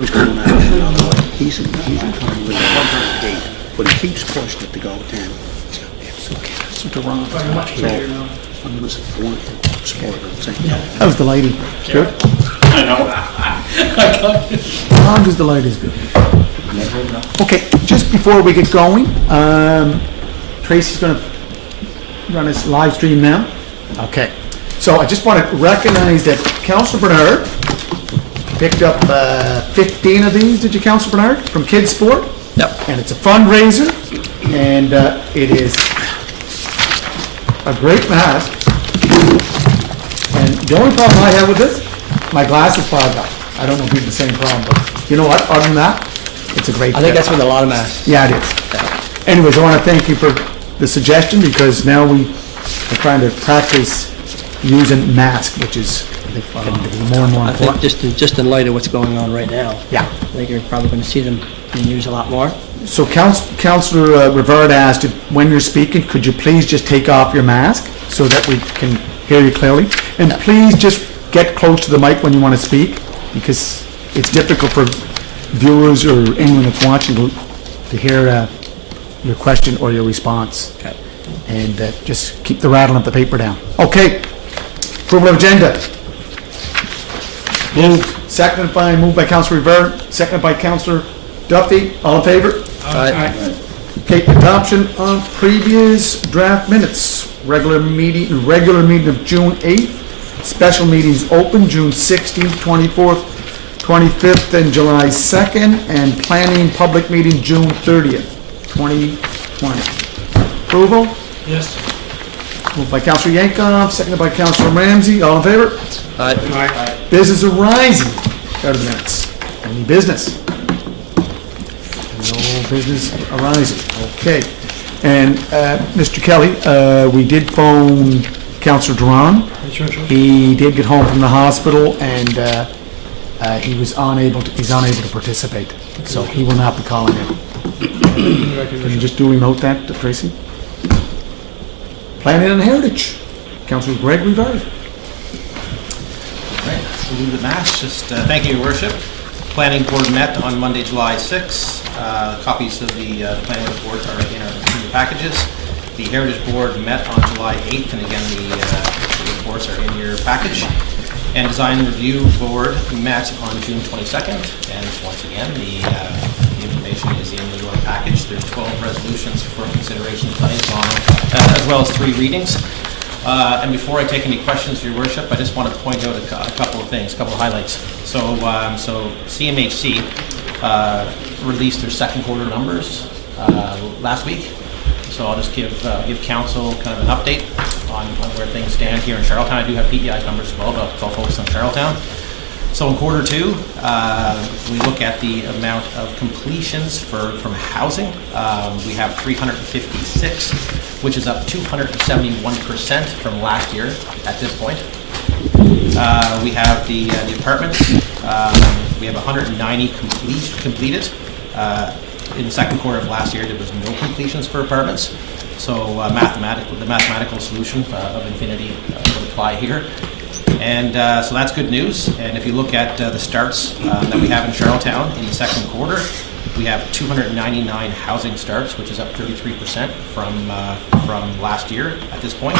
He's going out another way. He's in time with the front gate, but he keeps pushing it to go 10. So to run. So I'm going to say, I want to support it. How's the lighting? Good? I know. As long as the light is good. Okay, just before we get going, Tracy's going to run his live stream now. Okay, so I just want to recognize that Councillor Bernard picked up 15 of these, did you, Councillor Bernard, from Kids Sport? Yep. And it's a fundraiser, and it is a great mask. And the only problem I have with this, my glasses fogged up. I don't know if we have the same problem, but you know what, other than that, it's a great I think fit. that's with a lot of masks. Yeah, it is. Anyways, I want to thank you for the suggestion, because now we are trying to practice using masks, which is, I think, getting to be more and more I think important. just in light of what's going on right now, Yeah. I think you're probably going to see them being used a lot more. So Councillor Rivard asked, if, when you're speaking, could you please just take off your mask so that we can hear you clearly? And please just get close to the mic when you want to speak, because it's difficult for viewers or anyone that's watching to hear your question or your response. Okay. And just keep the rattling of the paper down. Okay. Approval of agenda. Moved by Councillor Rivard, seconded by Councillor Duffy. All in favor? Aye. Okay, adoption of previous draft minutes. Regular meeting of June 8th. Special meetings open June 16th, 24th, 25th, and July 2nd. And planning public meeting June 30th, 2020. Approval? Yes. Moved by Councillor Yankoff, seconded by Councillor Ramsey. All in favor? Aye. Business arising out of the minutes. Any business? No business arising. Okay. And Mr. Kelly, we did phone Councillor Duran. Sure. He did get home from the hospital, and he's unable to participate. So he will not be calling in. Can you just duly note that, Tracy? Planning and Heritage. Councillor Greg Rivard. Right, we'll do the mass. Just thank you, Your Worship. Planning Board met on Monday, July 6th. Copies of the planning reports are in the packages. The Heritage Board met on July 8th, and again, the reports are in your package. And Design Review Board met on June 22nd, and once again, the information is in your package. There's 12 resolutions for consideration tonight, as well as 3 readings. And before I take any questions, Your Worship, I just want to point out a couple of things, a couple of highlights. So CMHC released their second quarter numbers last week. So I'll just give council kind of an update on where things stand here in Charlottetown. I do have PEI numbers as well, but I'll focus on Charlottetown. So in quarter 2, we look at the amount of completions from housing. We have 356, which is up 271% from last year at this point. We have the apartments. We have 190 completed. In the second quarter of last year, there was no completions for apartments. So the mathematical solution of infinity would apply here. And so that's good news. And if you look at the starts that we have in Charlottetown in the second quarter, we have 299 housing starts, which is up 33% from last year at this point.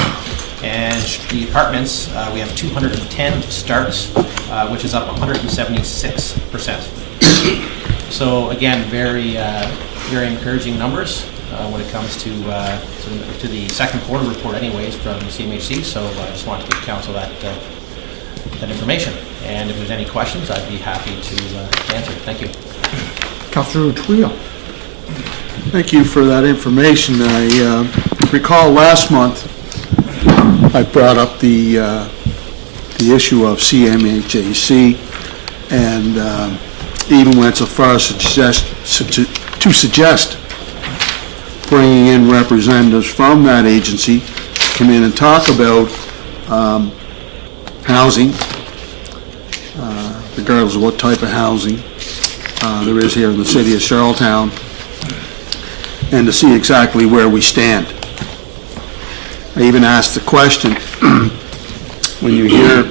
And the apartments, we have 210 starts, which is up 176%. So again, very encouraging numbers when it comes to the second quarter report, anyways, from CMHC. So I just wanted to give council that information. And if there's any questions, I'd be happy to answer. Thank you. Councillor Trio. Thank you for that information. I recall last month I brought up the issue of CMHAC, and even went so far as to suggest bringing in representatives from that agency to come in and talk about housing, regardless of what type of housing there is here in the city of Charlottetown, and to see exactly where we stand. I even asked the question, when you hear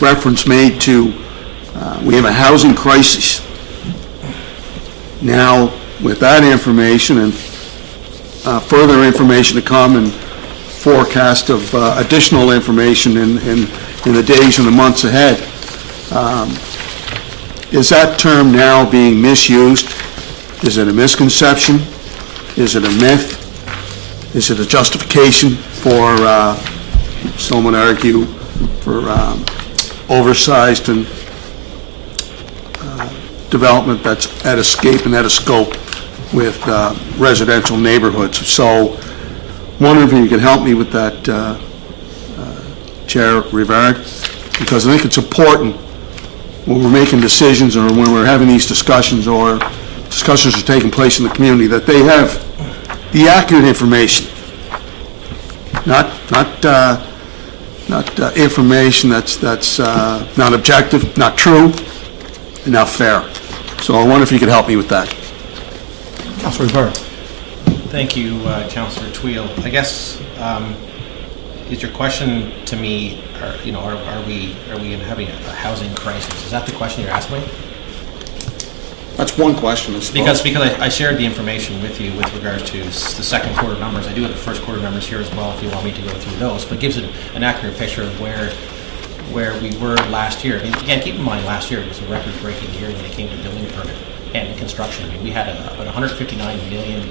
reference made to We have a housing crisis. Now, with that information and further information to come and forecast of additional information in the days and the months ahead, is that term now being misused? Is it a misconception? Is it a myth? Is it a justification for, some would argue, for oversized and development that's at a scope and at a scope with residential neighborhoods? So, wondering if you can help me with that, Chair Rivard, because I think it's important when we're making decisions or when we're having these discussions or discussions are taking place in the community, that they have the accurate information, not information that's not objective, not true, and not fair. So I wonder if you could help me with that. Councilor Rivera. Thank you, Councillor Tweel. I guess, is your question to me, are we having a housing crisis? Is that the question you're asking me? That's one question, I suppose. Because I shared the information with you with regards to the second quarter numbers. I do have the first quarter numbers here as well if you want me to go through those, but it gives an accurate picture of where we were last year. I mean, again, keep in mind, last year was a record-breaking year when it came to building permit and in construction. I mean, we had about $159 million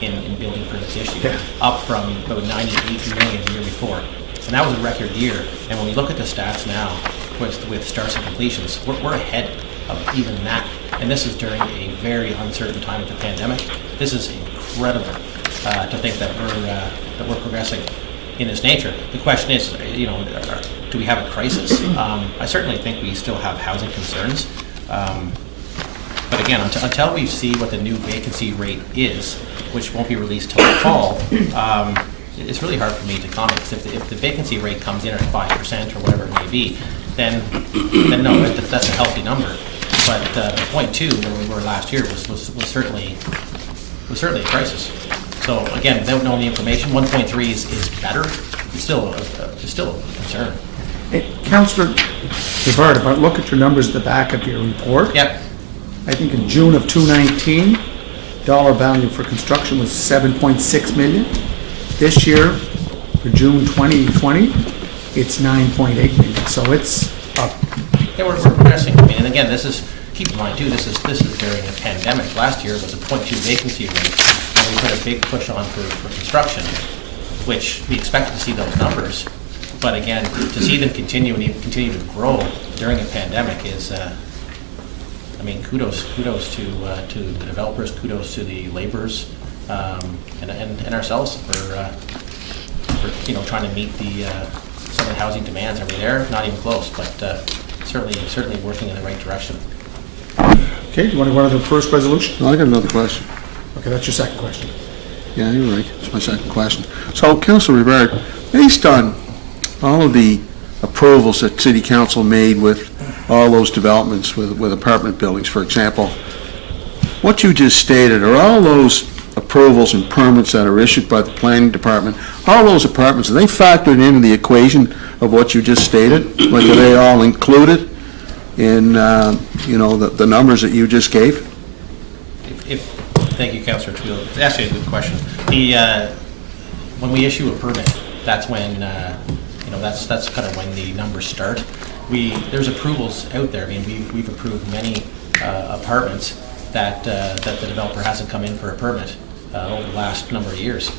in building permits issued, up from about $98 million the year before. And that was a record year. And when we look at the stats now with starts and completions, we're ahead of even that. And this is during a very uncertain time of the pandemic. This is incredible to think that we're progressing in this nature. The question is, do we have a crisis? I certainly think we still have housing concerns. But again, until we see what the new vacancy rate is, which won't be released till the fall, it's really hard for me to comment. Because if the vacancy rate comes in at 5% or whatever it may be, then no, that's a healthy number. But 0.2, where we were last year, was certainly a crisis. So again, without knowing the information, 1.3 is better. It's still a concern. Hey, Councillor Rivera, if I look at your numbers at the back of your report, Yep. I think in June of 2019, dollar value for construction was $7.6 million. This year, for June 2020, it's $9.8 million. So it's up. Yeah, we're progressing. I mean, and again, keep in mind too, this is during a pandemic. Last year was a 0.2 vacancy rate, and we put a big push on for construction, which we expected to see those numbers. But again, to see them continue and even continue to grow during a pandemic is, kudos to the developers, kudos to the laborers, and ourselves for trying to meet some of the housing demands. Are we there? Not even close, but certainly working in the right direction. Okay, do you want to go on to the first resolution? No, I got another question. Okay, that's your second question. Yeah, you're right. It's my second question. So, Councilor Rivard, based on all of the approvals that City Council made with all those developments with apartment buildings, for example, what you just stated, are all those approvals and permits that are issued by the planning department, all those apartments, are they factored into the equation of what you just stated? Like, are they all included in, the numbers that you just gave? Thank you, Councillor Tweel. It's actually a good question. When we issue a permit, that's when that's kind of when the numbers start. There's approvals out there. I mean, we've approved many apartments that the developer hasn't come in for a permit over the last number of years.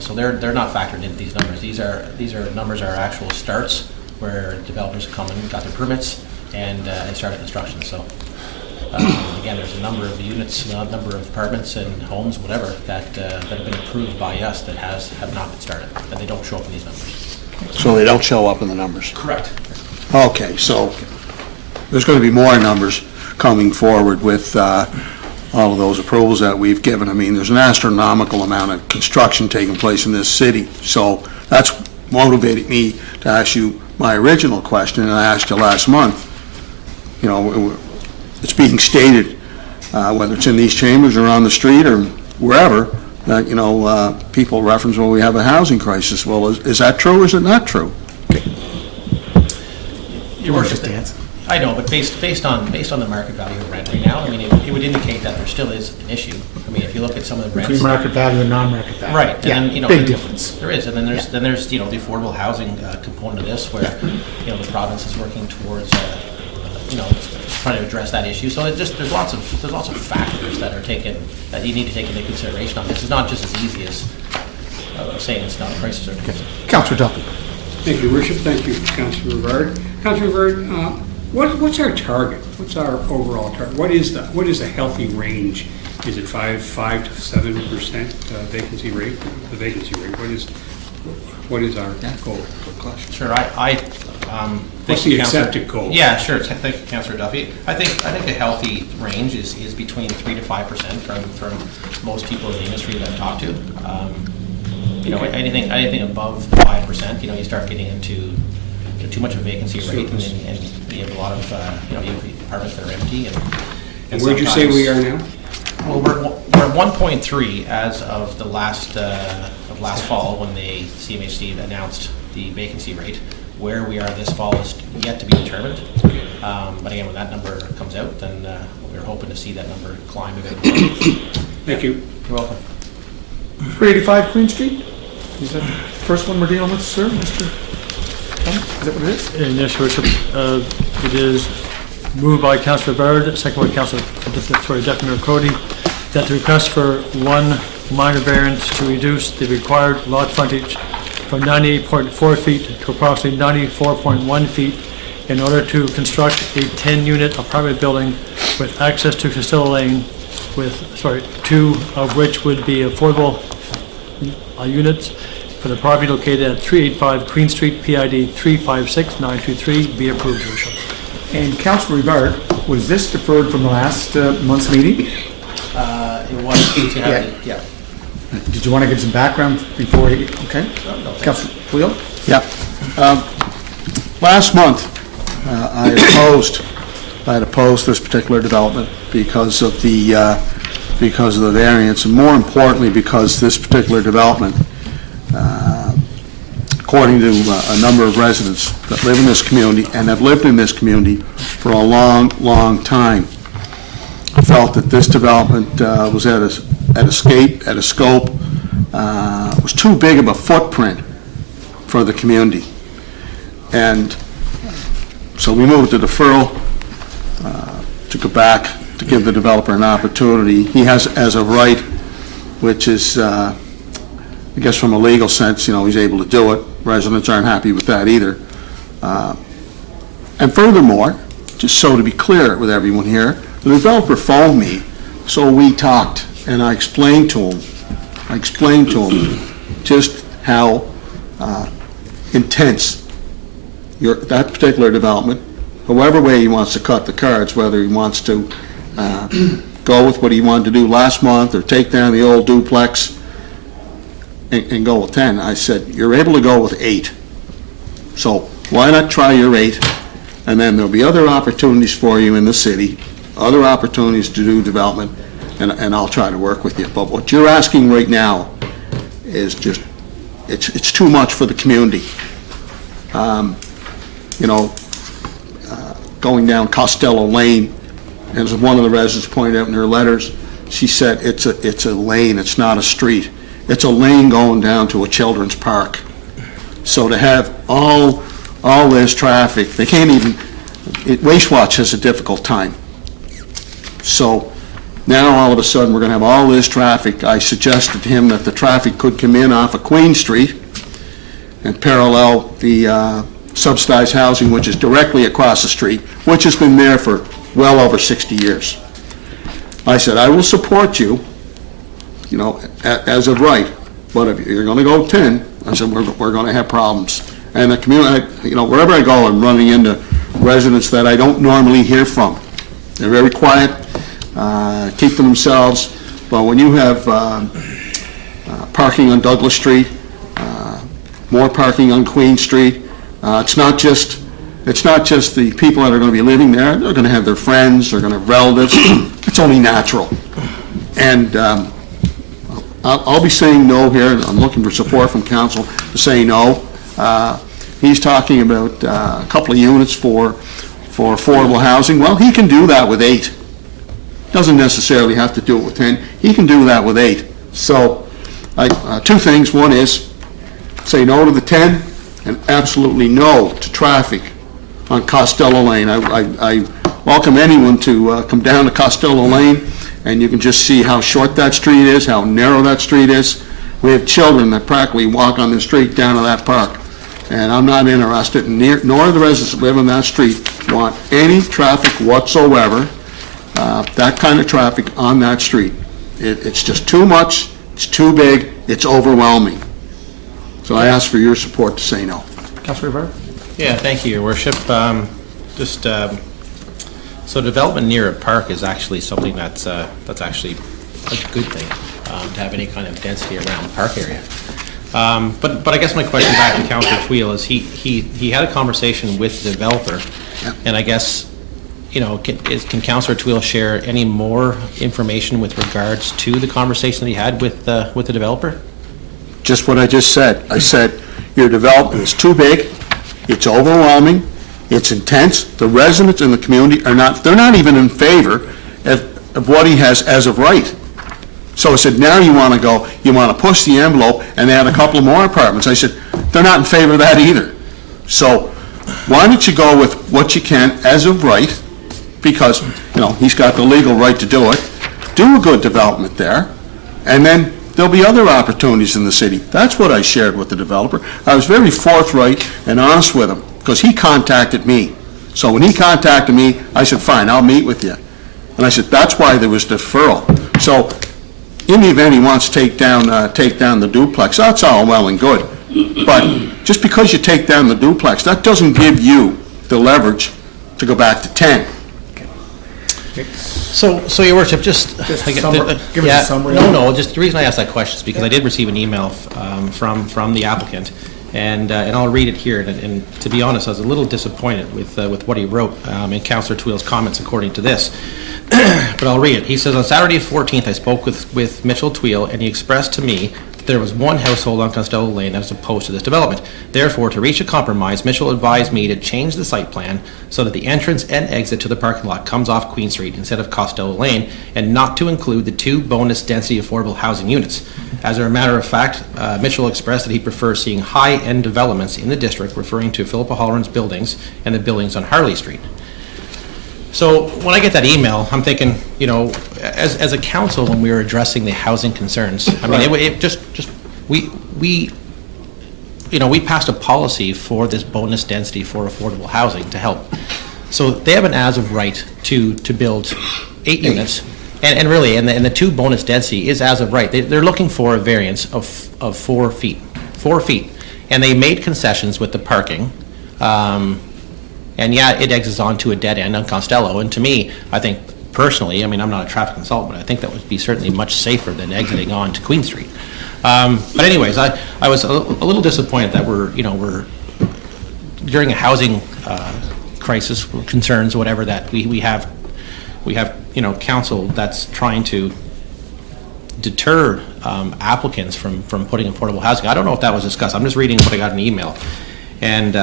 So they're not factored into these numbers. These are numbers are actual starts where developers have come in, got their permits, and started construction. So again, there's a number of units, a number of apartments and homes, whatever, that have been approved by us that have not been started, and they don't show up in these numbers. So they don't show up in the numbers? Correct. Okay, so there's going to be more numbers coming forward with all of those approvals that we've given. I mean, there's an astronomical amount of construction taking place in this city, so that's motivated me to ask you my original question, and I asked you last month. It's being stated, whether it's in these chambers or on the street or wherever, that, people reference, well, we have a housing crisis. Well, is that true or is it not true? Your worship, dance. I know, but based on the market value of rent right now, I mean, it would indicate that there still is an issue. I mean, if you look at some of the rents. Between market value and non-market value. Right, and Yeah, then, you know. big difference. There is, and then there's, the affordable housing component of this, where, the province is working towards, trying to address that issue. So there's lots of factors that you need to take into consideration on this. It's not just as easy as saying it's not prices are. Councillor Duffy. Thank you, Worship. Thank you, Councillor Rivard. Councillor Rivard, what's our target? What's our overall target? What is a healthy range? Is it 5 to 7% vacancy rate? The vacancy rate. What is our goal? Sure, What's the accepted goal? Yeah, sure. Thank you, Councillor Duffy. I think a healthy range is between 3 to 5% from most people in the industry that I've talked to. Anything above 5%, you start getting into too much of a vacancy rate, and you have a lot of you have apartments that are empty. And where'd you say we are now? Well, we're at 1.3 as of the last fall, when the CMHC announced the vacancy rate. Where we are this fall is yet to be determined. But again, when that number comes out, then we're hoping to see that number climb a bit. Thank you. You're welcome. 385 Queen Street? Is that the first one we're dealing with, sir, Mr. Thomas? Is that what it is? Yes, Your Worship. It is moved by Councillor Bard, second by Councillor, Deputy Mayor Cody, that the request for one minor variance to reduce the required lot frontage from 98.4 feet to approximately 94.1 feet in order to construct a 10-unit apartment building with access to Castilla Lane, two of which would be affordable units for the property located at 385 Queen Street, PID 356923, be approved, Your Worship. And Councillor Rivard, was this deferred from the last month's meeting? It was yeah. Did you want to give some background before you, okay? No, Councillor Wheel? Yeah. Last month, I had opposed this particular development because of the variance, and more importantly, because this particular development, according to a number of residents that live in this community and have lived in this community for a long, long time, felt that this development was at a scope, was too big of a footprint for the community. And so we moved the deferral to go back to give the developer an opportunity. He has as a right, which is, I guess from a legal sense, he's able to do it. Residents aren't happy with that either. And furthermore, just so to be clear with everyone here, the developer phoned me, so we talked, and I explained to him just how intense that particular development, however way he wants to cut the cards, whether he wants to go with what he wanted to do last month or take down the old duplex and go with 10. I said, you're able to go with 8. So why not try your 8? And then there'll be other opportunities for you in the city, other opportunities to do development, and I'll try to work with you. But what you're asking right now is just, it's too much for the community. Going down Costello Lane, as one of the residents pointed out in her letters, she said it's a lane, it's not a street. It's a lane going down to a children's park. So to have all this traffic, they can't even, Waste Watch has a difficult time. So now all of a sudden we're going to have all this traffic. I suggested to him that the traffic could come in off of Queen Street and parallel the subsidized housing, which is directly across the street, which has been there for well over 60 years. I said, I will support you, as of right, but if you're going to go 10, I said, we're going to have problems. And the community, wherever I go, I'm running into residents that I don't normally hear from. They're very quiet, keep to themselves, but when you have parking on Douglas Street, more parking on Queen Street, it's not just the people that are going to be living there. They're going to have their friends, they're going to have relatives. It's only natural. And I'll be saying no here. I'm looking for support from council to say no. He's talking about a couple of units for for affordable housing, well, he can do that with 8. Doesn't necessarily have to do it with 10. He can do that with 8. So, two things. One is, say no to the 10, and absolutely no to traffic on Costello Lane. I welcome anyone to come down to Costello Lane, and you can just see how short that street is, how narrow that street is. We have children that practically walk on the street down to that park. And I'm not interested, nor the residents that live on that street want any traffic whatsoever, that kind of traffic on that street. It's just too much, it's too big, it's overwhelming. So I ask for your support to say no. Councillor Rivera? Yeah, thank you, Your Worship. So development near a park is actually something that's actually a good thing, to have any kind of density around the park area. But I guess my question back to Councillor Tweel is he had a conversation with the developer, and I guess, you know, can Councillor Tweel share any more information with regards to the conversation that he had with the developer? Just what I just said. I said, your development is too big, it's overwhelming, it's intense, the residents in the community they're not even in favor of what he has as of right. So I said, now you want to push the envelope and add a couple of more apartments. I said, they're not in favor of that either. So why don't you go with what you can as of right, because, you know, he's got the legal right to do it. Do a good development there, and then there'll be other opportunities in the city. That's what I shared with the developer. I was very forthright and honest with him, because he contacted me. So when he contacted me, I said, fine, I'll meet with you. And I said, that's why there was deferral. So in the event he wants to take down the duplex, that's all well and good. But just because you take down the duplex, that doesn't give you the leverage to go back to 10. So Your Worship, give us a summary. No, just the reason I asked that question is because I did receive an email from the applicant, and I'll read it here, and to be honest, I was a little disappointed with what he wrote in Councillor Tweel's comments according to this. But I'll read it. He says, on Saturday 14th, I spoke with Mitchell Tweel, and he expressed to me that there was one household on Costello Lane that was opposed to this development. Therefore, to reach a compromise, Mitchell advised me to change the site plan so that the entrance and exit to the parking lot comes off Queen Street instead of Costello Lane, and not to include the 2 bonus density affordable housing units. As a matter of fact, Mitchell expressed that he prefers seeing high-end developments in the district, referring to Philippa Holloran's buildings and the buildings on Harley Street. So when I get that email, I'm thinking, you know, as a council, when we were addressing the housing concerns, I mean, we passed a policy for this bonus density for affordable housing to help. So they have an as of right to build 8 units, and really, and the 2 bonus density is as of right. They're looking for a variance of 4 feet, 4 feet, and they made concessions with the parking. And yeah, it exits onto a dead end on Costello. And to me, I think personally, I mean, I'm not a traffic consultant, but I think that would be certainly much safer than exiting onto Queen Street. But anyways, I was a little disappointed that we're during a housing crisis, concerns, whatever, that we have council that's trying to deter applicants from putting affordable housing. I don't know if that was discussed. I'm just reading what I got in the email. And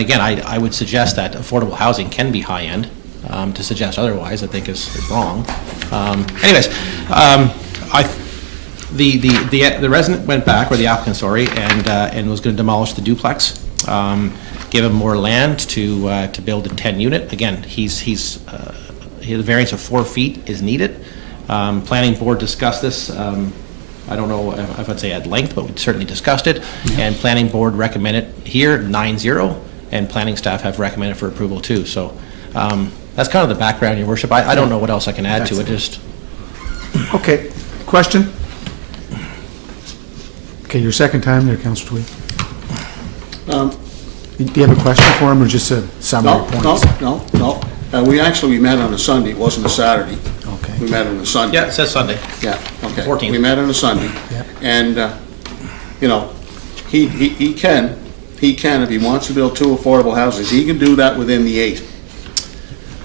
again, I would suggest that affordable housing can be high-end. To suggest otherwise, I think is wrong. The resident went back, or the applicant, sorry, and was going to demolish the duplex, give him more land to build a 10-unit. Again, his variance of 4 feet is needed. Planning board discussed this. I don't know if I'd say at length, but we certainly discussed it. And planning board recommended here 9-0. And planning staff have recommended for approval too. So that's kind of the background, Your Worship. I don't know what else I can add to it. Just Okay, question? Okay, your second time there, Councillor Tweed. Do you have a question for him, or just a summary of points? No. We met on a Sunday. It wasn't a Saturday. Okay. We met on a Sunday. yeah, it says Sunday. Yeah, okay. 14th. We met on a Sunday. Yeah. And, he can, if he wants to build 2 affordable houses, he can do that within the 8,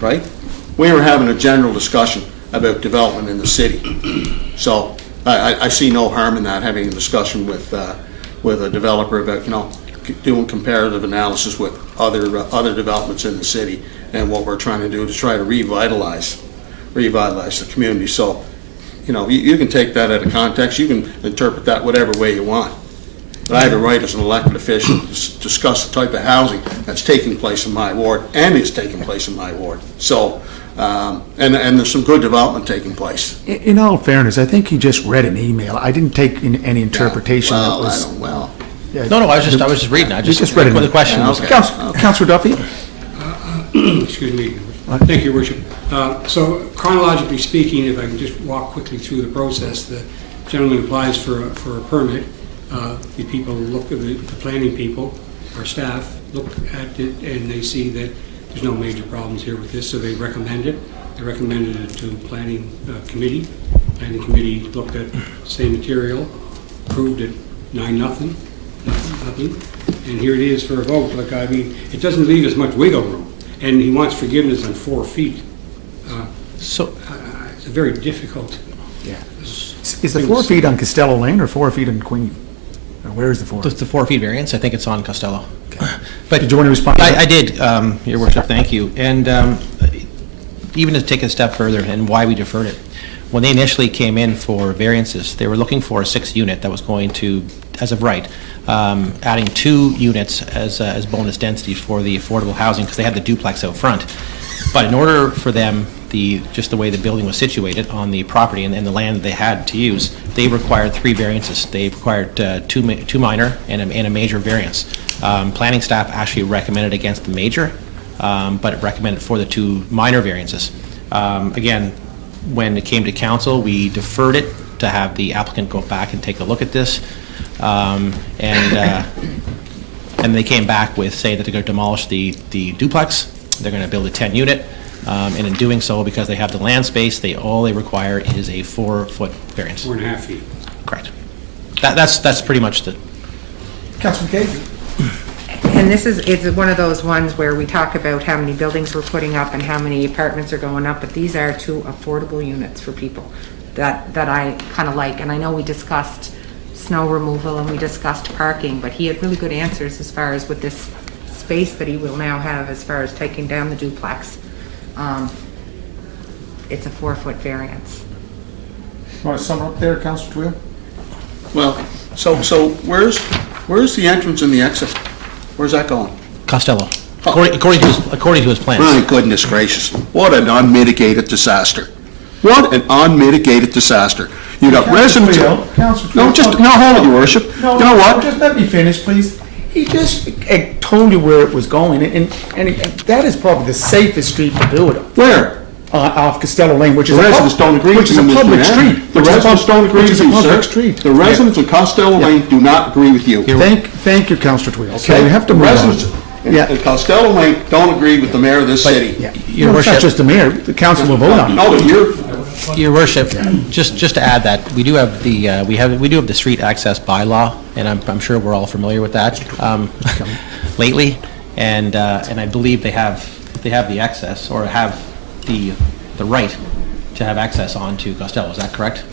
right? We were having a general discussion about development in the city. So I see no harm in that, having a discussion with a developer about, doing comparative analysis with other developments in the city, and what we're trying to do to try to revitalize the community. So, you know, you can take that out of context, you can interpret that whatever way you want. But I have a right as an elected official to discuss the type of housing that's taking place in my ward and is taking place in my ward. So, and there's some good development taking place. In all fairness, I think he just read an email. I didn't take in any interpretation that Well, was. well, No, I was just reading. I You just read it. The question was. Okay. Councillor Duffy? Excuse me. Thank you, Your Worship. So chronologically speaking, if I can just walk quickly through the process, the gentleman applies for a permit. The people look at the planning people, our staff, look at it, and they see that there's no major problems here with this, so they recommend it. They recommended it to planning committee. Planning committee looked at the same material, approved it 9-0, nothing. And here it is for a vote. Look, I mean, it doesn't leave us much wiggle room. And he wants forgiveness on 4 feet. So, It's a very difficult. Is the 4 feet on Costello Lane or 4 feet on Queen? Or where is the 4? the 4 feet variance, I think it's on Costello. But Did you want to respond to that? I did, Your Worship, thank you. And even to take it a step further and why we deferred it, when they initially came in for variances, they were looking for a 6th unit that was going to, as of right, adding 2 units as bonus density for the affordable housing because they had the duplex out front. But in order for them, just the way the building was situated on the property and the land they had to use, they required 3 variances. They required 2 minor and a major variance. Planning staff actually recommended against the major, but it recommended for the 2 minor variances. Again, when it came to council, we deferred it to have the applicant go back and take a look at this. And they came back with saying that they're going to demolish the duplex. They're going to build a 10-unit. And in doing so, because they have the land space, all they require is a 4-foot variance. 4.5 feet. Correct. That's pretty much the. Councillor McKay? And it's one of those ones where we talk about how many buildings we're putting up and how many apartments are going up, but these are 2 affordable units for people that I kind of like. And I know we discussed snow removal and we discussed parking, but he had really good answers as far as with this space that he will now have as far as taking down the duplex. It's a 4-foot variance. You want to sum up there, Councillor Twill? well, so where's the entrance and the exit? Where's that going? Costello. According to his plans. My goodness gracious, what an unmitigated disaster. What an unmitigated disaster. You got residents. Councillor No, Twill. hold it, your worship. You know what? Just let me finish, please. He just told you where it was going, and that is probably the safest street to do it on. Where? Off Costello Lane, which is The a residents don't agree with which is you, a Mr. public Mayor. street. The which is a residents pub- don't agree which with is a you, public sir. street. The residents of Costello Lane do not agree with you. Thank you, Councillor Twill. Okay, we have to The move residents on. Yeah. in Costello Lane don't agree with the mayor of this city. Yeah. Your No, it's not worship. just the mayor, the council will vote on it. No, but you're, Your Worship, just to add that, we do have the street access bylaw, and I'm sure we're all familiar with that lately, and I believe they have the access, or have the right to have access onto Costello, is that correct?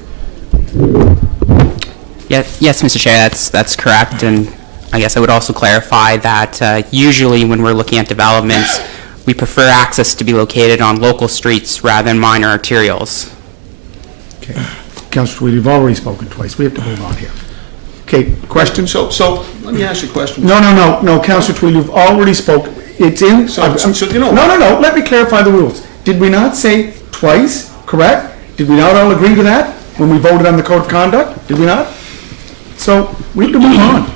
Yes, Mr. Chair, that's correct, and I guess I would also clarify that usually when we're looking at developments, we prefer access to be located on local streets rather than minor arterials. Okay. Councillor Twill, you've already spoken twice. We have to move on here. Okay, questions? so let me ask you a question. No, Councillor Twill, you've already spoken. It's in. So you know No, what? let me clarify the rules. Did we not say twice, correct? Did we not all agree to that when we voted on the code of conduct? Did we not? So we have to move on.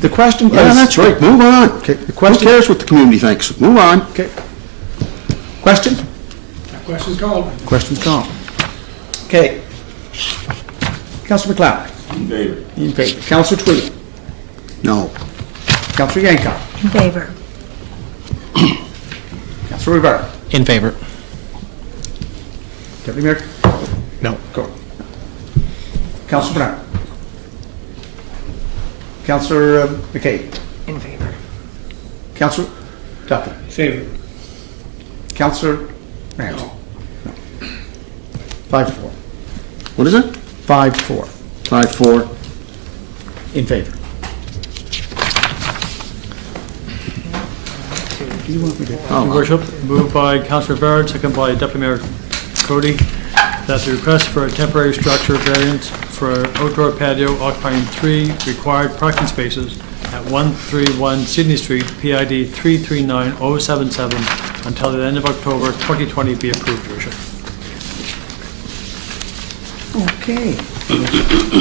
The question is. Yeah, that's right, move on. Okay, the Who question. cares what the community thinks? Move on. Okay. Question? Question's called. Question's gone. Okay. Councillor McLeod. In favor. In favor. Councillor Twill. No. Councillor Yankow. In favor. Councillor Rivera. In favor. Deputy Mayor. No. Go. Councillor Brown. Councillor McKay. In favor. Councillor Duffy. Favor. Councillor Rand. No. 5-4. What is it? 5-4. 5-4. In favor. You want me to? Your worship, moved by Councillor Verard, second by Deputy Mayor Cody, that the request for a temporary structure variance for an outdoor patio occupying 3 required parking spaces at 131 Sydney Street, PID 339077, until the end of October 2020 be approved, your worship. Okay.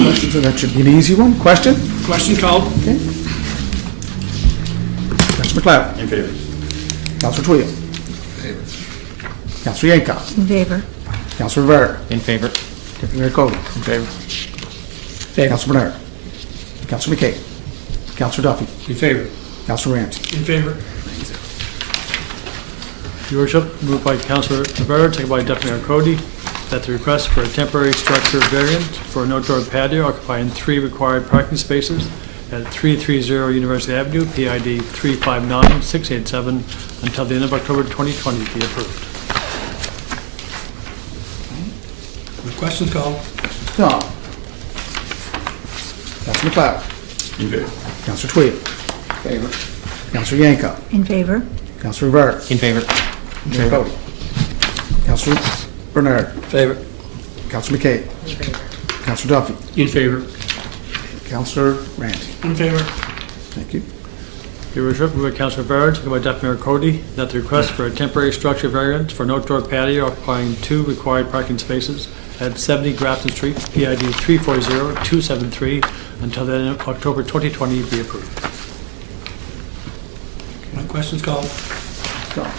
Questions, so that should be an easy one. Question? Question called? Okay. Councillor McLeod. In favor. Councillor Twill. Councillor Yankoff. In favor. Councillor Rivera. In favor. Deputy Mayor Cody. In favor. Favor. Councillor Bernard. Councillor McKay. Councillor Duffy. In favor. Councillor Ramsey. In favor. Your worship, moved by Councillor Verard, second by Deputy Mayor Cody, that the request for a temporary structure variant for an outdoor patio occupying 3 required parking spaces at 330 University Avenue, PID 359687, until the end of October 2020 be approved. Questions called? Tom. Councillor McLeod. In favor. Councillor Twill. Favor. Councillor Yankoff. In favor. Councillor Rivera. In favor. Mayor Cody. Councillor Bernard. Favor. Councillor McKay. Councillor Duffy. In favor. Councillor Ramsey. In favor. Thank you. Your worship, moved by Councillor Verard, second by Deputy Mayor Cody, that the request for a temporary structure variance for an outdoor patio occupying 2 required parking spaces at 70 Grafton Street, PID 340273, until the end of October 2020 be approved. Questions called? Tom.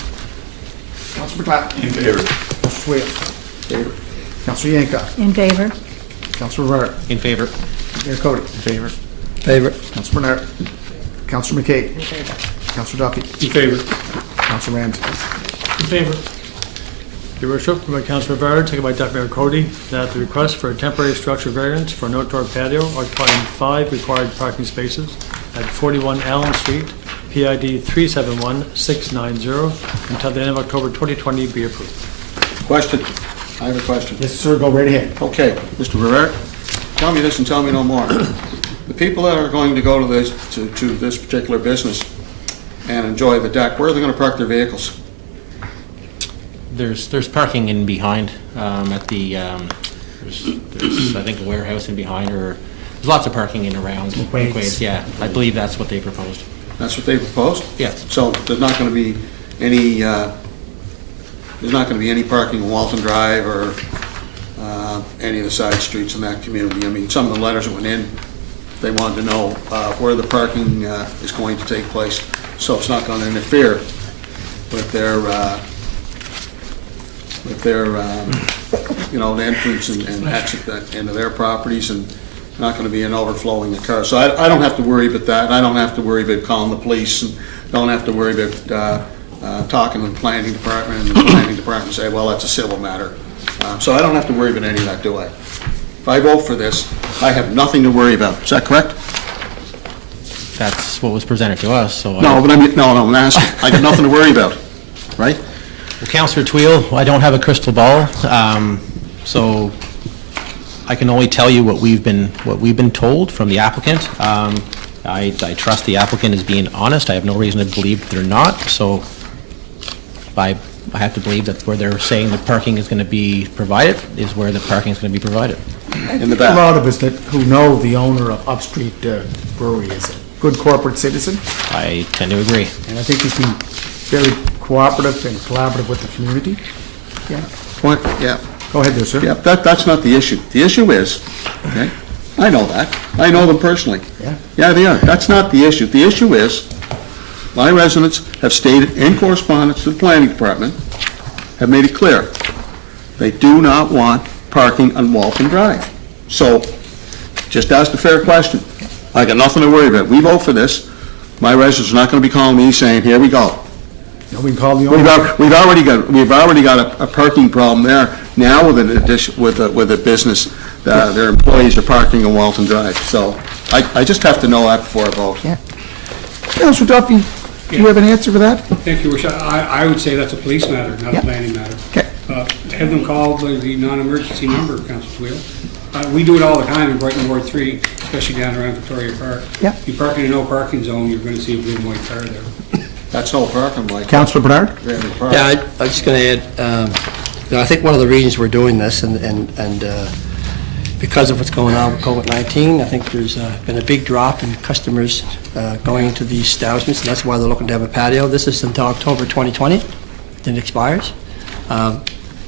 Councillor McLeod. In favor. Councillor Twill. Favor. Councillor Yankoff. In favor. Councillor Rivera. In favor. Mayor Cody. In favor. Favor. Councillor Bernard. Councillor McKay. Councillor Duffy. In favor. Councillor Ramsey. In favor. Your worship, moved by Councillor Verard, second by Deputy Mayor Cody, that the request for a temporary structure variance for an outdoor patio occupying 5 required parking spaces at 41 Allen Street, PID 371690, until the end of October 2020 be approved. Question. I have a question. Yes, sir, go right ahead. Okay, Mr. Rivera, tell me this and tell me no more. The people that are going to go to this particular business and enjoy the deck, where are they going to park their vehicles? There's parking in behind, at the, there's, I think, a warehouse in behind, or there's lots of parking in around. McQuaid's. Yeah, I believe that's what they proposed. That's what they proposed? Yeah. So there's not going to be any, parking on Walton Drive or any of the side streets in that community. I mean, some of the letters that went in, they wanted to know where the parking is going to take place, so it's not going to interfere with their the entrance and exit into their properties, and not going to be an overflowing of cars. So I don't have to worry about that, and I don't have to worry about calling the police, and don't have to worry about talking to the planning department, and the planning department say, well, that's a civil matter. So I don't have to worry about any of that, do I? If I vote for this, I have nothing to worry about. Is that correct? That's what was presented to us, so. No, but I'm asking. I got nothing to worry about, right? Well, Councillor Twill, I don't have a crystal ball, so I can only tell you what we've been told from the applicant. I trust the applicant is being honest. I have no reason to believe they're not, so I have to believe that where they're saying the parking is going to be provided is where the parking is going to be provided. In the A back. lot of us that, who know the owner of Upstreet Brewery is a good corporate citizen, I tend to agree. and I think he's been very cooperative and collaborative with the community. Yeah, Point, yeah. go ahead there, sir. Yeah, that's not the issue. The issue is, okay, I know that. I know them personally. Yeah. Yeah, they are. That's not the issue. The issue is, my residents have stated in correspondence to the planning department, have made it clear, they do not want parking on Walton Drive. So, just asked a fair question. I got nothing to worry about. We vote for this. My residents are not going to be calling me saying, here we go. No, we can call the owner. We've already got a parking problem there now with an addition, with a business, their employees are parking on Walton Drive. So I just have to know that before I vote. Yeah. Councillor Duffy, do you have an answer for that? Thank you, Worship. I would say that's a police matter, not Yeah. a planning matter. Okay. Have them call the non-emergency number, Council Twill. We do it all the time in Brighton Ward 3, especially down around Victoria Park. Yeah. You park in a no parking zone, you're going to see a blue and white car there. That's all parking, Mike. Councillor Bernard? Very park. Yeah, I was just going to add, I think one of the reasons we're doing this, and because of what's going on with COVID-19, I think there's been a big drop in customers going into these establishments, and that's why they're looking to have a patio. This is until October 2020, then it expires.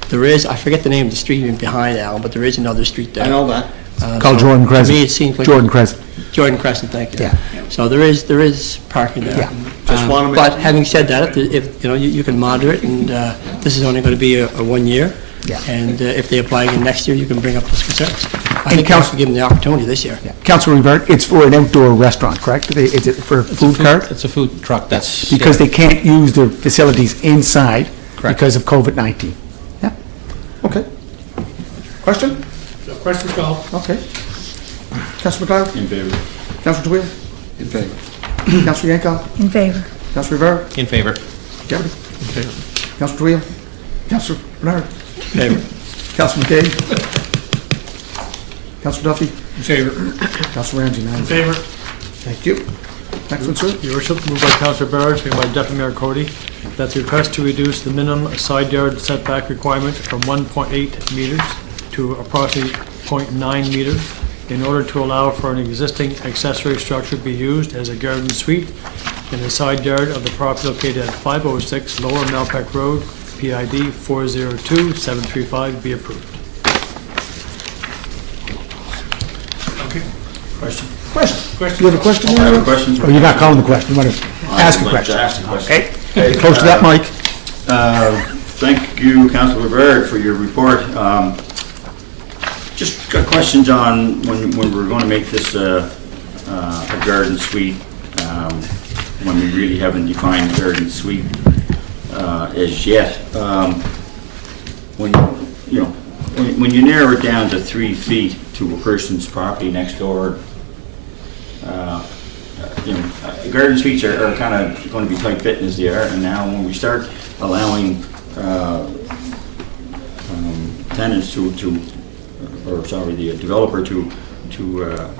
There is, I forget the name of the street even behind Al, but there is another street there. I know that. Called So, Jordan Crescent. To me, it seems like... Jordan Crescent. Jordan Crescent, thank you. Yeah. So there is parking there. Yeah. Just wanna make- But having said that, if, you know, you can monitor it, and this is only going to be a 1 year. Yeah. And if they apply again next year, you can bring up those concerns. I And think council give them the opportunity this year. Councillor Rivard, it's for an outdoor restaurant, correct? Is it for a food cart? It's a food truck, that's... Because they can't use their facilities inside Correct. because of COVID-19. Yeah. Okay. Question? Questions called? Okay. Councillor McLeod? In favor. Councillor Twill? In favor. Councillor Yankow? In favor. Councillor Rivera? In favor. Deputy? In favor. Councillor Twill? Councillor Bernard? Favor. Councillor McKay? Councillor Duffy? In favor. Councillor Ramsey, nine. In favor. Thank you. Next one, sir. Your worship, moved by Councillor Barrett, second by Deputy Mayor Cody, that the request to reduce the minimum side yard setback requirement from 1.8 meters to approximately 0.9 meters in order to allow for an existing accessory structure to be used as a garden suite in the side yard of the property located at 506 Lower Malpeck Road, PID 402-735 be approved. Question? Question. You have a question? I have a question. Oh, you're not calling the question. You want to ask a I'd like to question? ask a question. Okay. Close to that mic. Thank you, Councillor Rivera, for your report. Just got questions on when we're going to make this a garden suite, when we really haven't defined garden suite as yet. When you narrow it down to 3 feet to a person's property next door, garden suites are kind of going to be tight fitting as they are, and now when we start allowing tenants the developer to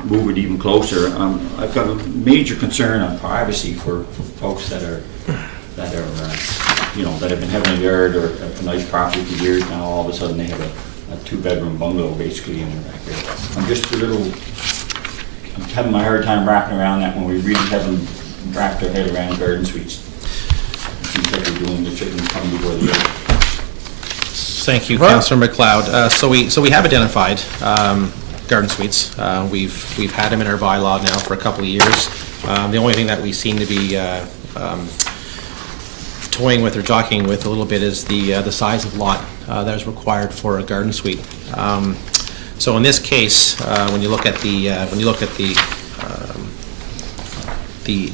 move it even closer, I've got a major concern on privacy for folks that have been having a yard or a nice property for years. Now all of a sudden they have a 2-bedroom bungalow basically in their backyard. I'm just I'm having my hard time wrapping around that when we really haven't wrapped our head around garden suites. It seems like we're doing the chicken come before the egg. Thank you, Councillor McLeod. So we have identified garden suites. We've had them in our bylaw now for a couple of years. The only thing that we seem to be toying with or jockeying with a little bit is the size of lot that is required for a garden suite. So in this case, when you look at the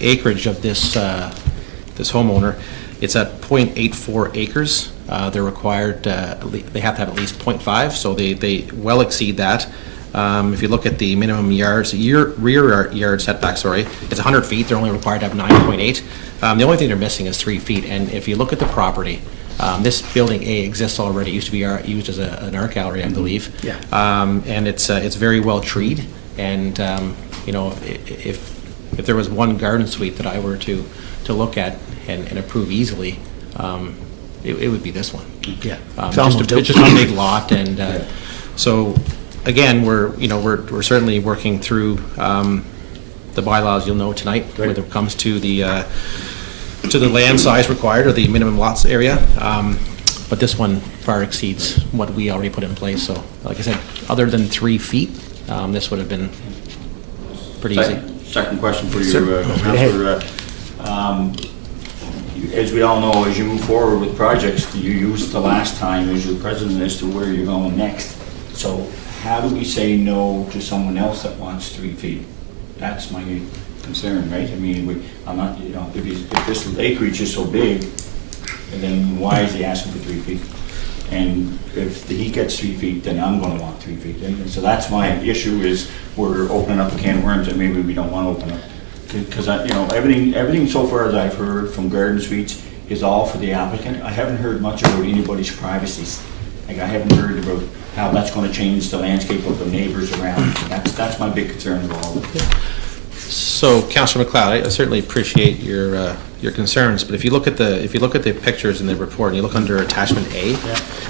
acreage of this homeowner, it's at 0.84 acres. They're required, they have to have at least 0.5, so they well exceed that. If you look at the minimum rear yard setback, it's 100 feet. They're only required to have 9.8. The only thing they're missing is 3 feet. And if you look at the property, this building A exists already. It used to be used as an art gallery, I believe. Yeah. And it's very well treed. And if there was one garden suite that I were to look at and approve easily, it would be this one. Yeah. It's just a big lot, and so again, we're certainly working through the bylaws. You'll know tonight when it comes to the land size required or the minimum lots area. But this one far exceeds what we already put in place. So, like I said, other than 3 feet, this would have been pretty easy. Second question for you, Sir. Councillor. As we all know, as you move forward with projects, you used the last time as your president as to where you're going next. So how do we say no to someone else that wants 3 feet? That's my concern, right? I mean, I'm not, if this acreage is so big, then why is he asking for 3 feet? And if he gets 3 feet, then I'm going to want 3 feet. And so that's my issue, is we're opening up a can of worms that maybe we don't want to open up. Because everything so far as I've heard from garden suites is all for the applicant. I haven't heard much about anybody's privacy. Like, I haven't heard about how that's going to change the landscape of the neighbors around. That's my big concern of all of it. So, Councillor McLeod, I certainly appreciate your concerns, but if you look at the pictures in the report, and you look under attachment A,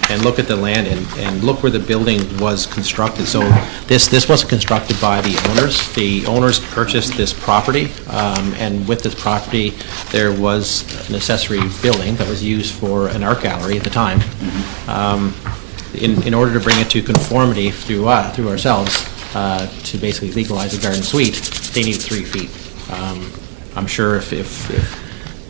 and look at the land, and look where the building was constructed. So this wasn't constructed by the owners. The owners purchased this property, and with this property, there was an accessory building that was used for an art gallery at the time. In order to bring it to conformity through ourselves, to basically legalize a garden suite, they needed 3 feet. I'm sure if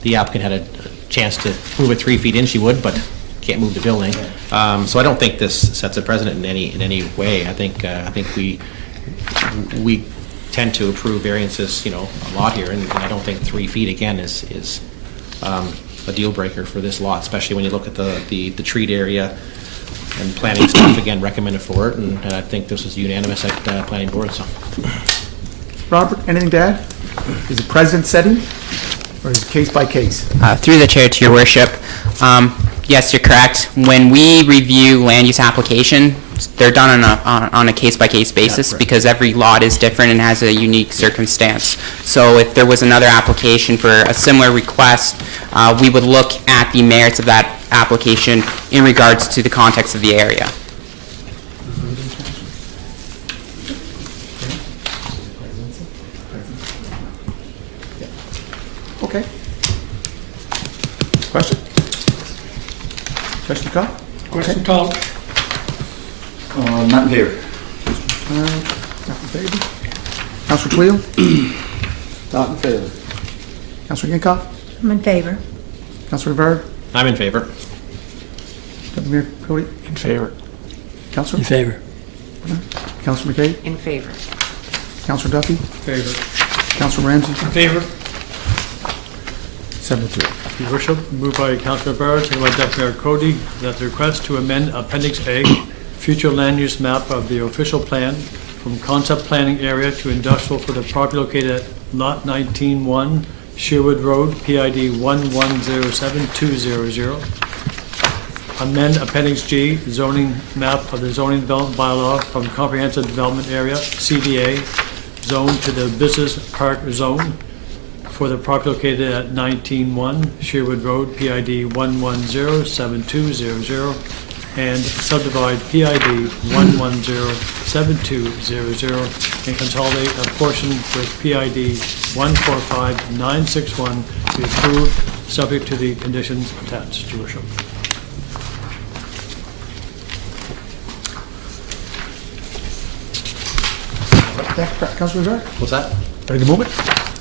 the applicant had a chance to move it 3 feet in, she would, but can't move the building. So I don't think this sets a precedent in any way. I think we tend to approve variances, a lot here, and I don't think 3 feet again is a deal breaker for this lot, especially when you look at the treat area. And planning staff, again, recommended for it, and I think this was unanimous at planning board, so. Robert, anything to add? Is it precedent setting, or is it case by case? Through the chair to your worship, yes, you're correct. When we review land use application, they're done on a case-by-case basis because every lot is different and has a unique circumstance. So if there was another application for a similar request, we would look at the merits of that application in regards to the context of the area. Okay. Question? Question called? Question called. Not in favor. Not in favor. Councilor Twill? Not in favor. Councilor Yankoff? I'm in favor. Councilor Rivard? I'm in favor. Deputy Mayor Cody? In favor. Councilor? In favor. Councilor McKay? In favor. Councilor Duffy? Favor. Councilor Ramsey? In favor. 7-3. Your worship, moved by Councillor Barrett, second by Deputy Mayor Cody, that the request to amend Appendix A, future land use map of the official plan from concept planning area to industrial for the property located at Lot 19-1, Sherwood Road, PID 1107200. Amend Appendix G, zoning map of the zoning development bylaw from comprehensive development area, CDA, zone to the business park zone for the property located at 19-1 Sherwood Road, PID 1107200, and subdivide PID 1107200 and consolidate a portion with PID 145961 to be approved, subject to the conditions attached, Your worship. Councilor Rivard? What's that? Ready to move it?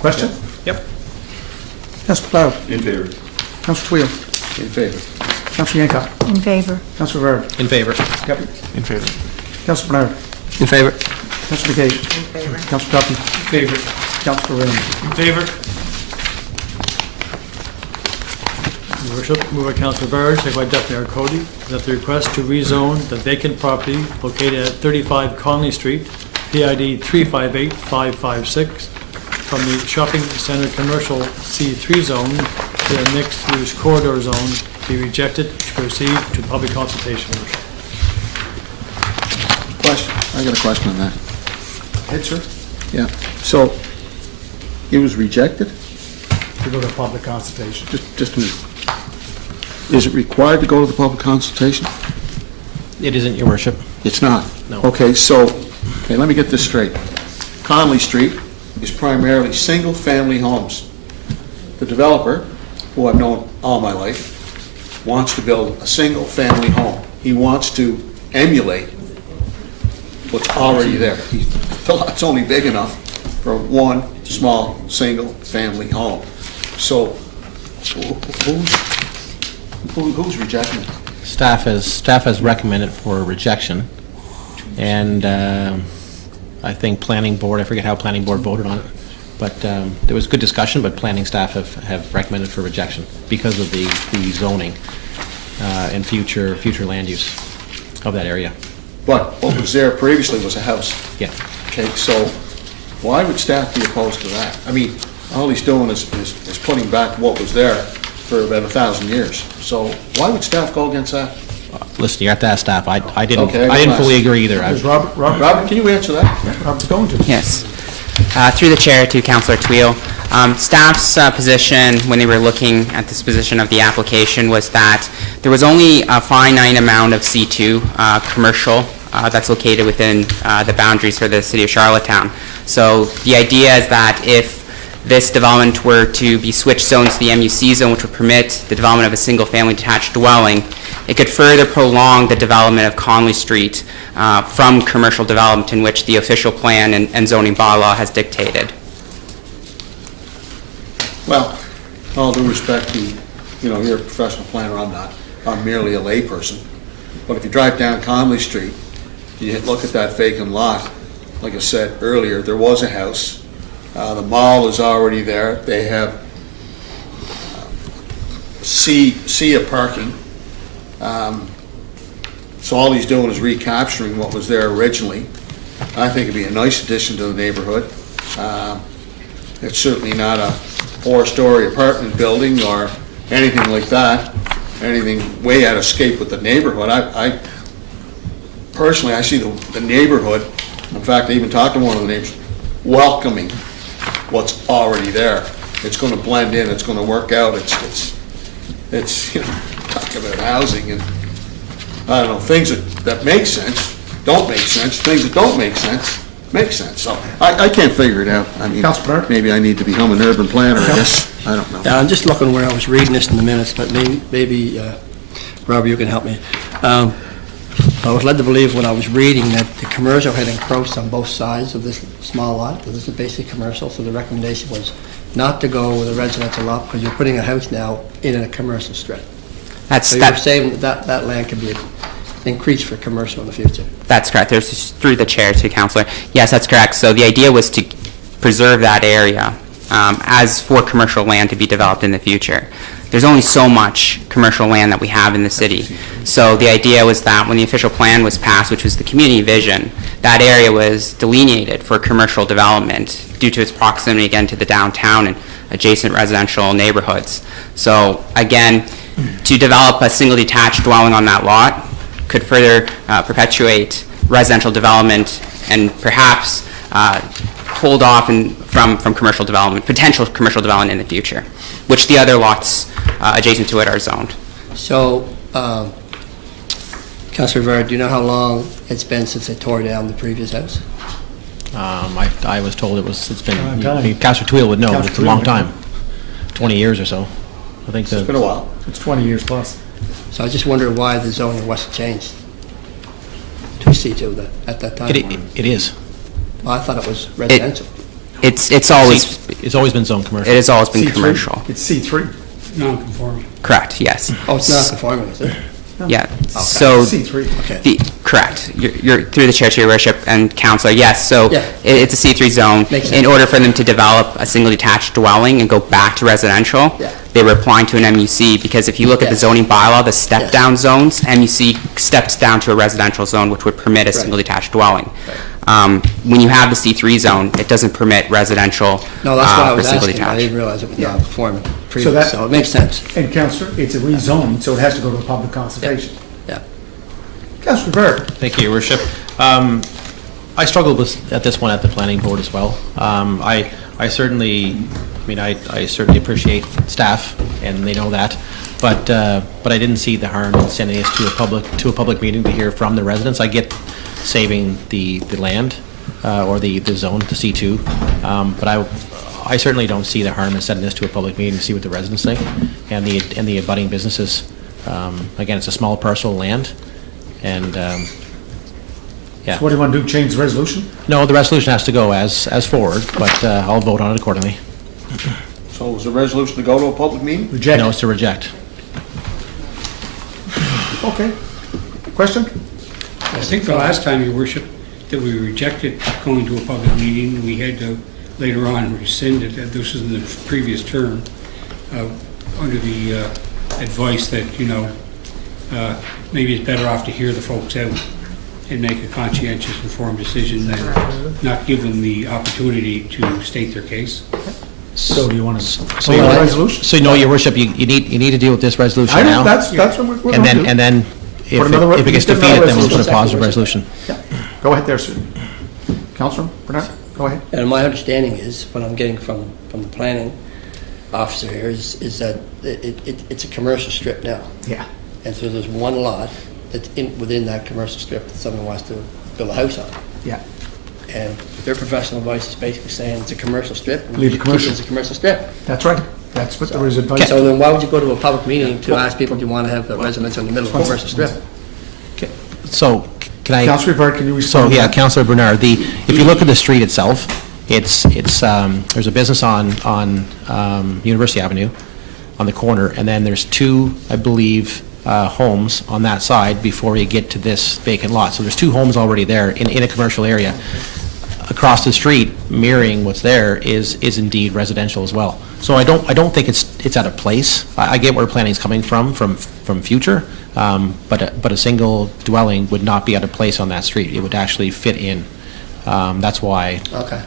Question? Yep. Councilor Cloud? In favor. Councilor Twill? In favor. Councilor Yankoff? In favor. Councilor Rivard? In favor. Deputy? In favor. Councilor Bernard? In favor. Councilor McKay? In favor. Councilor Duffy? Favor. Councilor Ramsey? In favor. Your worship, moved by Councillor Barrett, second by Deputy Mayor Cody, that the request to rezone the vacant property located at 35 Conley Street, PID 358556, from the shopping center commercial C3 zone to the mixed-use corridor zone be rejected to proceed to public consultation. Your worship. Question, I got a question on that. Head, sir. Yeah, so it was rejected? To go to public consultation. Just a minute. Is it required to go to the public consultation? It isn't, Your worship. It's not? No. Okay, let me get this straight. Conley Street is primarily single-family homes. The developer, who I've known all my life, wants to build a single-family home. He wants to emulate what's already there. The lot's only big enough for one small, single-family home. So who's rejecting it? Staff has recommended for rejection, and I think planning board, I forget how planning board voted on it, but there was good discussion, but planning staff have recommended for rejection because of the zoning and future land use of that area. But what was there previously was a house. Yeah. Okay, so why would staff be opposed to that? I mean, all he's doing is putting back what was there for about 1,000 years. So why would staff go against that? Listen, you have to ask staff. I didn't Okay, I didn't I'll fully ask. agree either. Robert, Robert, can you answer that? Robert's going to. Yes. Through the chair to Councillor Tweel. Staff's position when they were looking at this position of the application was that there was only a finite amount of C2 commercial that's located within the boundaries for the city of Charlottetown. So the idea is that if this development were to be switched zones to the MUC zone, which would permit the development of a single-family detached dwelling, it could further prolong the development of Conley Street from commercial development in which the official plan and zoning bylaw has dictated. Well, all due respect to, you're a professional planner, I'm not. I'm merely a layperson. But if you drive down Conley Street, you look at that vacant lot, like I said earlier, there was a house. The mall is already there. They have sea of parking. So all he's doing is recapturing what was there originally. I think it'd be a nice addition to the neighborhood. It's certainly not a 4-story apartment building or anything like that, anything way out of scape with the neighborhood. I personally, I see the neighborhood, in fact, I even talked to one of the neighbors, welcoming what's already there. It's going to blend in, it's going to work out, it's talk about housing and, I don't know, things that make sense, don't make sense, things that don't make sense, make sense. So I can't figure it out. I mean, Councilor Bernard? maybe I need to become an urban planner, I guess. I don't know. Yeah, I'm just looking where I was reading this in the minutes, but maybe Robert, you can help me. I was led to believe when I was reading that the commercial had encroached on both sides of this small lot, that this is basic commercial, so the recommendation was not to go with a residential lot because you're putting a house now in a commercial strip. So you're saying that land could be increased for commercial in the future? That's correct. There's through the chair to Councillor. Yes, that's correct. So the idea was to preserve that area as for commercial land to be developed in the future. There's only so much commercial land that we have in the city. So the idea was that when the official plan was passed, which was the community vision, that area was delineated for commercial development due to its proximity, again, to the downtown and adjacent residential neighborhoods. So again, to develop a single detached dwelling on that lot could further perpetuate residential development and perhaps hold off from commercial development, potential commercial development in the future, which the other lots adjacent to it are zoned. So, Councilor Rivera, do you know how long it's been since they tore down the previous house? I was told it's been, Long time. Councilor Tweel would know, but it's a long Councilor time. 20 years or so. I think It's been a while. It's 20 years plus. So I just wonder why the zoning wasn't changed to C2 at that time. It is. Well, I thought it was residential. It's always, It's always been zone commercial. it has always been C3. commercial. It's C3. Non-conforming. Correct, yes. Oh, it's not conforming, is it? Yeah, so, C3. Okay. correct. You're through the chair to your worship and councilor, yes. So Yeah. it's a C3 zone. Makes In sense. order for them to develop a single detached dwelling and go back to residential, Yeah. they were applying to an MUC, because if you look at the Yes. zoning bylaw, the step-down zones, MUC steps down to a residential zone, which would permit a Right. single detached dwelling. When you have the C3 zone, it doesn't permit residential No, that's what I for was single asking. I detached. didn't realize it was non-conforming previous, that- so it makes sense. And Councillor, it's a rezoning, so it has to go to a public consultation. Yeah. Councillor Bernard? Thank you, Your Worship. I struggled with, at this one, at the planning board as well. I certainly, I certainly appreciate staff, and they know that, but I didn't see the harm in sending this to a public meeting to hear from the residents. I get saving the land, or the zone, the C2, but I certainly don't see the harm in sending this to a public meeting to see what the residents think, and the abutting businesses. Again, it's a small parcel of land, and, yeah. So what do you want to do, change the resolution? No, the resolution has to go as forward, but I'll vote on it accordingly. So is the resolution to go to a public meeting? Reject. No, it's to reject. Okay. Question? I think the last time, Your Worship, that we rejected going to a public meeting, we had to later on rescind it. This was in the previous term, under the advice that, maybe it's better off to hear the folks out and make a conscientious, informed decision than not give them the opportunity to state their case. So do you want to So vote you on the want- resolution? So, no, Your Worship, you need to deal with this resolution I now. know, that's what we're going And to then, do. and then if another- it gets get another defeated, then we'll put a resolution. positive resolution. Yeah. Go ahead there, sir. Councillor Bernard? Go ahead. And my understanding is, what I'm getting from the planning officer here is that it's a commercial strip now. Yeah. And so there's one lot that's within that commercial strip that someone wants to build a house on. Yeah. And their professional advice is basically saying it's a commercial strip. and Leave it keep commercial. as a commercial strip. That's right. That's what there was advice. So then why would you go to a public meeting to ask people, do you want to have a residence in the middle of a commercial strip? So, can I? Councillor Rivard, can you So, respond? to yeah, that? Councillor Bernard, if you look at the street itself, there's a business on University Avenue on the corner, and then there's two, I believe, homes on that side before you get to this vacant lot. So there's two homes already there in a commercial area. Across the street, mirroring what's there, is indeed residential as well. So I don't think it's out of place. I get where planning's coming from future, but a single dwelling would not be out of place on that street. It would actually fit in. That's why. Okay,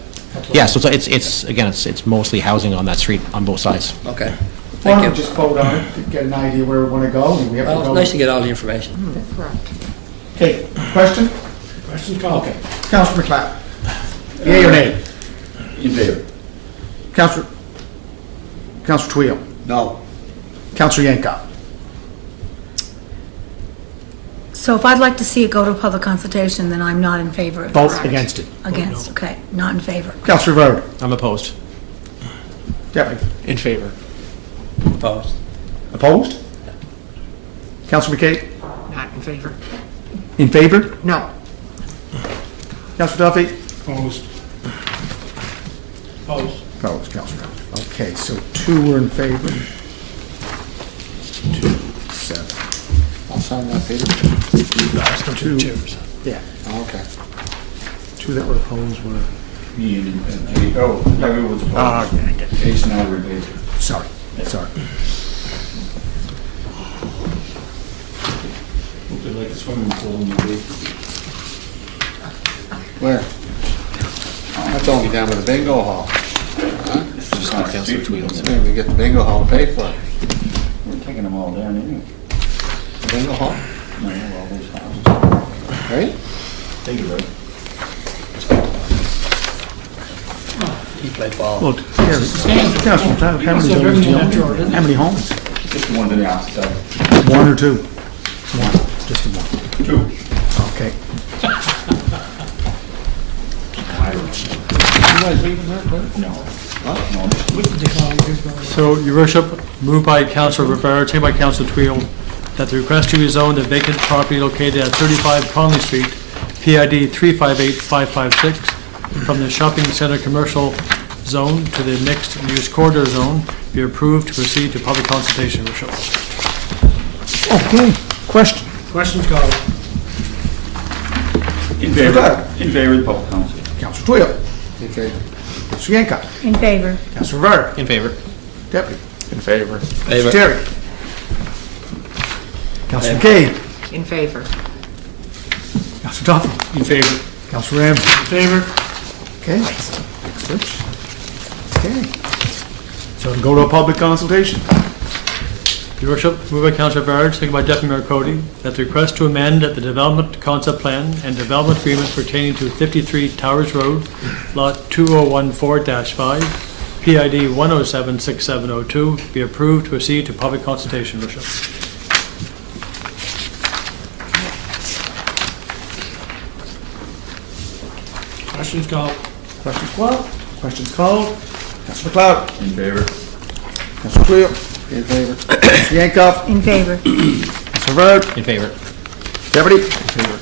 Yeah. So it's mostly housing on that street on both sides. okay. Why Thank don't we you. just vote on it to get an idea where we want to go? And we have to Well, it's go. nice to get all the information. That's correct. Okay, question? Questions called? Okay. Councillor McLeod? Yea or nay? In favor. Councillor Twill? No. Councillor Yankoff? So if I'd like to see it go to a public consultation, then I'm not in favor of it. Vote against it. Against, okay, not in favor. Councillor Rivard? I'm opposed. Deputy? In favor. Opposed? Opposed? Councillor McKay? Not in favor. In favor? No. Councillor Duffy? Opposed? Opposed. Opposed, Councillor Duffy. Okay, so two were in favor. 2, 7. I'll sign that, Peter. Two. Yeah, Okay. two that were opposed were, Larry was opposed. Jason Alvarez. sorry. Looked like a swimming pool in the lake. Where? That's only down to the bingo hall. Just not Councillor Tweedle. Maybe we get the bingo hall to pay for it. We're taking them all down anyway. Bingo hall, No, all those houses. right? Take it, right? He played ball. Well, Councillor, how many zones do you own? How many homes? Just the one to the opposite side. One or two? One, just the one. Two. Okay. You guys leaving that, Bert? No. So, Your Worship, moved by Councillor Rivera, seconded by Councillor Twill, that the request to rezone the vacant property located at 35 Conley Street, PID 358556, from the shopping center commercial zone to the mixed-use corridor zone be approved to proceed to public consultation, Your Worship. Okay, question? Questions called? In favor. In favor of the public council. Councillor Twill? In favor. Councillor Yankoff? In favor. Councillor Rivard? In favor. Deputy? In favor. Councillor Terry? Councillor McKay? In favor. Councillor Duffy? In favor. Councillor Ramsey? In favor? Okay, big switch. Okay. So go to a public consultation. Your Worship, moved by Councillor Barrett, seconded by Deputy Mayor Cody, that the request to amend the development concept plan and development agreement pertaining to 53 Towers Road, Lot 2014-5, PID 1076702, be approved to proceed to public consultation, Your Worship. Questions called? Questions called? Councillor McLeod? In favor. Councillor Twill? In favor. Councillor Yankoff? In favor. Councillor Rivard? In favor. Deputy? In favor.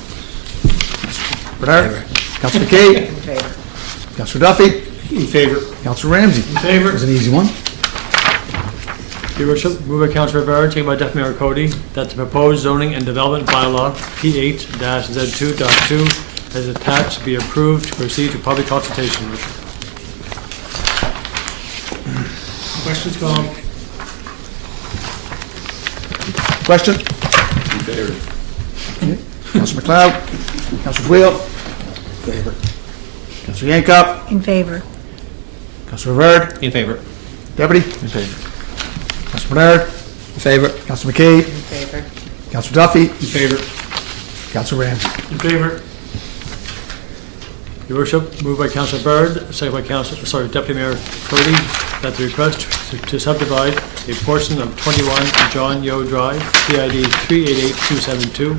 Bernard? Councillor McKay? In favor. Councillor Duffy? In favor. Councillor Ramsey? In favor. That was an easy one. Your Worship, moved by Councillor Barrett, seconded by Deputy Mayor Cody, that the proposed zoning and development bylaw P8-Z2.2 as attached be approved to proceed to public consultation, Your Worship. Questions called? Question? In favor. Councillor McLeod? Councillor Twill? Favor. Councillor Yankoff? In favor. Councillor Rivard? In favor. Deputy? In favor. Councillor Bernard? In favor? Councillor McKay? In favor. Councillor Duffy? In favor. Councillor Ramsey? In favor. Your worship, moved by Councillor Byrd, second by Deputy Mayor Cody, that the request to subdivide a portion of 21 John Yo Drive, PID 388272,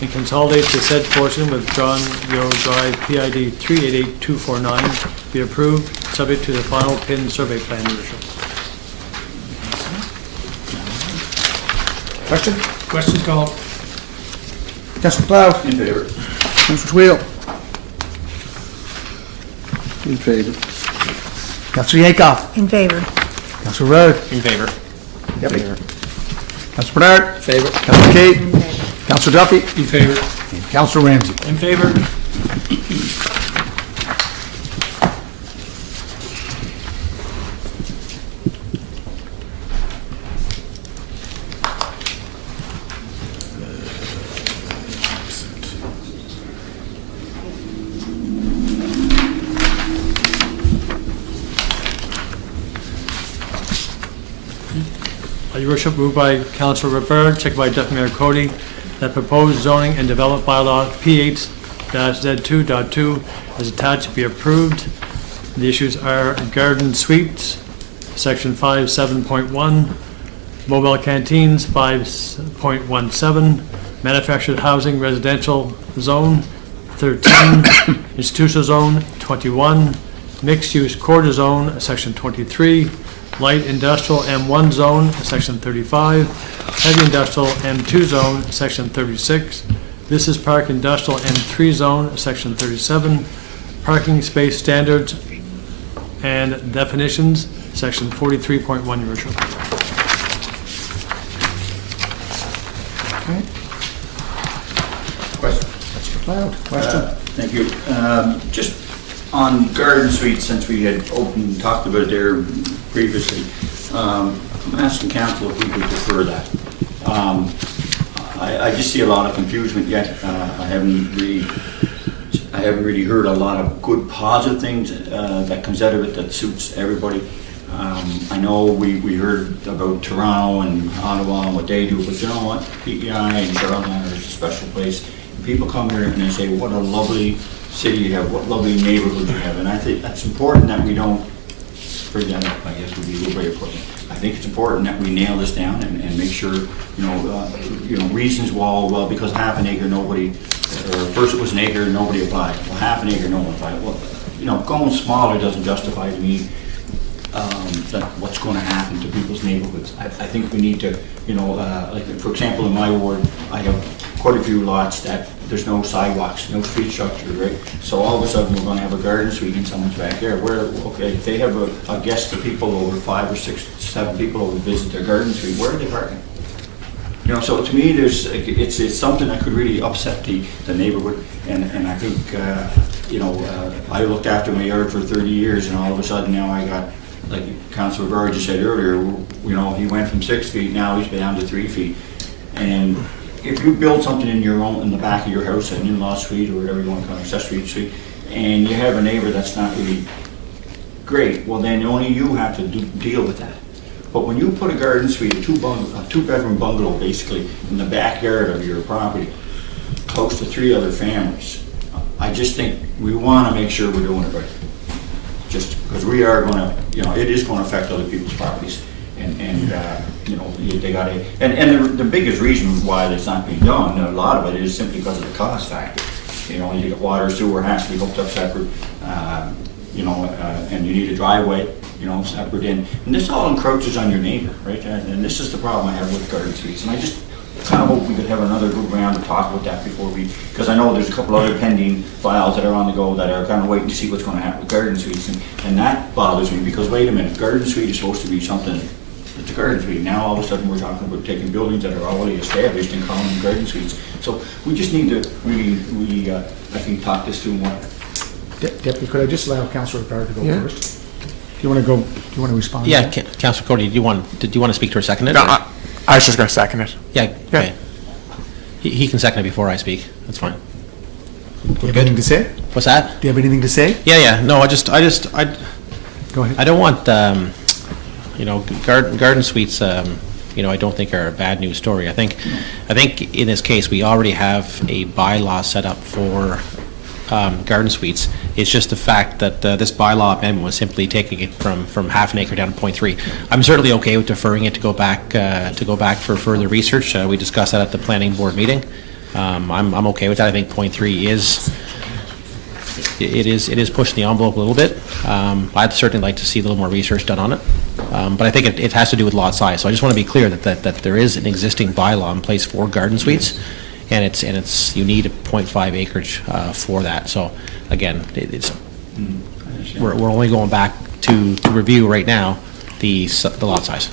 and consolidate the said portion with John Yo Drive, PID 388249, be approved, subject to the final PIN survey plan, your worship. Question? Questions called? Councillor McLeod? In favor. Councillor Twill? In favor. Councillor Yankoff? In favor. Councillor Rowd? In favor. Deputy. Councillor Bernard? Favor. Councillor Kate? Councillor Duffy? In favor. And Councillor Ramsey. In favor? Your worship, moved by Councillor Byrd, second by Deputy Mayor Cody, that proposed zoning and development bylaw P8-Z2.2 as attached be approved. The issues are garden suites, section 5.7.1, mobile canteens, 5.17, manufactured housing residential zone, 13, institutional zone, 21, mixed-use corridor zone, section 23, light industrial M1 zone, section 35, heavy industrial M2 zone, section 36, business park industrial M3 zone, section 37, parking space standards and definitions, section 43.1, your worship. Question? Thank you. Just on garden suites, since we had talked about it there previously, I'm asking council if we could defer that. I just see a lot of confusion yet. I haven't really heard a lot of good positive things that comes out of it that suits everybody. I know we heard about Toronto and Ottawa and what they do, but you know what? PEI and Charlottetown is a special place. People come here and they say, what a lovely city you have, what lovely neighborhoods you have. And I think that's important that we don't forget it, I guess would be a good way of putting it. I think it's important that we nail this down and make sure, reasons, well, because half an acre, nobody, or first it was an acre, nobody applied. Well, half an acre, no one applied. Well, going smaller doesn't justify to me that what's going to happen to people's neighborhoods. I think we need to, like for example, in my ward, I have quite a few lots that there's no sidewalks, no street structure, right? So all of a sudden, we're going to have a garden suite in someone's backyard. If they have a guest of people over 5 or 6, 7 people over visit their garden suite, where are they parking? So to me, it's something that could really upset the neighborhood, and I think, I looked after my yard for 30 years, and all of a sudden now I got, like Councilor Byrd just said earlier, he went from 6 feet, now he's been down to 3 feet. And if you build something in the back of your house, an in-law suite or whatever you want to call it, accessory suite, and you have a neighbor that's not really great, well then only you have to deal with that. But when you put a garden suite, a two-bedroom bungalow basically, in the backyard of your property, close to 3 other families, I just think we want to make sure we're doing it right. Just because we are going to, it is going to affect other people's properties. They got to, and the biggest reason why it's not being done, a lot of it is simply because of the cost factor. You get water, sewer has to be hooked up separate, and you need a driveway, separate in. And this all encroaches on your neighbor, right? And this is the problem I have with garden suites. And I just kind of hope we could have another good round to talk about that before because I know there's a couple other pending files that are on the go that are kind of waiting to see what's going to happen with garden suites. And that bothers me because, wait a minute, garden suite is supposed to be something. It's a garden suite. Now all of a sudden we're talking about taking buildings that are already established and calling them garden suites. So we just need to really, I think, talk this through more. Deputy, could I just allow Councillor Byrd to go first? Do you want to respond? Yeah, Councillor Cody, did you want to speak to her second? No, I was just going to second it. Yeah, okay. He can second it before I speak. That's fine. Do you have anything to say? What's that? Do you have anything to say? Yeah. No, I Go ahead. I don't want, garden suites, I don't think are a bad news story. I think in this case, we already have a bylaw set up for garden suites, It's just the fact that this bylaw amendment was simply taking it from half an acre down to 0.3. I'm certainly okay with deferring it to go back for further research. We discussed that at the planning board meeting. I'm okay with that. I think 0.3 is pushing the envelope a little bit. I'd certainly like to see a little more research done on it. But I think it has to do with lot size. So I just want to be clear that there is an existing bylaw in place for garden suites, and it's you need a 0.5 acreage for that. So again, we're only going back to review right now the lot size.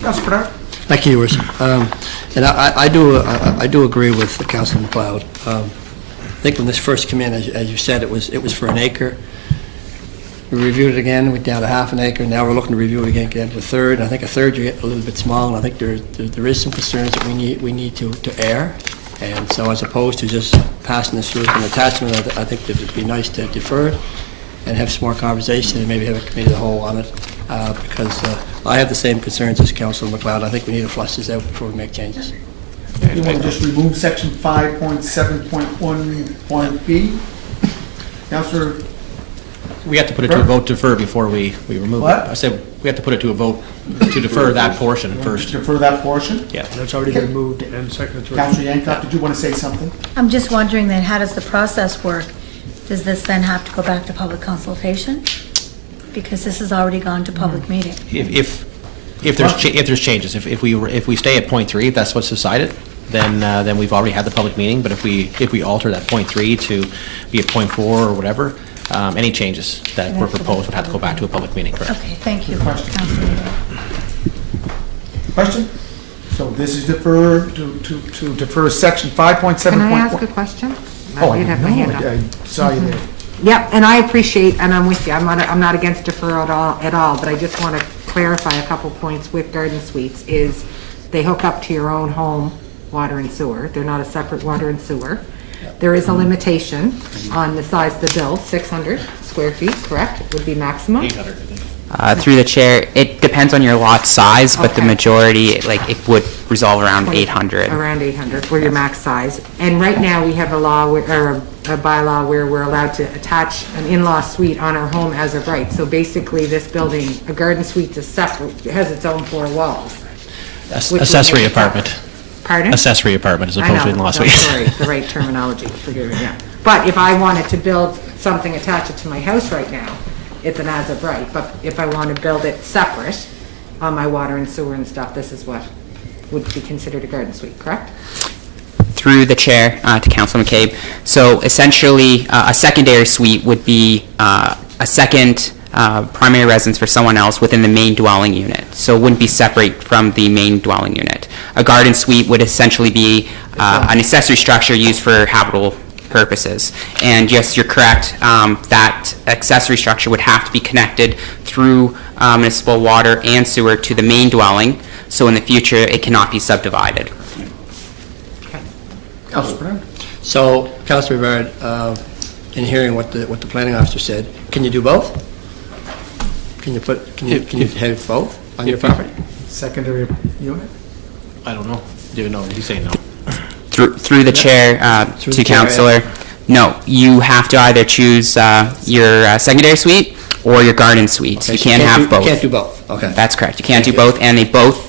Councilor Bernard? Thank you, Your Worship. And I do agree with Councilor McLeod. I think when this first came in, as you said, it was for an acre. We reviewed it again, went down to half an acre. Now we're looking to review it again to a third. I think a third you get a little bit small, and I think there is some concerns that we need to air. And so as opposed to just passing this through as an attachment, I think it would be nice to defer it and have some more conversation and maybe have a committee of the whole on it. Because I have the same concerns as Councilor McLeod. I think we need to flush this out before we make changes. You want to just remove section 5.7.1.b? Councilor, We have to put it to a vote to defer before we remove it. What? I said we have to put it to a vote to defer that portion first. defer that portion? Yeah. That's already been moved and seconded. Councilor Yankoff, did you want to say something? I'm just wondering then, how does the process work? Does this then have to go back to public consultation? Because this has already gone to public meeting. If there's changes, if we stay at 0.3, if that's what's decided, then we've already had the public meeting. But if we alter that 0.3 to be at 0.4 or whatever, any changes that were proposed would have to go back to a public meeting, correct? Okay, thank you, Question. Councilor. Question? So this is defer, to defer section 5.7. Can I ask a question? Oh, I did have my hand up. I saw you there. Yep, and I appreciate, and I'm with you, I'm not against deferral at all, but I just want to clarify a couple points with garden suites, is they hook up to your own home water and sewer, they're not a separate water and sewer. There is a limitation on the size of the bill, 600 square feet, correct, would be maximum? 800, I think. Through the chair, it depends on your lot size, but the Okay. majority, like, it would resolve around 800. Around 800 for your max size. And right now, we have a law, or a bylaw where we're allowed to attach an in-law suite on our home as of right. So basically, this building, a garden suite is separate, it has its own 4 walls. Which would Accessory make it apartment. Pardon? Accessory apartment as I opposed to know, in-law that's suite. the right terminology, forgive me, yeah. But if I wanted to build something, attach it to my house right now, it's an as of right. But if I want to build it separate on my water and sewer and stuff, this is what would be considered a garden suite, correct? Through the chair to Councilor McCabe. So essentially, a secondary suite would be a second primary residence for someone else within the main dwelling unit. So it wouldn't be separate from the main dwelling unit. A garden suite would essentially be an accessory structure used for habitable purposes. And yes, you're correct, that accessory structure would have to be connected through municipal water and sewer to the main dwelling. So in the future, it cannot be subdivided. Councilor Bernard? So, Councilor Rivard, in hearing what the planning officer said, can you do both? Can you have both on your property? Secondary unit? I don't know. Do you know? He's saying no. Through the chair Through to the chair, yeah. Councilor, no, you have to either choose your secondary suite or your garden suite. Okay, You so can't have both. You can't do both, okay. That's correct. You can't do Thank you. both, and they both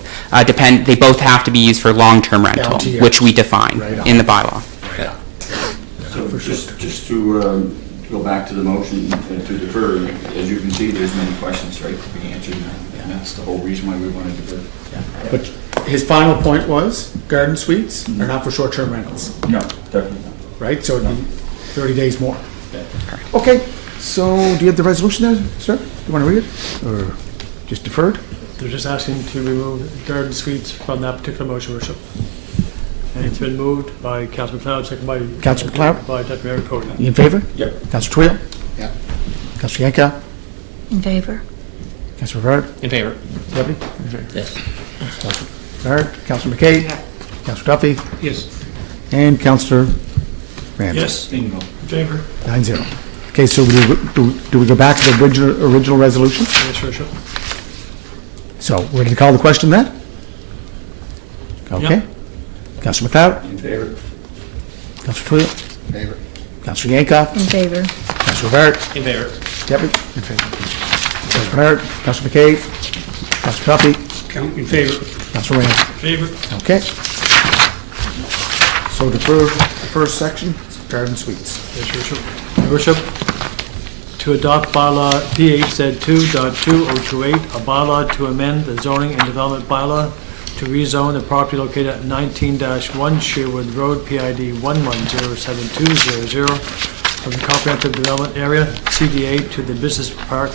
they both have to be used for long-term rental, Guarantee it. which we define Right on. in the bylaw. Okay. So just to go back to the motion to defer, as you can see, there's many questions, right, to be answered, and that's the whole reason why we want to defer. But his final point was, garden suites are not for short-term rentals, No, definitely not. right? So it'd be 30 days more. Okay, so do you have the resolution there, sir? You want to read it, or just deferred? They're just asking to remove garden suites from that particular motion, Worship. And it's been moved by Councilor McLeod, second by... Councilor McLeod? By Deputy Mayor Cody. You in favor? Yep. Councilor Twill? Yeah. Councilor Yankoff? In favor? Councilor Bernard? In favor. Deputy? In favor. Yes. Bernard? Councilor McKay? Yeah. Councilor Duffy? Yes. And Councilor Ramsey? Bingo. In favor? 9-0. Okay, so do we go back to the original resolution? Yes, Worship. So, we're going to call the question then? Okay. Yep. Councilor McLeod? In favor? Councilor Twill? Favor. Councillor Yankoff. In favor. Councillor Rivard. In favor. Deputy. In favor. Councillor Bernard. Councillor McCabe. Councillor Duffy. Count in favor. Councillor Rand. Favor. Okay. So defer the first section, garden suites. Yes, Your Worship. Your Worship, to adopt bylaw PHZ2.2028, a bylaw to amend the zoning and development bylaw to rezone the property located at 19-1 Sherwood Road, PID 11072000, from the comprehensive development area, CDA, to the business park,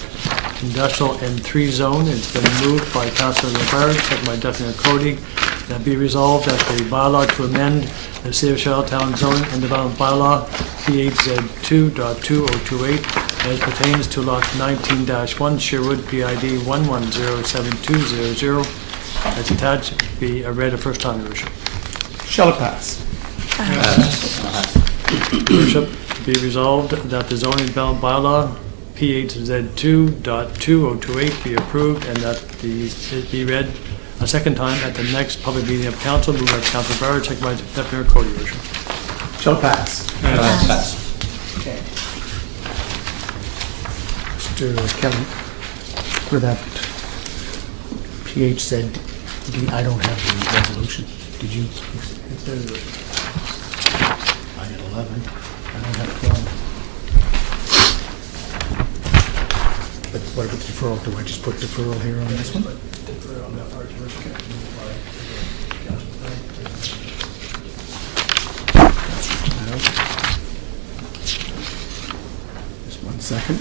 industrial M3 zone. It's been moved by Councillor Labarge, second by Deputy Mayor Cody, that be resolved that the bylaw to amend the City of Charlottetown zoning and development bylaw, PHZ2.2028, as pertains to lot 19-1 Sherwood, PID 11072000, as attached, be read a first time, Your Worship. Shall it pass? Your Worship, be resolved that the zoning development bylaw, PHZ2.2028, be approved and that it be read a second time at the next public meeting of council, moved by Councillor Barrett, second by Deputy Mayor Cody, Your Worship. Shall it pass? Pass. Okay. Mr. Kelly, for that PHZ, I don't have the resolution. Did you? I got 11. I don't have 12. But what about deferral? Do I just put deferral here on this one? Just 1 second.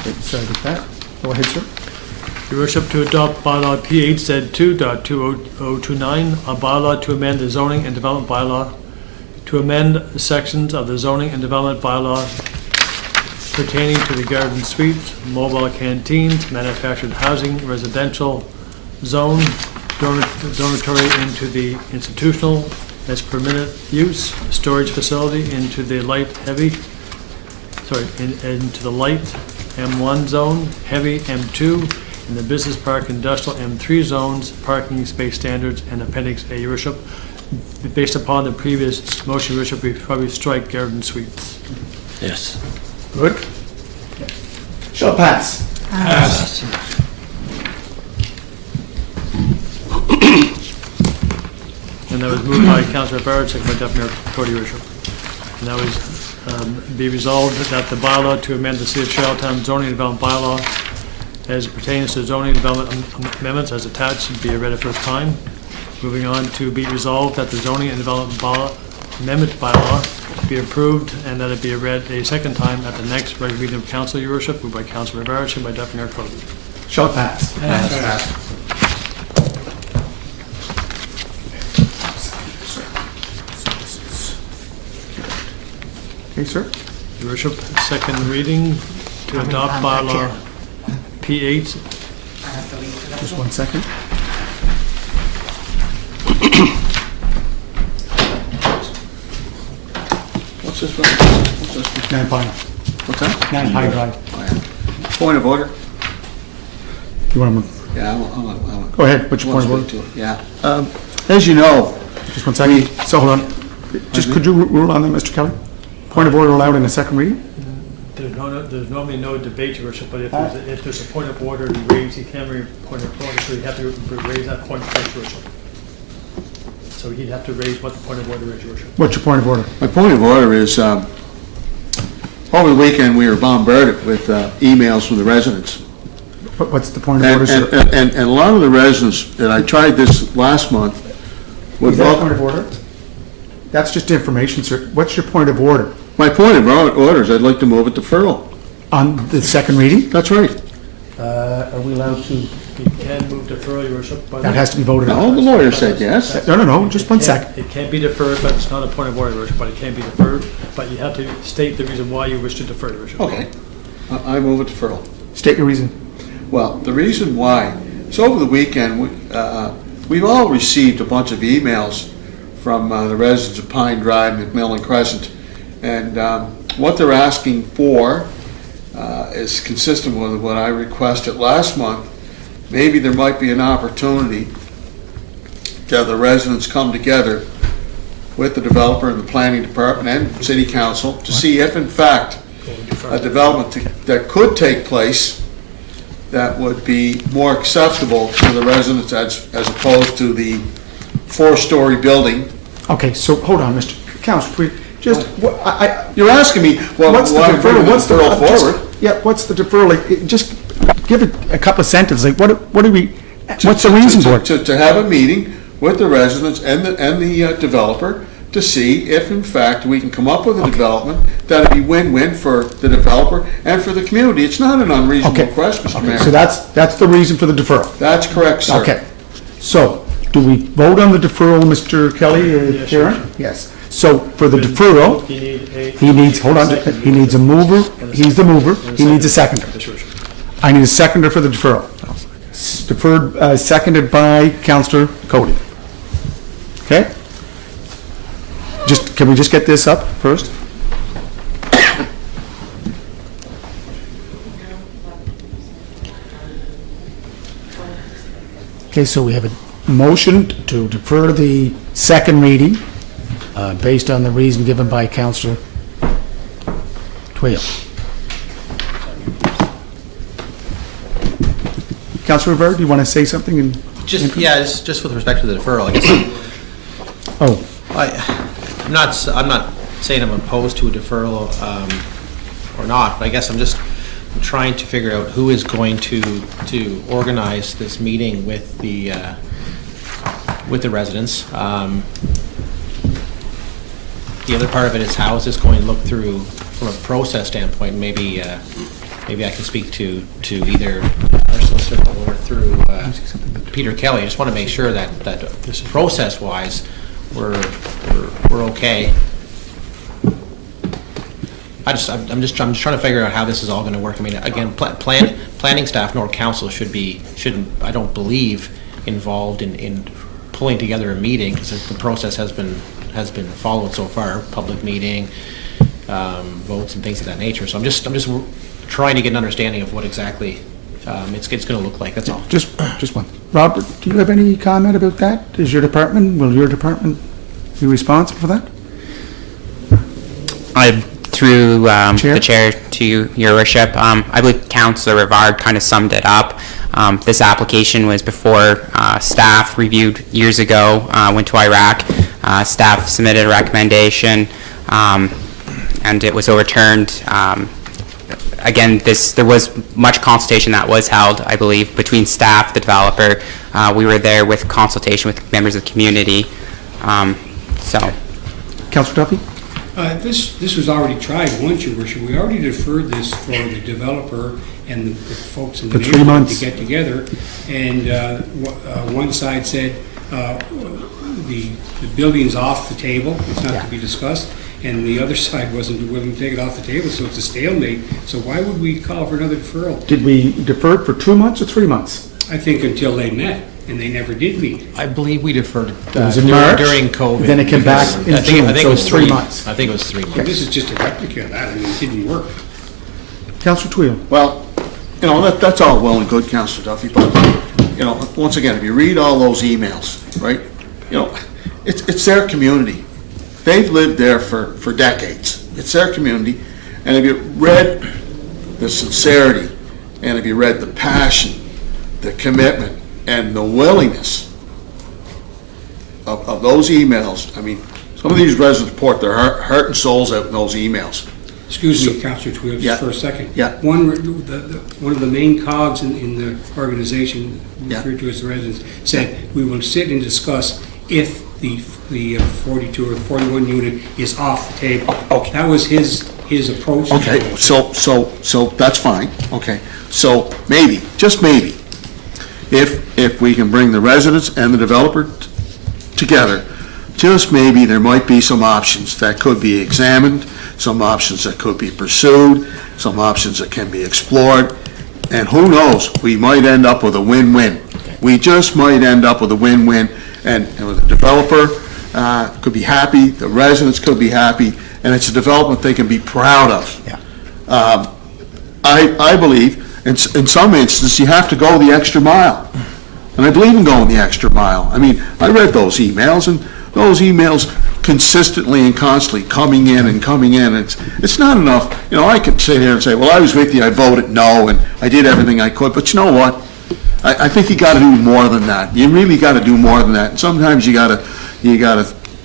Okay, sorry about that. Go ahead, sir. Your Worship, to adopt bylaw PHZ2.2029, a bylaw to amend the zoning and development bylaw, to amend sections of the zoning and development bylaw pertaining to the garden suites, mobile canteens, manufactured housing, residential zone, dormitory into the institutional as permitted use, storage facility into the into the light M1 zone, heavy M2, in the business park industrial M3 zones, parking space standards, and Appendix A, Your Worship. Based upon the previous motion, Your Worship, we probably strike garden suites. Yes. Good. Shall it pass? And that was moved by Councillor Barrett, second by Deputy Mayor Cody, Your Worship. And that was be resolved that the bylaw to amend the City of Charlottetown zoning and development bylaw as it pertains to zoning and development amendments as attached be read a first time. Moving on to be resolved that the zoning and development amendment bylaw be approved and that it be read a second time at the next regular meeting of council, Your Worship, moved by Councillor Rivard, second by Deputy Mayor Cody. Shall it pass? Okay, sir. Your Worship, second reading to adopt bylaw P8. Just 1 second. What's this one? What's this one? 9 Pine. What's that? 9 Pine Drive. Point of order? You want to, Yeah, go ahead, what's your point of order? Yeah. As you know, Just 1 second. So hold on. Just could you rule on that, Mr. Kelly? Point of order allowed in a second reading? There's normally no debate, Your Worship, but if there's a point of order to raise, he can raise point of order, so you have to raise that point first, Your Worship. So he'd have to raise what the point of order is, Your Worship. What's your point of order? my point of order is, over the weekend, we were bombarded with emails from the residents. What's the point of And, order, sir? and a lot of the residents, and I tried this last month, would Is that a vote. point of order? That's just information, sir. What's your point of order? My point of order is I'd like to move it to deferral. On the second reading? That's right. Are we allowed to, he can move deferral, Your Worship? but- That has to be voted No, on. the lawyer said yes. No, just 1 It second. can't- It can be deferred, but it's not a point of order, Your Worship, but it can be deferred, but you have to state the reason why you wish to defer, Your Worship. Okay. I move it to deferral. State your reason. Well, the reason why, is over the weekend, we've all received a bunch of emails from the residents of Pine Drive, McMillan Crescent, and what they're asking for is consistent with what I requested last month, maybe there might be an opportunity to have the residents come together with the developer and the planning department and city council to see if in fact a development that could take place that would be more acceptable to the residents as opposed to the 4-story building. Okay, so hold on, Mr. Council, just, You're asking me, well, what's the why bring deferral? the What's the deferral just- forward? Yeah, what's the deferral? Like, just give it a couple of sentences. Like, what do we? What's the reason for it? To have a meeting with the residents and the developer to see if in fact we can come up with a development that'd be win-win for the developer and for the community. It's not an unreasonable Okay. request, Mr. Mayor. So that's the reason for the deferral. That's correct, sir. Okay. So, do we vote on the deferral, Mr. Kelly or Yes, Karen? sure. Yes. So, for the deferral, You need a... he needs, hold on, he needs a mover, he's the mover, he needs a seconder. Yes, Your Worship. I need a seconder for the deferral. Deferred, seconded by Councillor Cody. Okay? Can we just get this up first? Okay, so we have a motion to defer the second reading, based on the reason given by Councillor Twill. Councillor Rivera, do you want to say something? Just with respect to the deferral, I guess. Oh, I'm not saying I'm opposed to a deferral or not, but I guess I'm trying to figure out who is going to organize this meeting with the residents. The other part of it is how is this going to look through from a process standpoint? Maybe I can speak to either our solicitor or through Peter Kelly. I just want to make sure that process-wise we're okay. I'm just trying to figure out how this is all going to work. I mean, again, planning staff nor council shouldn't, I don't believe, involved in pulling together a meeting, because the process has been followed so far, public meeting, votes and things of that nature. So I'm just trying to get an understanding of what exactly it's going to look like. That's all. just one. Robert, do you have any comment about that? Will your department be responsible for that? Through Chair? the chair to your worship, I believe Councillor Rivard kind of summed it up. This application was before staff reviewed years ago, went to Iraq. Staff submitted a recommendation, and it was overturned. Again, there was much consultation that was held, I believe, between staff, the developer. We were there with consultation with members of the community. Councillor Duffy? This was already tried once, Your Worship. We already deferred this for the developer and the folks in the For 3 neighborhood months. to get together. And one side said the building's off the table, it's not to be discussed. And the other side wasn't willing to take it off the table, so it's a stalemate. So why would we call for another deferral? Did we defer it for 2 months or 3 months? I think until they met, and they never did meet. I believe we deferred It was in March, during COVID. then it came back in I think June, it so was it's 3 months. I think it was 3 months. But this is just a replica of that. I mean, it didn't work. Councillor Twill? Well, that's all well and good, Councillor Duffy, but, once again, if you read all those emails, right, it's their community. They've lived there for decades. It's their community, and if you read the sincerity, and if you read the passion, the commitment, and the willingness of those emails, I mean, some of these residents poured their heart and souls out in those emails. Excuse me, Councillor Twill, Yeah. just for a second. Yeah. One of the main cogs in the organization, Yeah. referred to as the residents, said, we will sit and discuss if the 42 or 41 unit is off the table. Okay. That was his approach. to Okay, it. so that's fine, okay. So maybe, just maybe, if we can bring the residents and the developer together, just maybe there might be some options that could be examined, some options that could be pursued, some options that can be explored, and who knows, we might end up with a win-win. We just might end up with a win-win, and the developer could be happy, the residents could be happy, and it's a development they can be proud of. Yeah. I believe, in some instances, you have to go the extra mile. And I believe in going the extra mile. I mean, I read those emails, and those emails consistently and constantly coming in and coming in. It's not enough. You know, I could sit here and say, well, I was with you, I voted no, and I did everything I could. But you know what? I think you got to do more than that. You really got to do more than that. And sometimes you got to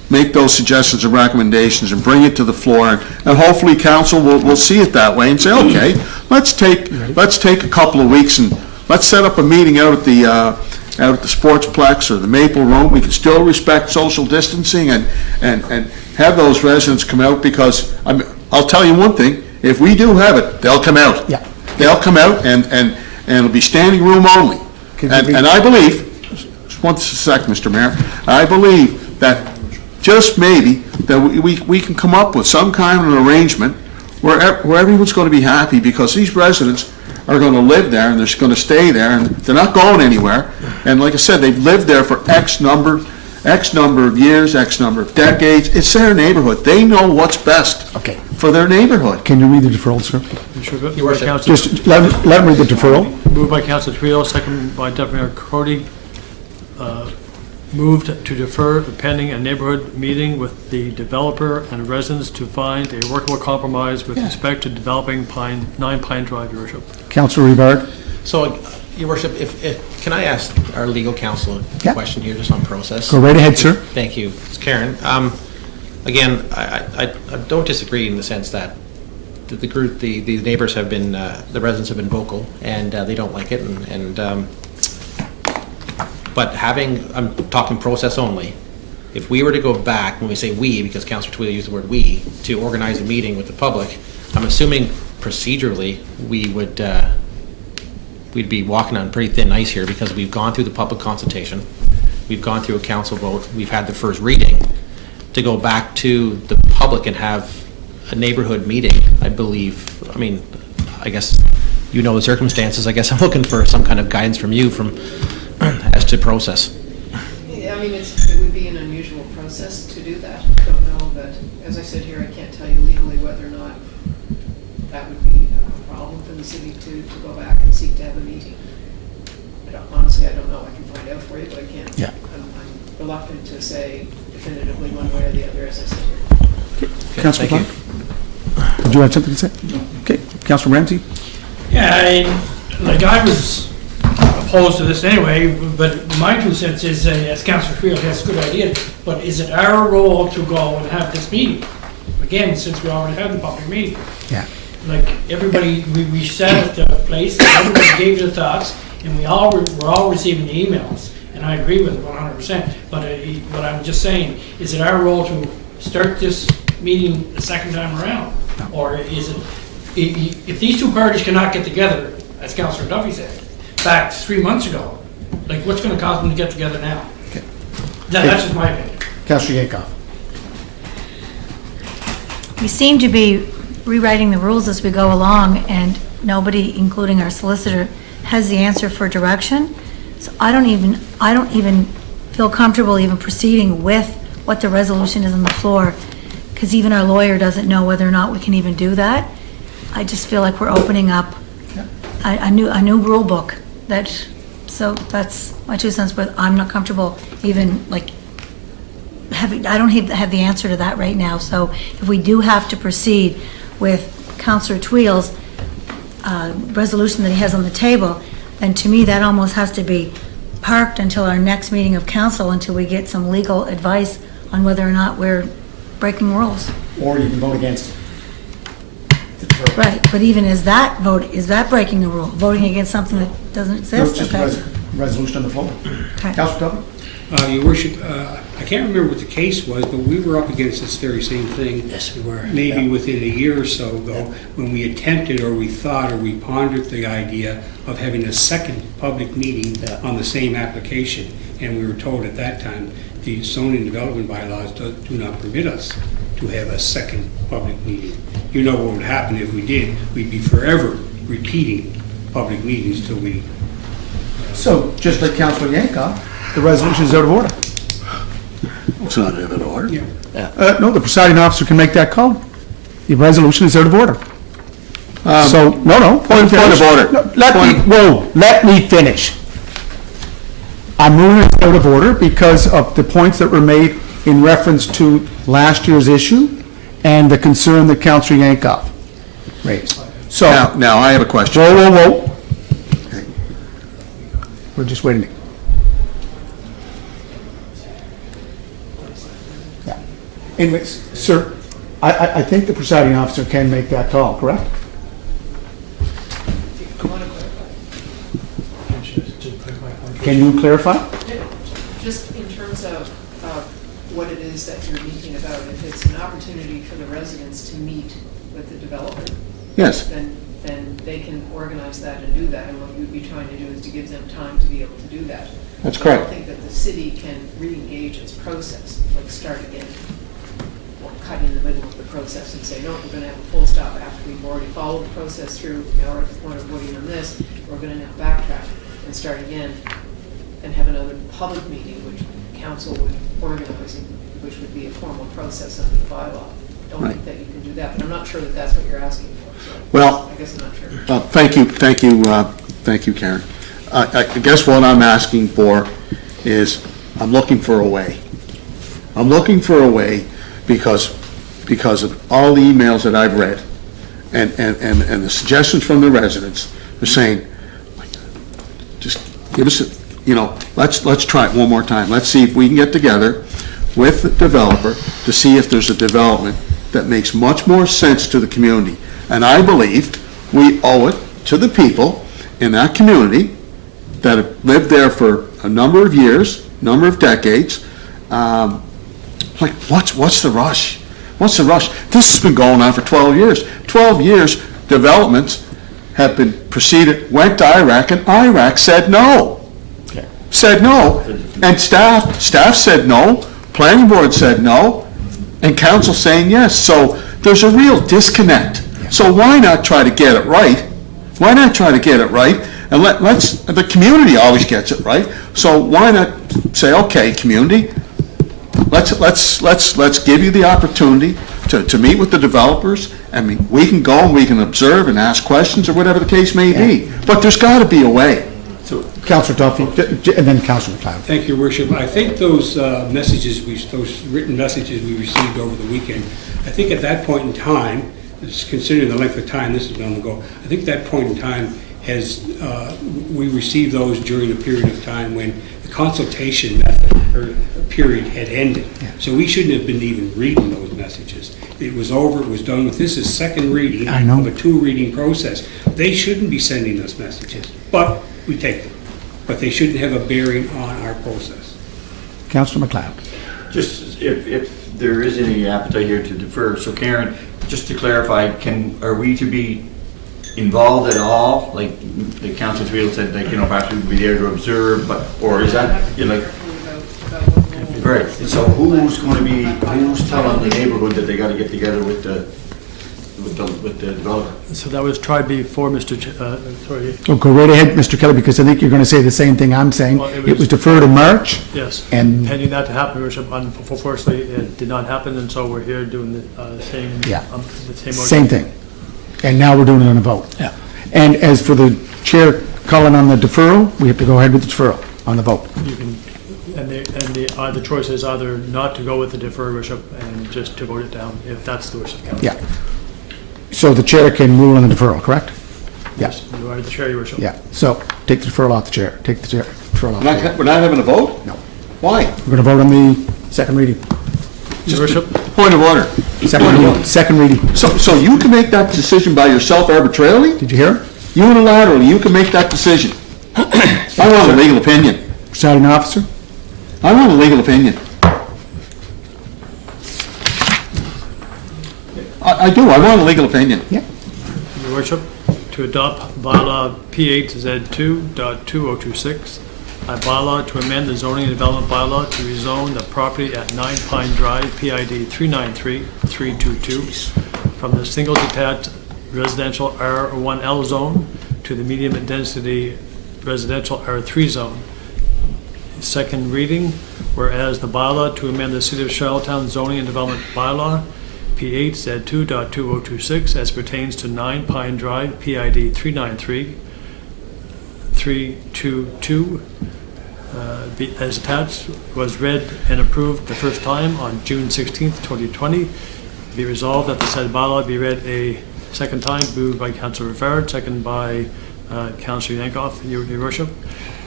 make those suggestions and recommendations and bring it to the floor, and hopefully council will see it that way and say, okay, let's take a couple of weeks and let's set up a meeting out at the Sportsplex or the Maple Room. We can still respect social distancing and have those residents come out, because I'll tell you one thing, if we do have it, they'll come out. Yeah. They'll come out, and it'll be standing room only. And I believe, just one second, Mr. Mayor, I believe that just maybe that we can come up with some kind of an arrangement where everyone's going to be happy, because these residents are going to live there, and they're going to stay there, and they're not going anywhere. And like I said, they've lived there for X number of years, X number of decades. It's their neighborhood. They know what's best for their neighborhood. Can you read the deferral, sir? Your worship. Just let him read the deferral. Moved by Councilor Trio, second by Deputy Mayor Cody. Moved to defer the pending a neighborhood meeting with the developer and residents to find a workable compromise with respect to developing 9 Pine Drive, Your Worship. Councillor Rivard. So, Your Worship, can I ask our legal counsel a question here, just on process? Go right ahead, sir. Thank you. It's Karen. Again, I don't disagree in the sense that the group, the neighbors have been, the residents have been vocal, and they don't like it, but I'm talking process only. If we were to go back, when we say we, because Councillor Tweel used the word we, to organize a meeting with the public, I'm assuming procedurally we'd be walking on pretty thin ice here, because we've gone through the public consultation, we've gone through a council vote, we've had the first reading. To go back to the public and have a neighborhood meeting, I believe, I guess you know the circumstances. I guess I'm looking for some kind of guidance from you as to process. Yeah, it would be an unusual process to do that. I don't know, but as I said here, I can't tell you legally whether or not that would be a problem for the city to go back and seek to have a meeting. Honestly, I don't know. I can find out for you, but I can't. Yeah. I'm reluctant to say definitively one way or the other, as I said here. Councillor Clark? Did you have something to say? Okay. Councillor Ramsey? Yeah, I was opposed to this anyway, but my 2 cents is, as Councillor Field has a good idea, but is it our role to go and have this meeting? Again, since we already have the public meeting. Yeah. Like, everybody, we sat at the place, everybody gave their thoughts, and we're all receiving the emails, and I agree with it 100%, but what I'm just saying, is it our role to start this meeting the second time around? No. Or is it, if these 2 parties cannot get together, as Councillor Duffy said, back 3 months ago, like, what's going to cause them to get together now? Okay. That's just my opinion. Councillor Yankoff. We seem to be rewriting the rules as we go along, and nobody, including our solicitor, has the answer for direction. So I don't even feel comfortable even proceeding with what the resolution is on the floor, because even our lawyer doesn't know whether or not we can even do that. I just feel like we're opening up a new rule book. So that's my 2 cents, but I'm not comfortable even I don't have the answer to that right now. So if we do have to proceed with Councillor Tweel's resolution that he has on the table, then to me that almost has to be parked until our next meeting of council, until we get some legal advice on whether or not we're breaking rules. Or you can vote against it. Right, but even is that breaking the rule? Voting against something that doesn't No, exist? it's just a resolution on the floor. Okay. Councillor Duffy? Your Worship, I can't remember what the case was, but we were up against this very same thing. Yes, we were. Maybe within a year or so ago, when we attempted, or we thought, or we pondered the idea of having a second public meeting on the same application. And we were told at that time, the zoning development bylaws do not permit us to have a second public meeting. You know what would happen if we did? We'd be forever repeating public meetings till we... So, just like Councillor Yankoff, the resolution is out of order. It's not out of order. Yeah. No, the presiding officer can make that call. The resolution is out of order. So, no, Point of order. No, let me finish. I'm moving it out of order because of the points that were made in reference to last year's issue and the concern that Councillor Yankoff raised. So, Now, I have a question. whoa. We're just waiting. Yeah. Anyways, sir, I think the presiding officer can make that call, correct? Can you clarify? Just in terms of what it is that you're meeting about, if it's an opportunity for the residents to meet with the developer, Yes. then they can organize that and do that, and what you'd be trying to do is to give them time to be able to do that. That's I correct. don't think that the city can re-engage its process, like start again, or cut in the middle of the process and say, no, we're gonna have a full stop after we've already followed the process through, now we're at the point of voting on this, we're gonna now backtrack and start again, and have another public meeting, which council would organize, which would be a formal process under the bylaw. Don't think that you can do that, but I'm not sure that that's what you're asking for, so. Well, I guess I'm not sure. Thank you, Karen. I guess what I'm asking for is, I'm looking for a way. I'm looking for a way because of all the emails that I've read and the suggestions from the residents, they're saying, just give us, let's try it one more time. Let's see if we can get together with the developer to see if there's a development that makes much more sense to the community. And I believe we owe it to the people in that community that have lived there for a number of years, number of decades. Like, what's the rush? What's the rush? This has been going on for 12 years. 12 years, developments have been proceeded, went to IRAC, and IRAC said no. Said no. And staff said no, planning board said no, and council saying yes. So there's a real disconnect. So why not try to get it right? Why not try to get it right? And let's, the community always gets it right. So why not say, okay, community, let's give you the opportunity to meet with the developers. I mean, we can go and we can observe and ask questions or whatever the case may be. But there's got to be a way. So, Councillor Duffy, and then Councillor McLeod. Thank you, Your Worship. I think those messages, those written messages we received over the weekend, I think at that point in time, considering the length of time this has been on the go, I think that point in time has, we received those during a period of time when the consultation method or period had ended. Yeah. So we shouldn't have been even reading those messages. It was over, it was done with. This is second reading I know. of a 2-reading process. They shouldn't be sending us messages, but we take them. But they shouldn't have a bearing on our process. Councillor McLeod. Just if there is any appetite here to defer, so Karen, just to clarify, are we to be involved at all? Like the Council Twill said, perhaps we'd be there to observe, or is that, right, so who's telling the neighborhood that they gotta get together with the developer? So that was tried before, sorry, Oh, go right ahead, Mr. Kelly, because I think you're going to say the same thing I'm saying. Well, It was deferred in March. yes. And- Pending that to happen, Your Worship, unfortunately, it did not happen, and so we're here doing the same. Yeah. The same motion. Same thing. And now we're doing it on a vote. Yeah. And as for the chair calling on the deferral, we have to go ahead with the deferral on the vote. You can, the choice is either not to go with the deferred, Worship, and just to vote it down, if that's the wish of council. Yeah. So the chair can rule on the deferral, correct? Yes, you are the chair, Your Worship. Yeah. So take the deferral off the chair. Take the deferral off the chair. We're not having a vote? No. Why? We're going to vote on the second reading. Your Worship, Point of order. Second reading. So you can make that decision by yourself arbitrarily? Did you hear? Unilaterally, you can make that decision. I want a legal opinion. Presiding officer? I want a legal opinion. I do, I want a legal opinion. Yeah. Your Worship, to adopt bylaw P8Z2.2026, a bylaw to amend the zoning and development bylaw to rezone the property at 9 Pine Drive, PID 393322, from the single detached residential R1L zone to the medium density residential R3 zone. Second reading, whereas the bylaw to amend the City of Charlottetown zoning and development bylaw, P8 Z2.2026 as pertains to 9 Pine Drive, PID 393322, as attached, was read and approved the first time on June 16th, 2020. Be resolved that the said bylaw be read a second time, moved by Councillor Rivard, second by Councillor Yankoff, Your Worship.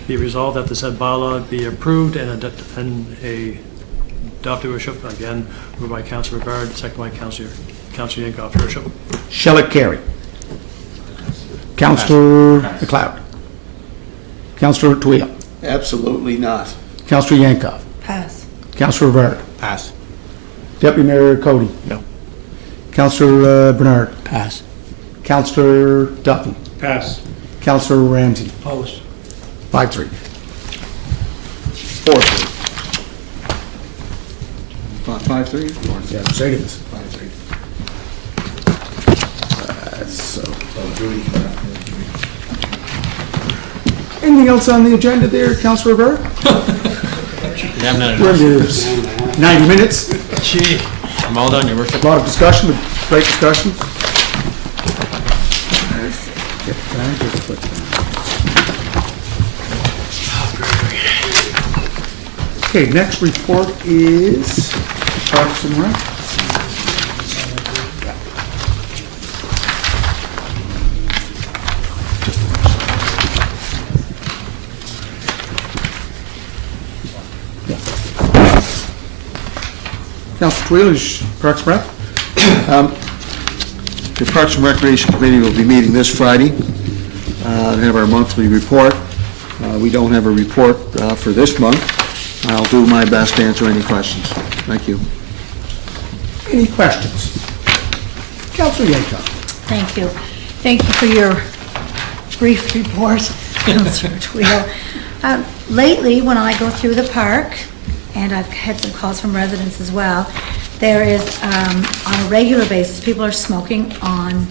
Be resolved that the said bylaw be approved and adopted, Worship, again, moved by Councillor Rivard, second by Councillor Yankoff, Your Worship. Shall it carry? Councillor McLeod. Councillor Twill. Absolutely not. Councillor Yankoff. Pass. Councillor Rivard. Pass. Deputy Mayor Cody. No. Councillor Bernard. Pass. Councillor Duffy. Pass. Councillor Ramsey. Opposed. 5-3. 4-3. 5-3? Yeah, say this. 5-3. So. Anything else on the agenda there, Councillor Rivard? We're into 90 minutes. Gee, I'm all done, Your Worship. A lot of discussion, but great discussion. Okay, next report is Parks and Rec. Councilor Twill is Parks and Rec. The Parks and Recreation Committee will be meeting this Friday to have our monthly report. We don't have a report for this month. I'll do my best to answer any questions. Thank you. Any questions? Councilor Yankoff. Thank you. Thank you for your brief report, Councillor Twill. Lately, when I go through the park, and I've had some calls from residents as well, there is, on a regular basis, people are smoking on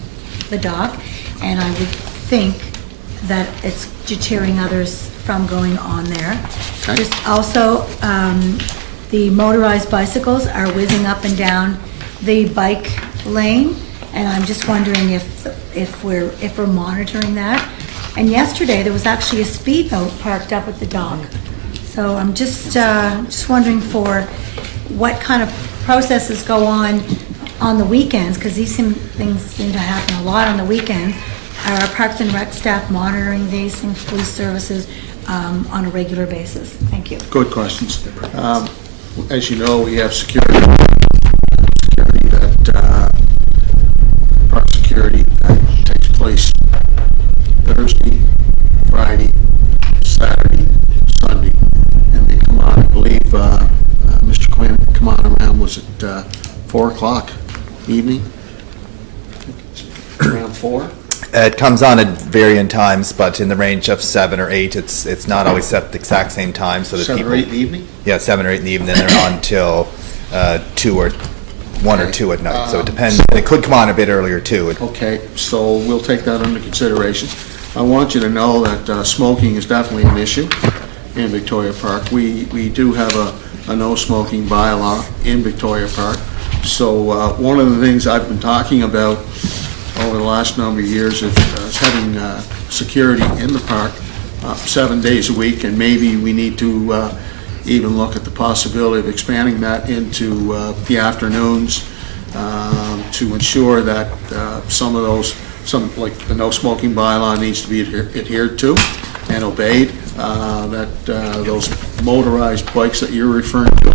the dock, and I would think that it's deterring others from going on there. Just also, the motorized bicycles are whizzing up and down the bike lane, and I'm just wondering if we're monitoring that. And yesterday, there was actually a speedboat parked up at the dock. So I'm just wondering for what kind of processes go on the weekends, because these things seem to happen a lot on the weekends. Are our Parks and Rec staff monitoring these things, police services, on a regular basis? Thank you. Good questions. As you know, we have security that park security that takes place Thursday, Friday, Saturday, Sunday, and they come on. I believe Mr. Quinn come on around. Was it 4 o'clock evening? Around 4. It comes on at varying times, but in the range of 7 or 8. It's not always at the exact same time, so that 7 people. or 8 in the evening? Yeah, 7 or 8 in the evening, then they're on till 2 or 1 or 2 at night. So it depends. And it could come on a bit earlier too. Okay, so we'll take that under consideration. I want you to know that smoking is definitely an issue in Victoria Park. We do have a no smoking bylaw in Victoria Park. So one of the things I've been talking about over the last number of years is having security in the park 7 days a week, and maybe we need to even look at the possibility of expanding that into the afternoons to ensure that some like the no smoking bylaw needs to be adhered to and obeyed, that those motorized bikes that you're referring to,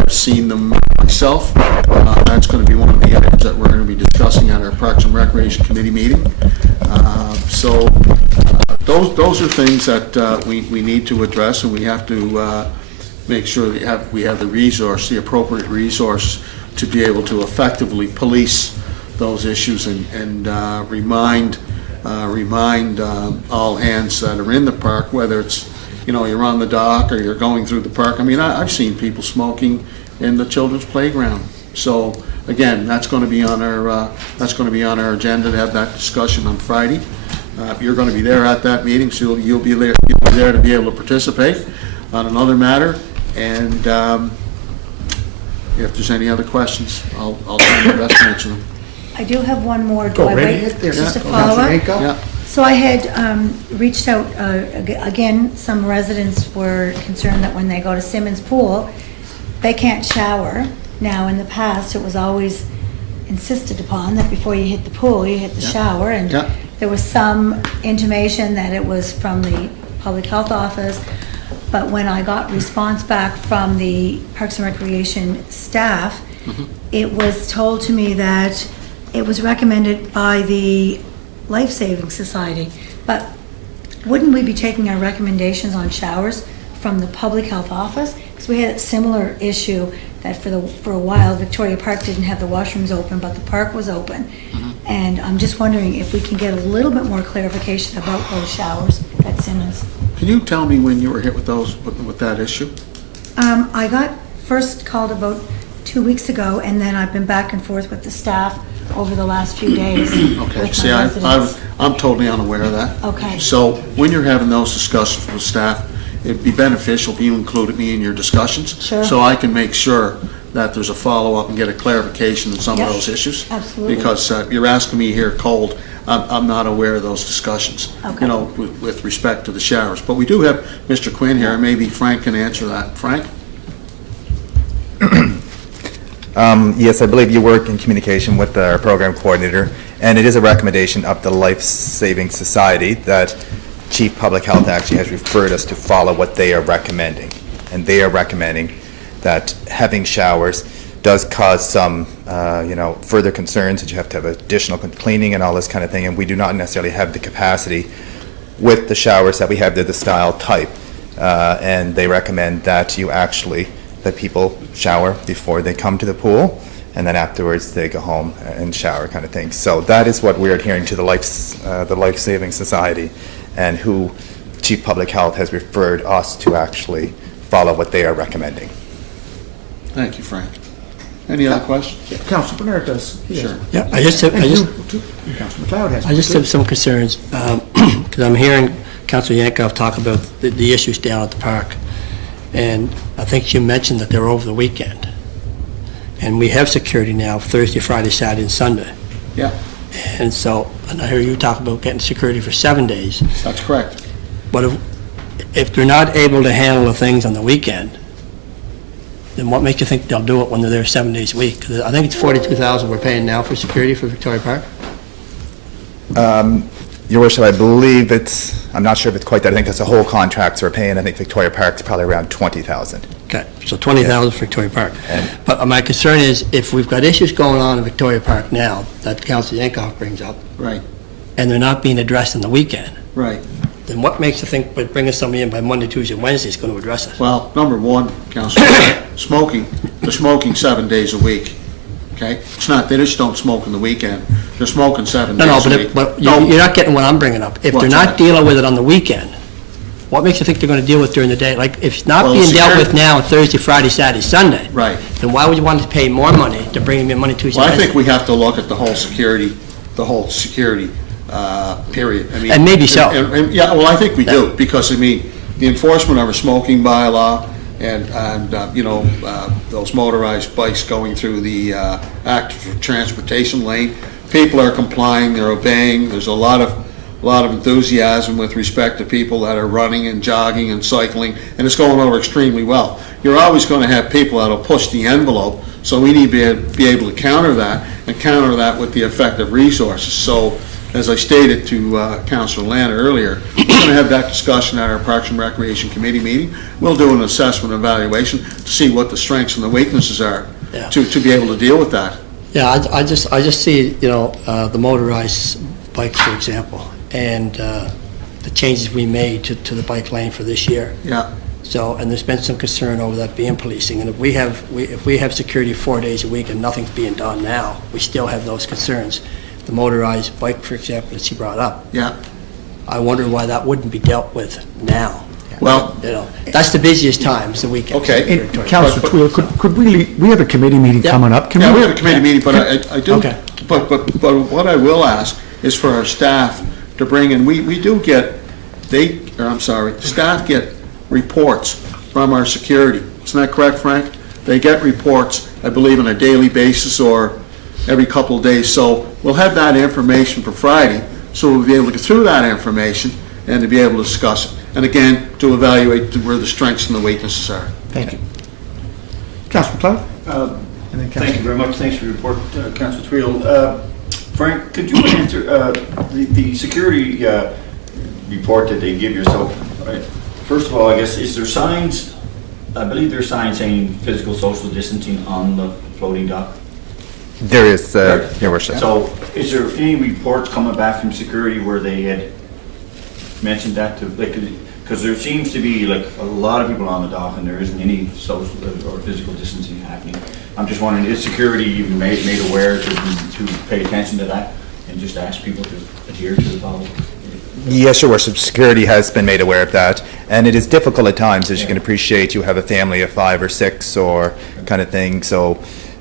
I've seen them myself. That's going to be one of the items that we're going to be discussing at our Parks and Recreation Committee meeting. So those are things that we need to address, and we have to make sure that we have the resource, the appropriate resource, to be able to effectively police those issues and remind all hands that are in the park, whether it's, you're on the dock or you're going through the park. I mean, I've seen people smoking in the children's playground. So again, that's going to be on our agenda to have that discussion on Friday. You're going to be there at that meeting, so you'll be there to be able to participate on another matter. And if there's any other questions, I'll try my best to answer them. I do have one more. Do Go I right wait? ahead there. Just a Go, follow-up? Councilor Yankoff. Yeah. So I had reached out, again, some residents were concerned that when they go to Simmons Pool, they can't shower. Now, in the past, it was always insisted upon that before you hit the pool, you hit the shower. And Yeah. there was some intimation that it was from the public health office. But when I got response back from the Parks and Recreation staff, it was told to me that it was recommended by the Life Saving Society. But wouldn't we be taking our recommendations on showers from the public health office? Because we had a similar issue that for a while, Victoria Park didn't have the washrooms open, but the park was open. And I'm just wondering if we can get a little bit more clarification about those showers at Simmons. Can you tell me when you were hit with those, with that issue? I got first called about 2 weeks ago, and then I've been back and forth with the staff over the last few days Okay, with see, my residents. I'm totally unaware of that. Okay. So when you're having those discussions with staff, it'd be beneficial if you included me in your discussions. Sure. So I can make sure that there's a follow-up and get a clarification on some of Yep, those issues. absolutely. Because you're asking me here cold, I'm not aware of those discussions. Okay. You know, with respect to the showers. But we do have Mr. Quinn here, and maybe Frank can answer that. Frank? Yes, I believe you work in communication with our program coordinator, and it is a recommendation of the Life Saving Society that Chief Public Health actually has referred us to follow what they are recommending. And they are recommending that having showers does cause some, further concerns, that you have to have additional cleaning and all this kind of thing, and we do not necessarily have the capacity with the showers that we have. They're the style type, and they recommend that you actually that people shower before they come to the pool, and then afterwards they go home and shower, kind of thing. So that is what we're adhering to, the Life Saving Society, and who Chief Public Health has referred us to actually follow what they are recommending. Thank you, Frank. Any other questions? Councilor Bernard does. He has Sure. one. Yeah, I just have Councilor McLeod has I one, just too. have some concerns, because I'm hearing Councilor Yankoff talk about the issues down at the park. And I think you mentioned that they're over the weekend. And we have security now, Thursday, Friday, Saturday, and Sunday. Yeah, And so, and I hear you talk about getting security for 7 days. that's correct. But if they're not able to handle the things on the weekend, then what makes you think they'll do it when they're there 7 days a week? 'Cause I think it's $42,000 we're paying now for security for Victoria Park. Your Worship, I believe I'm not sure if it's quite that. I think that's the whole contracts we're paying. I think Victoria Park's probably around 20,000. Okay, so 20,000 for Victoria Park. But my concern is, if we've got issues going on in Victoria Park now, that Councilor Yankoff brings up, Right, and they're not being addressed on the weekend, right. then what makes you think by bringing somebody in by Monday, Tuesday, Wednesday is going to address it? Well, number one, Councilor, they're smoking 7 days a week, okay? It's not, they just don't smoke on the weekend. They're smoking 7 No, days a no, week. but No, you're not getting what I'm bringing up. If they're What's not that? dealing with it on the weekend, what makes you think they're going to deal with it during the day? Like, if it's not Well, being dealt with security- now on Thursday, Friday, Saturday, Sunday, Right. then why would you want to pay more money to bring them in Monday, Tuesday, Well, I Wednesday? think we have to look at the whole security period. I mean, And maybe so. Yeah, well, I think we do, because, I mean, the enforcement of a smoking bylaw and those motorized bikes going through the active transportation lane, people are complying, they're obeying, there's a lot of enthusiasm with respect to people that are running and jogging and cycling, and it's going over extremely well. You're always going to have people that'll push the envelope, so we need to be able to counter that, and counter that with the effective resources. So, as I stated to Councilor Lana earlier, we're going to have that discussion at our Parks and Recreation Committee meeting. We'll do an assessment evaluation to see what the strengths and the weaknesses are Yeah. to be able to deal with that. Yeah, I just see, the motorized bikes, for example, and the changes we made to the bike lane for this year. Yeah. So, and there's been some concern over that being policing, and if we have security 4 days a week and nothing's being done now, we still have those concerns. The motorized bike, for example, that she brought up, Yeah. I wonder why that wouldn't be dealt with now. Well, That's the busiest time, is the weekend. Okay. And Councilor Twill, could we have a committee meeting Yeah. coming up? Can yeah, we have a committee meeting, but I do, Okay. but what I will ask is for our staff to bring in, we do get, staff get reports from our security. Isn't that correct, Frank? They get reports, I believe, on a daily basis or every couple of days. So we'll have that information for Friday, so we'll be able to get through that information and to be able to discuss it. And again, to evaluate where the strengths and the weaknesses are. Thank you. Councillor McLeod? And then Thank you very much. Thanks for your report, Councillor Twill. Frank, could you answer the security report that they give you? So, first of all, I guess, is there signs, I believe there's signs saying physical social distancing on the floating dock? There is, Your Worship. So, is there any reports coming back from security where they had mentioned that to, because there seems to be like a lot of people on the dock and there isn't any social or physical distancing happening. I'm just wondering, is security even made aware to pay attention to that and just ask people to adhere to the policy? Yes, Your Worship, security has been made aware of that, and it is difficult at times, as you can appreciate. You have a family of 5 or 6 or kind of thing, so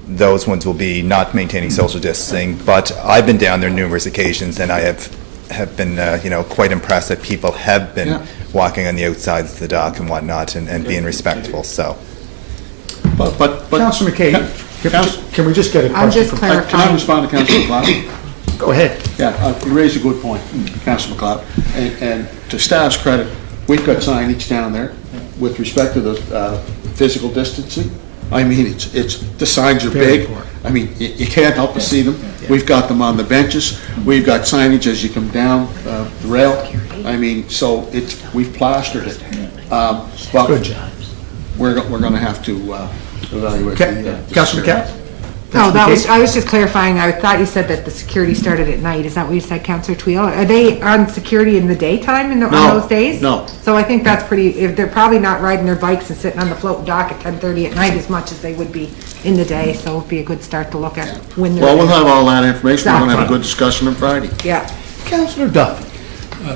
those ones will be not maintaining social distancing. But I've been down there numerous occasions, and I have been, quite impressed that people have been walking on the outsides of the dock and whatnot and being respectful, so. But Councillor McKay, can we just get a I'm question just from... clarifying. can I respond to Councillor McLeod? Go ahead. Yeah, you raised a good point, Councillor McLeod. And to staff's credit, we've got signage down there with respect to the physical distancing. I mean, it's the signs are Very big. important. I mean, you can't help but see them. We've got them on the benches. We've got signage as you come down the rail. I mean, so we've plastered it. But Good job. we're going to have to evaluate the Councillor security. McKay? No, I was just clarifying, I thought you said that the security started at night, is that what you said, Councillor Twill? Are they on security in the daytime on No, those days? no. So I think that's pretty, if they're probably not riding their bikes and sitting on the float dock at 10:30 at night as much as they would be in the day, so it'd be a good start to look at when they're. Well, we'll have all that information. We're going to have a Exactly. good discussion on Friday. Yeah. Councillor Duffy?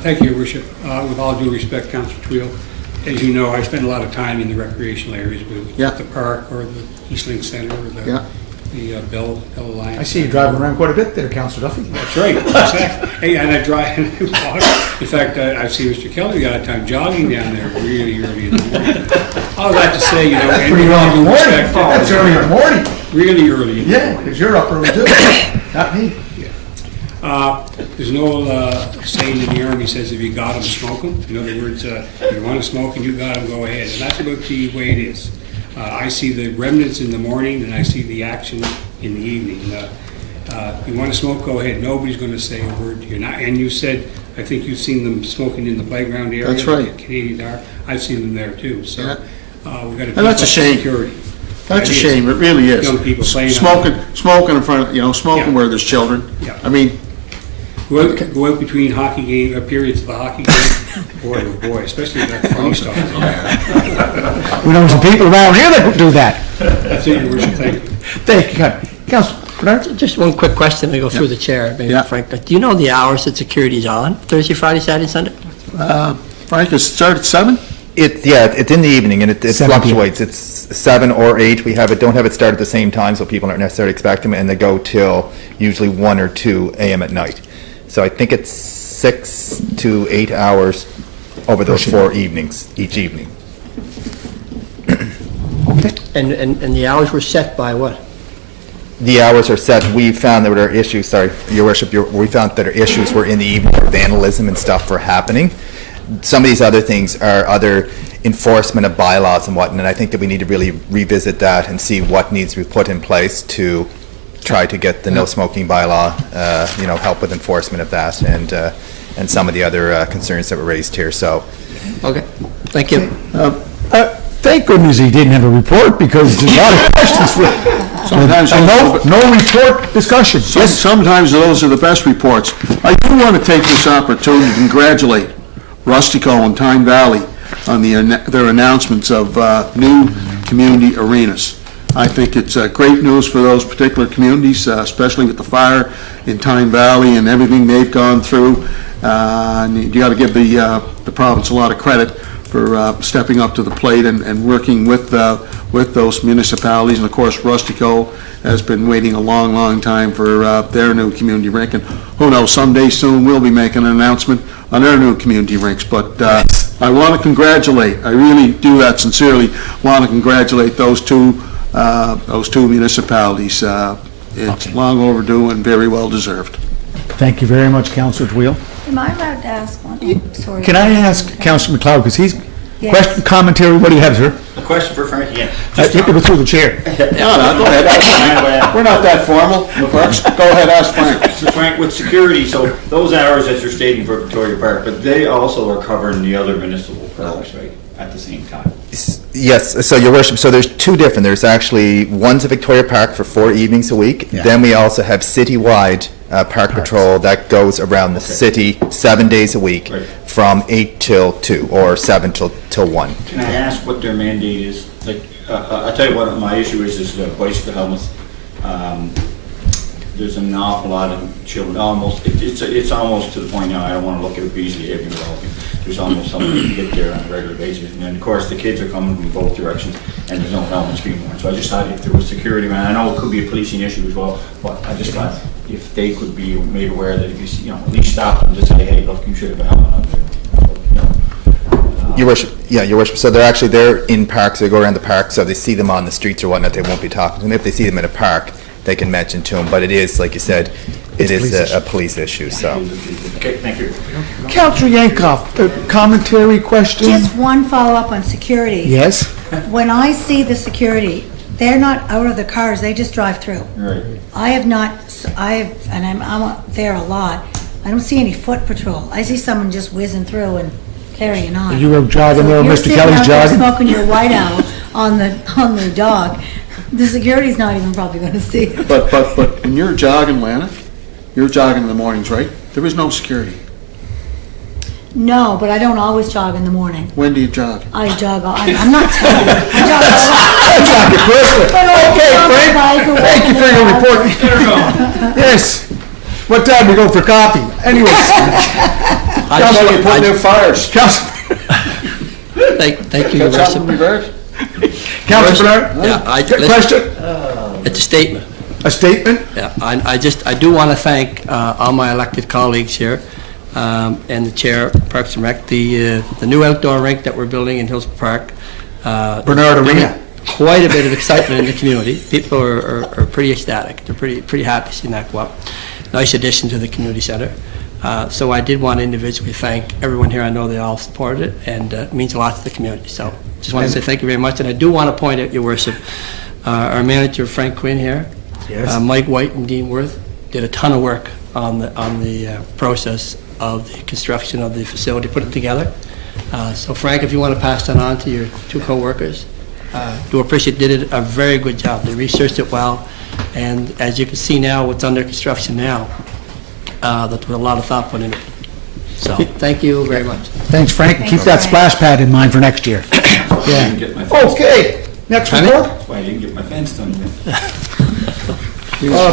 Thank you, Your Worship. With all due respect, Councillor Twill, as you know, I spend a lot of time in the recreational areas with Yeah. the park or the Eastlink Center or Yeah. the Bell Alliance. I see you driving around quite a bit there, Councillor Duffy. That's right, exactly. Hey, and I drive, and I walk. In fact, I see Mr. Kelly got a time jogging down there really early in the morning. All that to say, and Pretty with all early in due the morning. respect, That's early in the morning. really early in the Yeah, morning. because you're up early too. Not me. There's no saying in the Army says if you got 'em, smoke 'em. In other words, if you want to smoke and you got 'em, go ahead. And that's about the way it is. I see the remnants in the morning and I see the action in the evening. If you want to smoke, go ahead. Nobody's going to say a word to you. And you said, I think you've seen them smoking in the playground area. That's right. at Canadian Tire. I've seen them there too. So Yeah. we've got to. And that's a shame. Security. That's a It is. shame, it really is. Young people playing. Smoking in front of, smoking Yeah. where there's children. Yeah. I mean, Go out between hockey game, periods of the hockey game. Boy, oh boy, especially that funny stuff. We know some people around here that do that. That's it, Your Worship, thank you. Thank you, Councillor Bernard? Just one quick question, I go through the chair, maybe Yeah. Frank. Do you know the hours that security's on? Thursday, Friday, Saturday, Sunday? Frank, it started at 7? It's in the evening, and it 7 p.m. fluctuates. It's 7 or 8. Don't have it start at the same time, so people aren't necessarily expecting it, and they go till usually 1 or 2 a.m. at night. So I think it's 6 to 8 hours over those 4 evenings, each evening. And the hours were set by what? The hours are set. We found there were issues, sorry, Your Worship, we found that our issues were in the evening, where vandalism and stuff were happening. Some of these other things are other enforcement of bylaws and whatnot, and I think that we need to really revisit that and see what needs to be put in place to try to get the no smoking bylaw, help with enforcement of that and some of the other concerns that were raised here, so. Okay, thank you. Thank goodness he didn't have a report, because there's a lot of questions for... Sometimes- No report discussion. Sometimes those are the best reports. I do want to take this opportunity to congratulate Rustico and Tyne Valley on their announcements of new community arenas. I think it's great news for those particular communities, especially with the fire in Tyne Valley and everything they've gone through. And you got to give the province a lot of credit for stepping up to the plate and working with those municipalities. And of course, Rustico has been waiting a long, long time for their new community rink. And who knows, someday soon we'll be making an announcement on their new community rinks. But I want to congratulate, I really do that sincerely, want to congratulate those two those two municipalities. It's long overdue and very well deserved. Thank you very much, Councillor Twill. Am I allowed to ask one? Sorry. Can I ask Councillor McLeod, because he's, Yes. question, commentary, what do you have, sir? A question for Frank again. You can go through the chair. No, go ahead, ask Frank. We're not that formal, Parks. Go ahead, ask Frank. So Frank, with security, so those hours that you're stating for Victoria Park, but they also are covering the other municipal parks, right, at the same time? Yes, so your worship, so there's two different, there's actually, one's at Victoria Park for 4 evenings a week. Yeah. Then we also have citywide park patrol that goes around the city 7 days a week Right. from 8 till 2 or 7 till 1. Can I ask what their mandate is? Like, I'll tell you what my issue is bicycle helmets. There's an awful lot of children, almost, it's almost to the point now, I don't want to look at it easily everywhere. There's almost somebody who get there on a regular basis. And then, of course, the kids are coming from both directions, and there's no helmets being worn. So I just thought if there was security, man, I know it could be a policing issue as well, but I just thought if they could be made aware that if you see, at least stop them, just say, hey, look, you should have a helmet on there. Your worship, yeah, your worship, so they're in parks, they go around the park, so if they see them on the streets or whatnot, they won't be talking to them. If they see them in a park, they can mention to them, but it is, like you said, it is a police issue, so. Okay, thank you. Councillor Yankoff, commentary, question? Just one follow-up on security. Yes? When I see the security, they're not out of the cars, they just drive through. Right. And I'm there a lot, I don't see any foot patrol. I see someone just whizzing through and carrying on. You were jogging there, So if Mr. you're Kelly's sitting out there jogging? smoking your white owl on the dog, the security's not even probably gonna see it. But when you're jogging, Lana, you're jogging in the mornings, right? There is no security. No, but I don't always jog in the morning. When do you jog? I jog, I'm not telling you. I jog all That's not the question. But I Okay, jog Frank, the bike or thank you for your whatever. report. Yes. What time do we go for coffee? Anyways. Councilor, you're putting in fires. Thank you, Your Catch up Worship. with me, Bert? Councillor Bernard? Yeah, Question? It's a statement. A statement? Yeah, I do want to thank all my elected colleagues here, and the chair, Parks and Rec, the new outdoor rink that we're building in Hillsborough Park. Bernard there's Arena. Quite a bit of excitement in the community. People are pretty ecstatic. They're pretty happy seeing that go up. Nice addition to the community center. So I did want to individually thank everyone here. I know they all supported it, and it means a lot to the community. So just want to say thank you very much. And I do want to point out, Your Worship, our manager, Frank Quinn here, Yes. Mike White and Dean Worth did a ton of work on the process of the construction of the facility, put it together. So Frank, if you want to pass that on to your two co-workers, do appreciate, did a very good job. They researched it well, and as you can see now, what's under construction now, that there was a lot of thought put in it. So, thank you very much. Thanks, Frank. Keep that splash pad in mind for next year. I didn't get my fence. Okay, next Pardon? report. That's why I didn't get my fence done yet.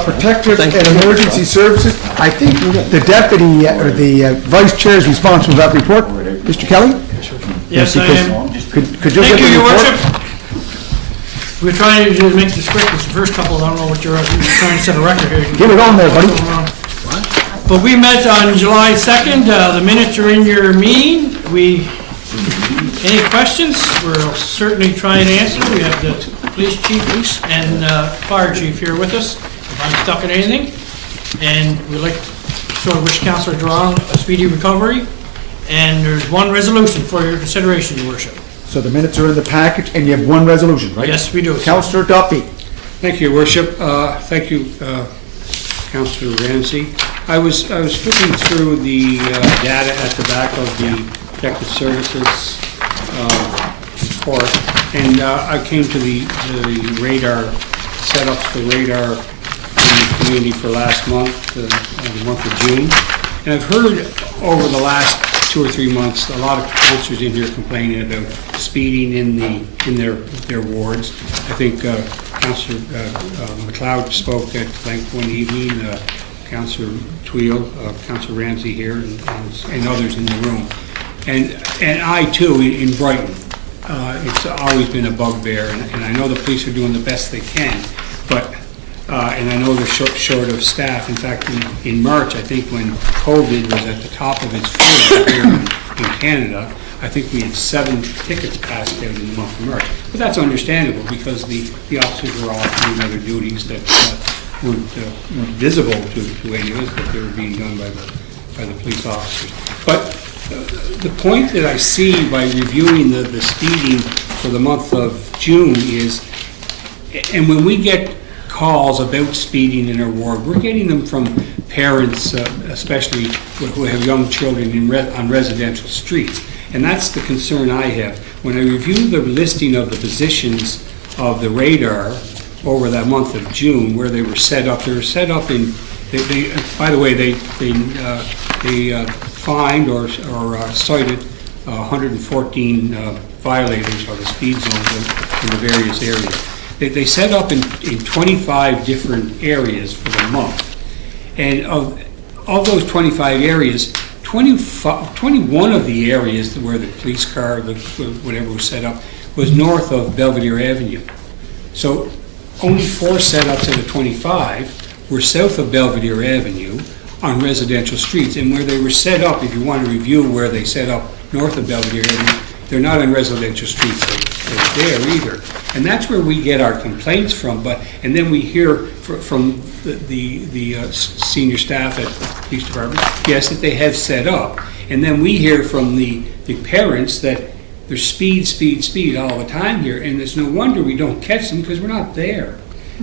Protective Thank and you. Emergency Services. I think the deputy, or the vice chair is responsible for that report. Mr. Kelly? Yes, I am. Could you Thank give you, the Your report? Worship. We're trying to make this quick, it's the first couple, I don't know what you're trying to set a record here. Get it on there, buddy. But we met on July 2nd, the minutes are in your meeting. Any questions? We'll certainly try and answer. We have the police chief and fire chief here with us, if I'm stuck in anything. And we'd like to sort of wish Councillor Duran a speedy recovery. And there's one resolution for your consideration, Your Worship. So the minutes are in the package, and you have one resolution, right? Yes, we do. Councillor Duffy. Thank you, Your Worship. Thank you, Councillor Ramsey. I was flipping through the data at the back of the Protective Services report, and I came to the radar, setups for radar in the community for last month, the month of June. And I've heard over the last 2 or 3 months, a lot of councillors in here complaining about speeding in their wards. I think Councillor McLeod spoke at length one evening, Councillor Twill, Councillor Ramsey here, and others in the room. And I too, in Brighton, it's always been a bugbear, and I know the police are doing the best they can, but and I know they're short of staff. In fact, in March, I think when COVID was at the top of its fury here in Canada. I think we had 7 tickets passed out in the month of March. But that's understandable because the officers were all doing other duties that weren't visible to any of us, but they were being done by the police officers. But the point that I see by reviewing the speeding for the month of June is, and when we get calls about speeding in our ward, we're getting them from parents, especially who have young children on residential streets. And that's the concern I have. When I review the listing of the positions of the radar over that month of June, where they were set up, they were set up in, by the way, they fined or cited 114 violators of the speed zones in the various areas. They set up in 25 different areas for the month. And of those 25 areas, 21 of the areas where the police car, whatever was set up, was north of Belvedere Avenue. So only 4 setups of the 25 were south of Belvedere Avenue on residential streets. And where they were set up, if you want to review where they set up north of Belvedere Avenue, they're not on residential streets there either. And that's where we get our complaints from. And then we hear from the senior staff at the police department, yes, that they have set up. And then we hear from the parents that there's speed all the time here. And it's no wonder we don't catch them because we're not there.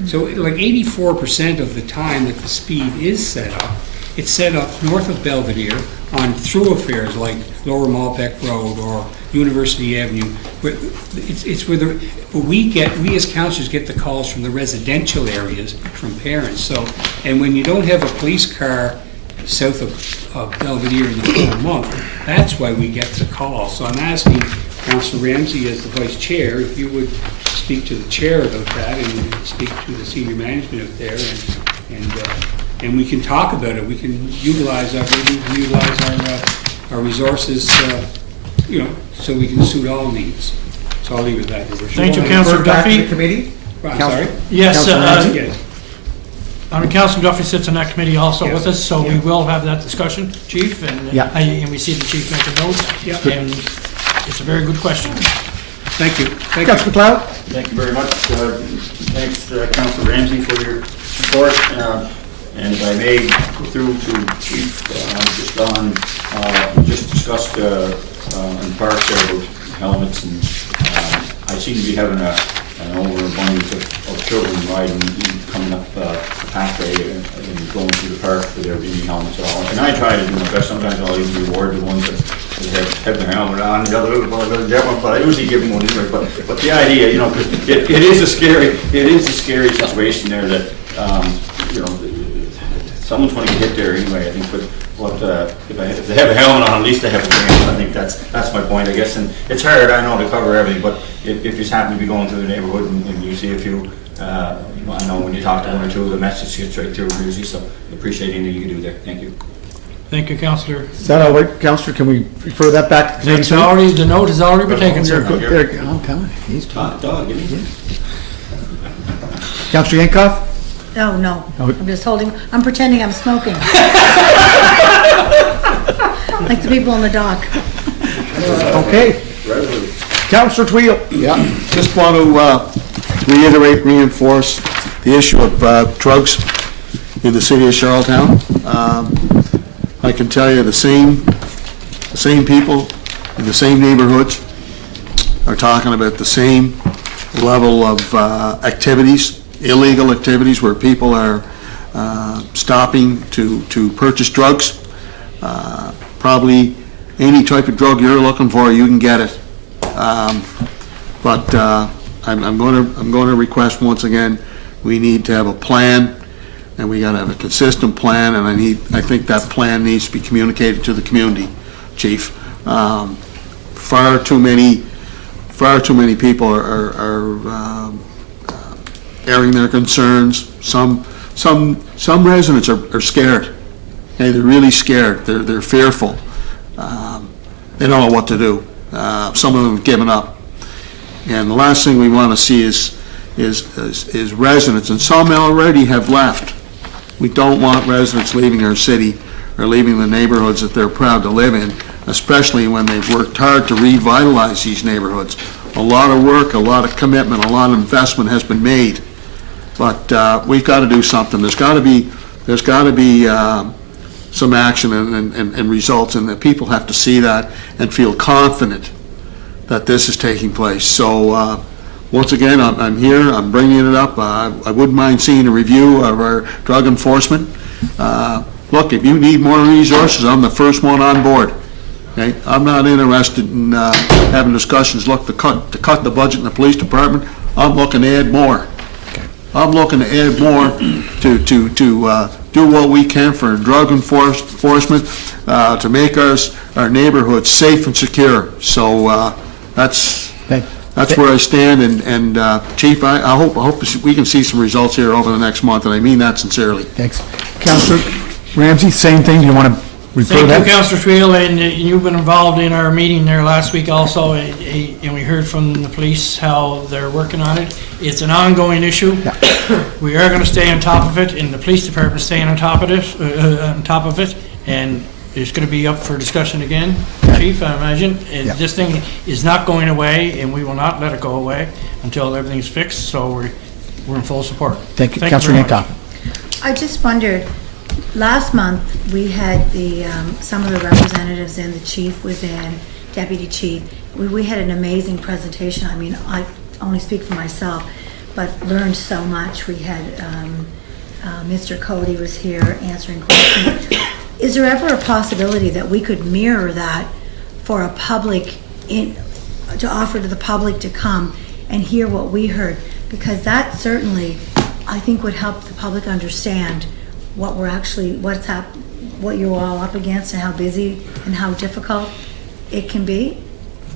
So like 84% of the time that the speed is set up, it's set up north of Belvedere on thoroughfares like Lower Malbec Road or University Avenue. It's where we as councillors get the calls from the residential areas from parents. So, and when you don't have a police car south of Belvedere in the whole month, that's why we get the call. So I'm asking Councillor Ramsey as the vice chair if you would speak to the chair about that and speak to the senior management up there, and we can talk about it. We can utilize our resources, so we can suit all needs. So I'll leave it at that. Thank you, Councillor Back to the Duffy. committee? I'm sorry? Yes, Councillor Ramsey? Yes. Councillor Duffy sits on that committee also Yeah. with us, so we Yeah. will have that discussion, Chief, Yeah. and we see the chief making notes. Yeah. And it's a very good question. Thank you. Thank you. Councillor McLeod? Thank you very much. Thanks, Councilor Ramsey, for your support. And if I may go through to Chief, just discussed in parks there about helmets, and I seem to be having an overabundance of children riding, coming up the pathway and going through the park without any helmets at all. And I try to do my best. Sometimes I'll even reward the ones that have the helmet on, the other one, but I usually give them one anyway. But the idea, it is a scary situation there that, someone's going to get hit there anyway, I think, but if they have a helmet on, at least they have a chance. I think that's my point, I guess. And it's hard, I know, to cover everything, but if you happen to be going through the neighborhood and you see a few, I know when you talk to one or two, the message gets right through usually, so appreciate anything you can do there. Thank you. Thank you, Councillor. Is that all right, Councillor? Can we refer that back to the committee? The note has already been taken, sir. Oh, God, he's Hot dog, give me. Councillor Yankoff? Oh, no, Oh. I'm just holding, I'm pretending I'm smoking. Like the people in the dock. Okay. Councillor Twill? Yeah, just want to reinforce the issue of drugs in the city of Charlottetown. I can tell you the same people in the same neighborhoods are talking about the same level of activities, illegal activities where people are stopping to purchase drugs. Probably any type of drug you're looking for, you can get it. But I'm going to request once again, we need to have a plan, and we got to have a consistent plan, and I think that plan needs to be communicated to the community, Chief. Far too many people are airing their concerns. Some residents are scared. Okay, they're really scared. They're fearful. They don't know what to do. Some of them have given up. And the last thing we want to see is residents, and some already have left. We don't want residents leaving our city or leaving the neighborhoods that they're proud to live in especially when they've worked hard to revitalize these neighborhoods. A lot of work, a lot of commitment, a lot of investment has been made, but we've got to do something. There's got to be some action and results, and that people have to see that and feel confident that this is taking place. So once again, I'm here, I'm bringing it up. I wouldn't mind seeing a review of our drug enforcement. Look, if you need more resources, I'm the first one on board. Okay, I'm not interested in having discussions, look, to cut the budget in the police department. I'm looking to add more. I'm looking to add more to do what we can for drug enforcement, to make our neighborhoods safe and secure. So that's where I stand, and Chief, I hope we can see some results here over the next month, and I mean that sincerely. Thanks. Councillor Ramsey, same thing, do you want to refer that? Thank you, Councillor Twill, and you've been involved in our meeting there last week also, and we heard from the police how they're working on it. It's an ongoing issue. We are going to stay on top of it, and the police department is staying on top of it, and it's going to be up for discussion again, Chief, I imagine. And this thing is not going away, and we will not let it go away until everything's fixed, so we're in full support. Thank you. Councillor Nankoff. I just wondered, last month, we had some of the representatives in, the chief was in, deputy chief. We had an amazing presentation. I mean, I only speak for myself, but learned so much. We had, Mr. Cody was here answering questions. Is there ever a possibility that we could mirror that for a public, to offer to the public to come and hear what we heard? Because that certainly, I think, would help the public understand what what you're all up against and how busy and how difficult it can be.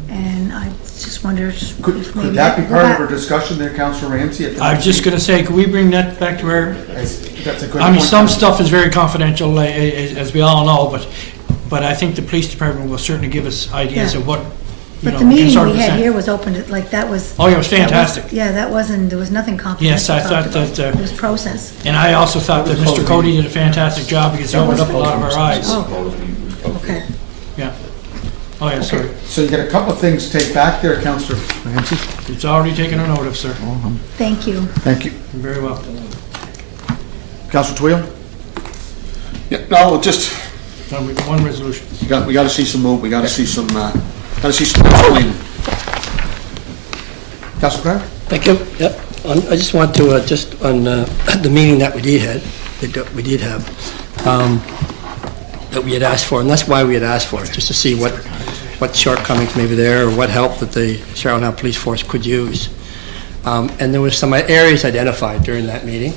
And I just wonder if maybe Could that be part of our discussion there, Councillor Ramsey? I was just going to say, could we bring that back to our... That's a good I mean, point. some stuff is very confidential, as we all know, but I think the police department will certainly give us ideas of what, But the meeting we had here was open to, like, that was... Oh, yeah, it was fantastic. There was nothing confidential. Yes, I thought that... It was process. And I also thought that Mr. Cody did a fantastic job because he opened up a lot of our eyes. Oh, okay. Yeah. Oh, yeah, sorry. So you got a couple of things to take back there, Councillor Ramsey. It's already taken a note of, sir. Thank you. Thank you. You're very welcome. Councillor Twill? Yeah, no, just No, we got one resolution. we got to see some move. We got to see some swing. Councillor Clark? Thank you. Yep. I just want to, just on the meeting that we did have, that we had asked for, and that's why we had asked for it, just to see what shortcomings may be there or what help that the Charlottetown Police Force could use. And there were some areas identified during that meeting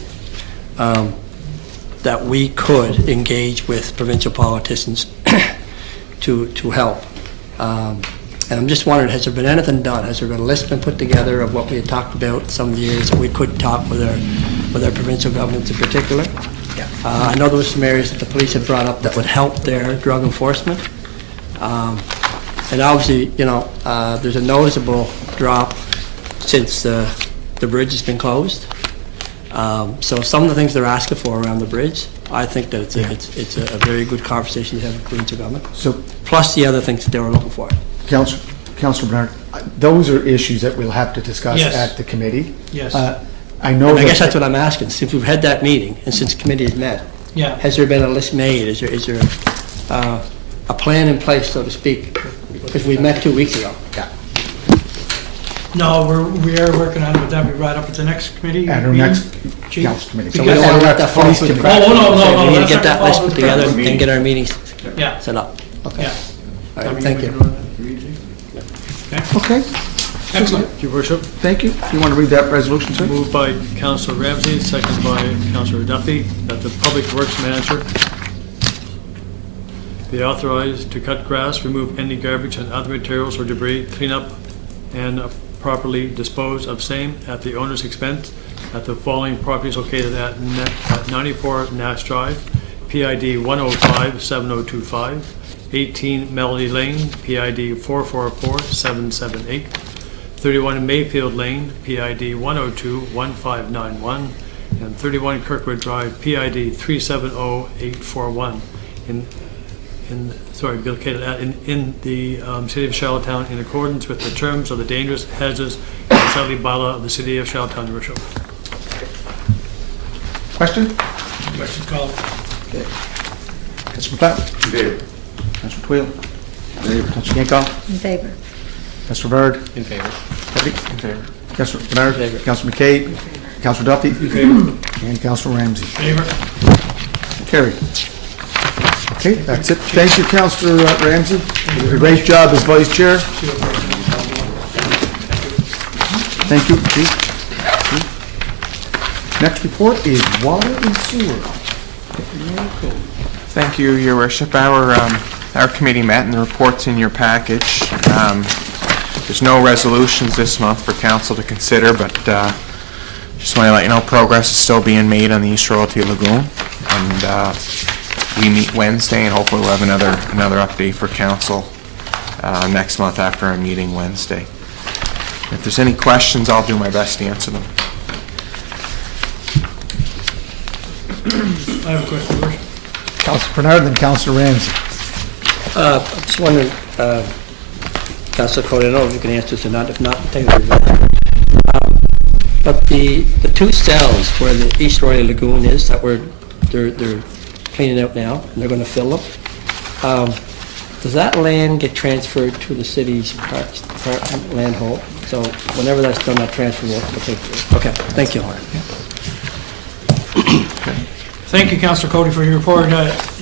that we could engage with provincial politicians to help. And I'm just wondering, has there been anything done? Has there been a list been put together of what we had talked about some of the areas that we could talk with our provincial governments in particular? I know there were some areas that the police had brought up that would help their drug enforcement. And obviously, there's a noticeable drop since the bridge has been closed. So some of the things they're asking for around the bridge, I think that it's a very good conversation to have with provincial government. So, plus the other things that they were looking for. Councillor Bernard, those are issues that we'll have to discuss Yes. at the committee. Yes. I know. And I guess that's what I'm asking. Since we've had that meeting and since the committee has met, Yeah. has there been a list made? Is there a plan in place, so to speak? Because we met 2 weeks ago. Yeah. No, we are working on it, but that'll be right up at the next committee. At our meeting, next Chief? council committee. So we don't want to let that fall through the Police cracks. Oh, no. We need to that's get not that gonna list fall put through the together cracks. and get our meetings Yeah. set up. Okay. Yeah. All right, thank you. Okay, Excellent. Your Worship, thank you. You want to read that resolution, sir? moved by Councillor Ramsey, seconded by Councillor Duffy, that the Public Works Manager be authorized to cut grass, remove any garbage and other materials or debris, clean up and properly dispose of same at the owner's expense at the following properties located at 94 Nash Drive, PID 105-7025, 18 Melody Lane, PID 444-778, 31 Mayfield Lane, PID 102-1591, and 31 Kirkwood Drive, PID 370-841, be located at, in the city of Charlottetown in accordance with the terms of the dangerous, hazardous, and unsightly bylaw of the city of Charlottetown, Your Worship. Question? Question called. Councillor McLeod? In favor. Councillor Twill? In favor. Councillor Yankoff? In favor. Councillor Rivard? In favor. Deputy? In favor. Councillor Bernard? Councillor McKay? Councillor Duffy? In favor. And Councillor Ramsey. Favor. Carried. Okay, that's it. Thank you, Councillor Ramsey. You did a great job as Vice Chair. Thank you, Chief. Next report is water and sewer. Thank you, Your Worship. Our committee met and the report's in your package. There's no resolutions this month for council to consider, but just want to let you know progress is still being made on the East Royalty Lagoon. And we meet Wednesday and hopefully we'll have another update for council next month after our meeting Wednesday. If there's any questions, I'll do my best to answer them. I have a question, Your Worship. Councillor Bernard, then Councillor Ramsey. I'm just wondering, Councilor Cody, I don't know if you can answer this or not. If not, take it back. But the two cells where the East Royal Lagoon is, that they're cleaning out now, and they're going to fill them. Does that land get transferred to the city's land hold? So whenever that's done, that transfer will take place. Okay, thank you. Thank you, Councillor Cody, for your report.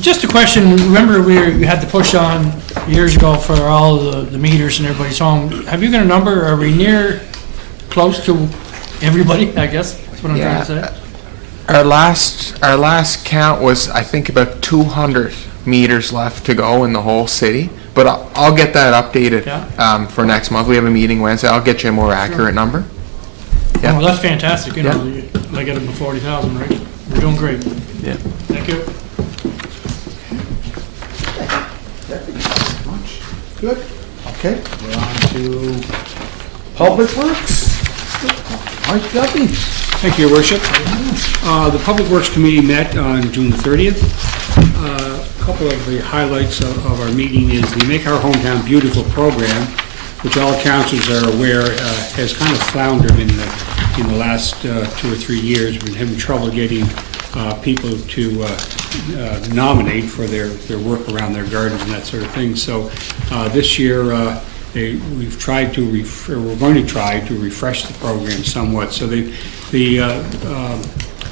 Just a question, remember we had the push on years ago for all the meters in everybody's home. Have you got a number? Are we close to everybody, I guess? That's what I'm trying to say. Our last count was, I think, about 200 meters left to go in the whole city, but I'll get that updated for next month. We have a meeting Wednesday. I'll get you a more accurate number. Yeah. Well, that's fantastic. You know, I get them to 40,000, right? We're doing great. Yeah. Thank you. Good. Okay, we're on to Public Works. Mike Duffy. Thank you, Your Worship. The Public Works Committee met on June 30th. A couple of the highlights of our meeting is the Make Our Hometown Beautiful program, which all councils are aware has kind of floundered in the last 2 or 3 years. We've been having trouble getting people to nominate for their work around their gardens and that sort of thing. So this year we've tried to we're going to try to refresh the program somewhat. So the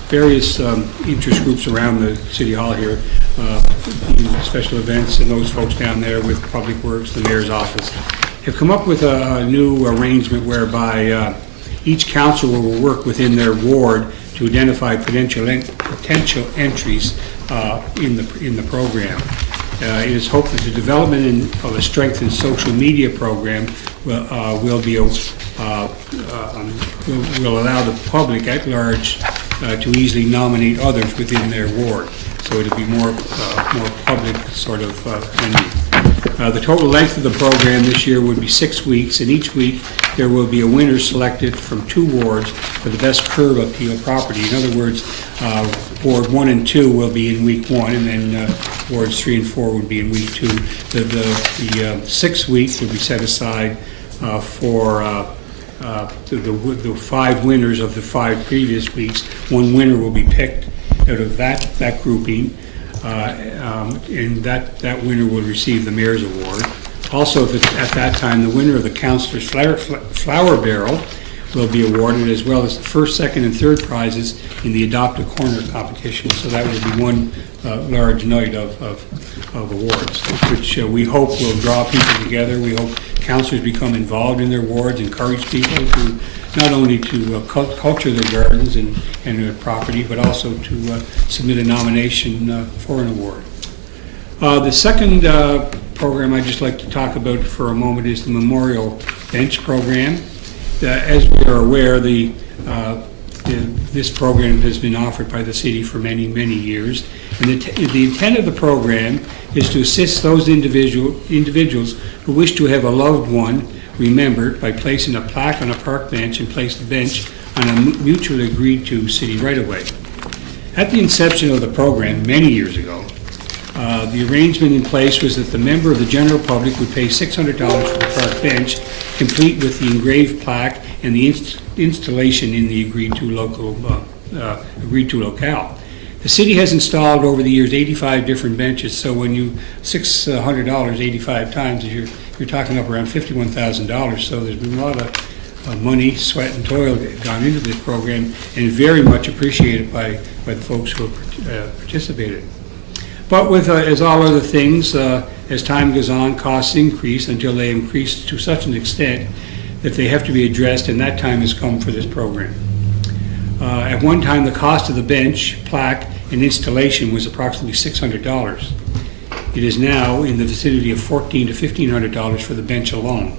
various interest groups around the City Hall here, special events and those folks down there with Public Works, the Mayor's Office, have come up with a new arrangement whereby each council will work within their ward to identify potential entries in the program. It is hoped that the development of a strengthened social media program will allow the public at large to easily nominate others within their ward. So it'll be more public sort of venue. The total length of the program this year would be 6 weeks, and each week there will be a winner selected from 2 wards for the best curb appeal property. In other words, Ward 1 and 2 will be in week 1, and then Wards 3 and 4 would be in week 2. The 6 weeks will be set aside for the 5 winners of the 5 previous weeks. 1 winner will be picked out of that grouping, and that winner will receive the Mayor's Award. Also, at that time, the winner of the Councilor's Flower Barrel will be awarded, as well as the first, second, and third prizes in the Adopt a Corner competition. So that will be one large night of awards, which we hope will draw people together. We hope councillors become involved in their wards, encourage people to not only to culture their gardens and their property, but also to submit a nomination for an award. The second program I'd just like to talk about for a moment is the Memorial Bench Program. As we are aware, this program has been offered by the city for many, many years. And the intent of the program is to assist those individuals who wish to have a loved one remembered by placing a plaque on a park bench and place the bench on a mutually agreed to city right-of-way. At the inception of the program many years ago, The arrangement in place was that the member of the general public would pay $600 for the park bench, complete with the engraved plaque and the installation in the agreed to locale. The city has installed over the years 85 different benches, so when you, $600 85 times, you're talking up around $51,000, so there's been a lot of money, sweat, and toil gone into this program, and very much appreciated by the folks who have participated. But with, as all other things, as time goes on, costs increase until they increase to such an extent that they have to be addressed, and that time has come for this program. At one time, the cost of the bench, plaque, and installation was approximately $600. It is now in the vicinity of $1,400 to $1,500 for the bench alone.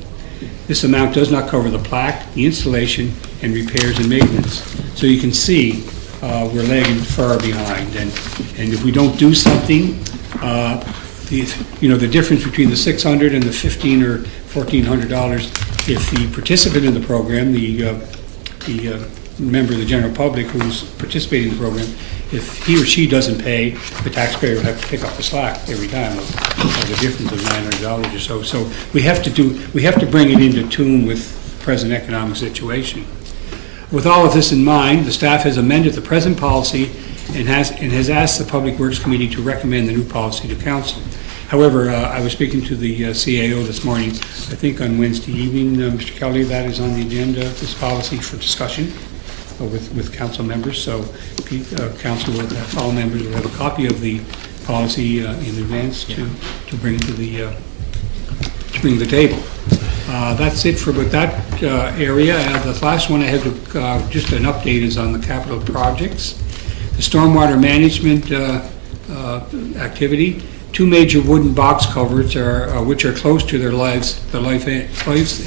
This amount does not cover the plaque, the installation, and repairs and maintenance. So you can see we're lagging far behind. And if we don't do something, the difference between the $600 and the $1,500 or $1,400, if the participant in the program, the member of the general public who's participating in the program, if he or she doesn't pay, the taxpayer will have to pick up the slack every time of the difference of $900 or so. So we have to bring it into tune with the present economic situation. With all of this in mind, the staff has amended the present policy and has asked the Public Works Committee to recommend the new policy to council. However, I was speaking to the CAO this morning, I think on Wednesday evening, Mr. Kelly, that is on the agenda, this policy for discussion with council members. So council will have, all members will have a copy of the policy in advance to bring to the table. That's it for with that area. The last one I have just an update is on the capital projects. The stormwater management activity. 2 major wooden box culverts, which are close to their life's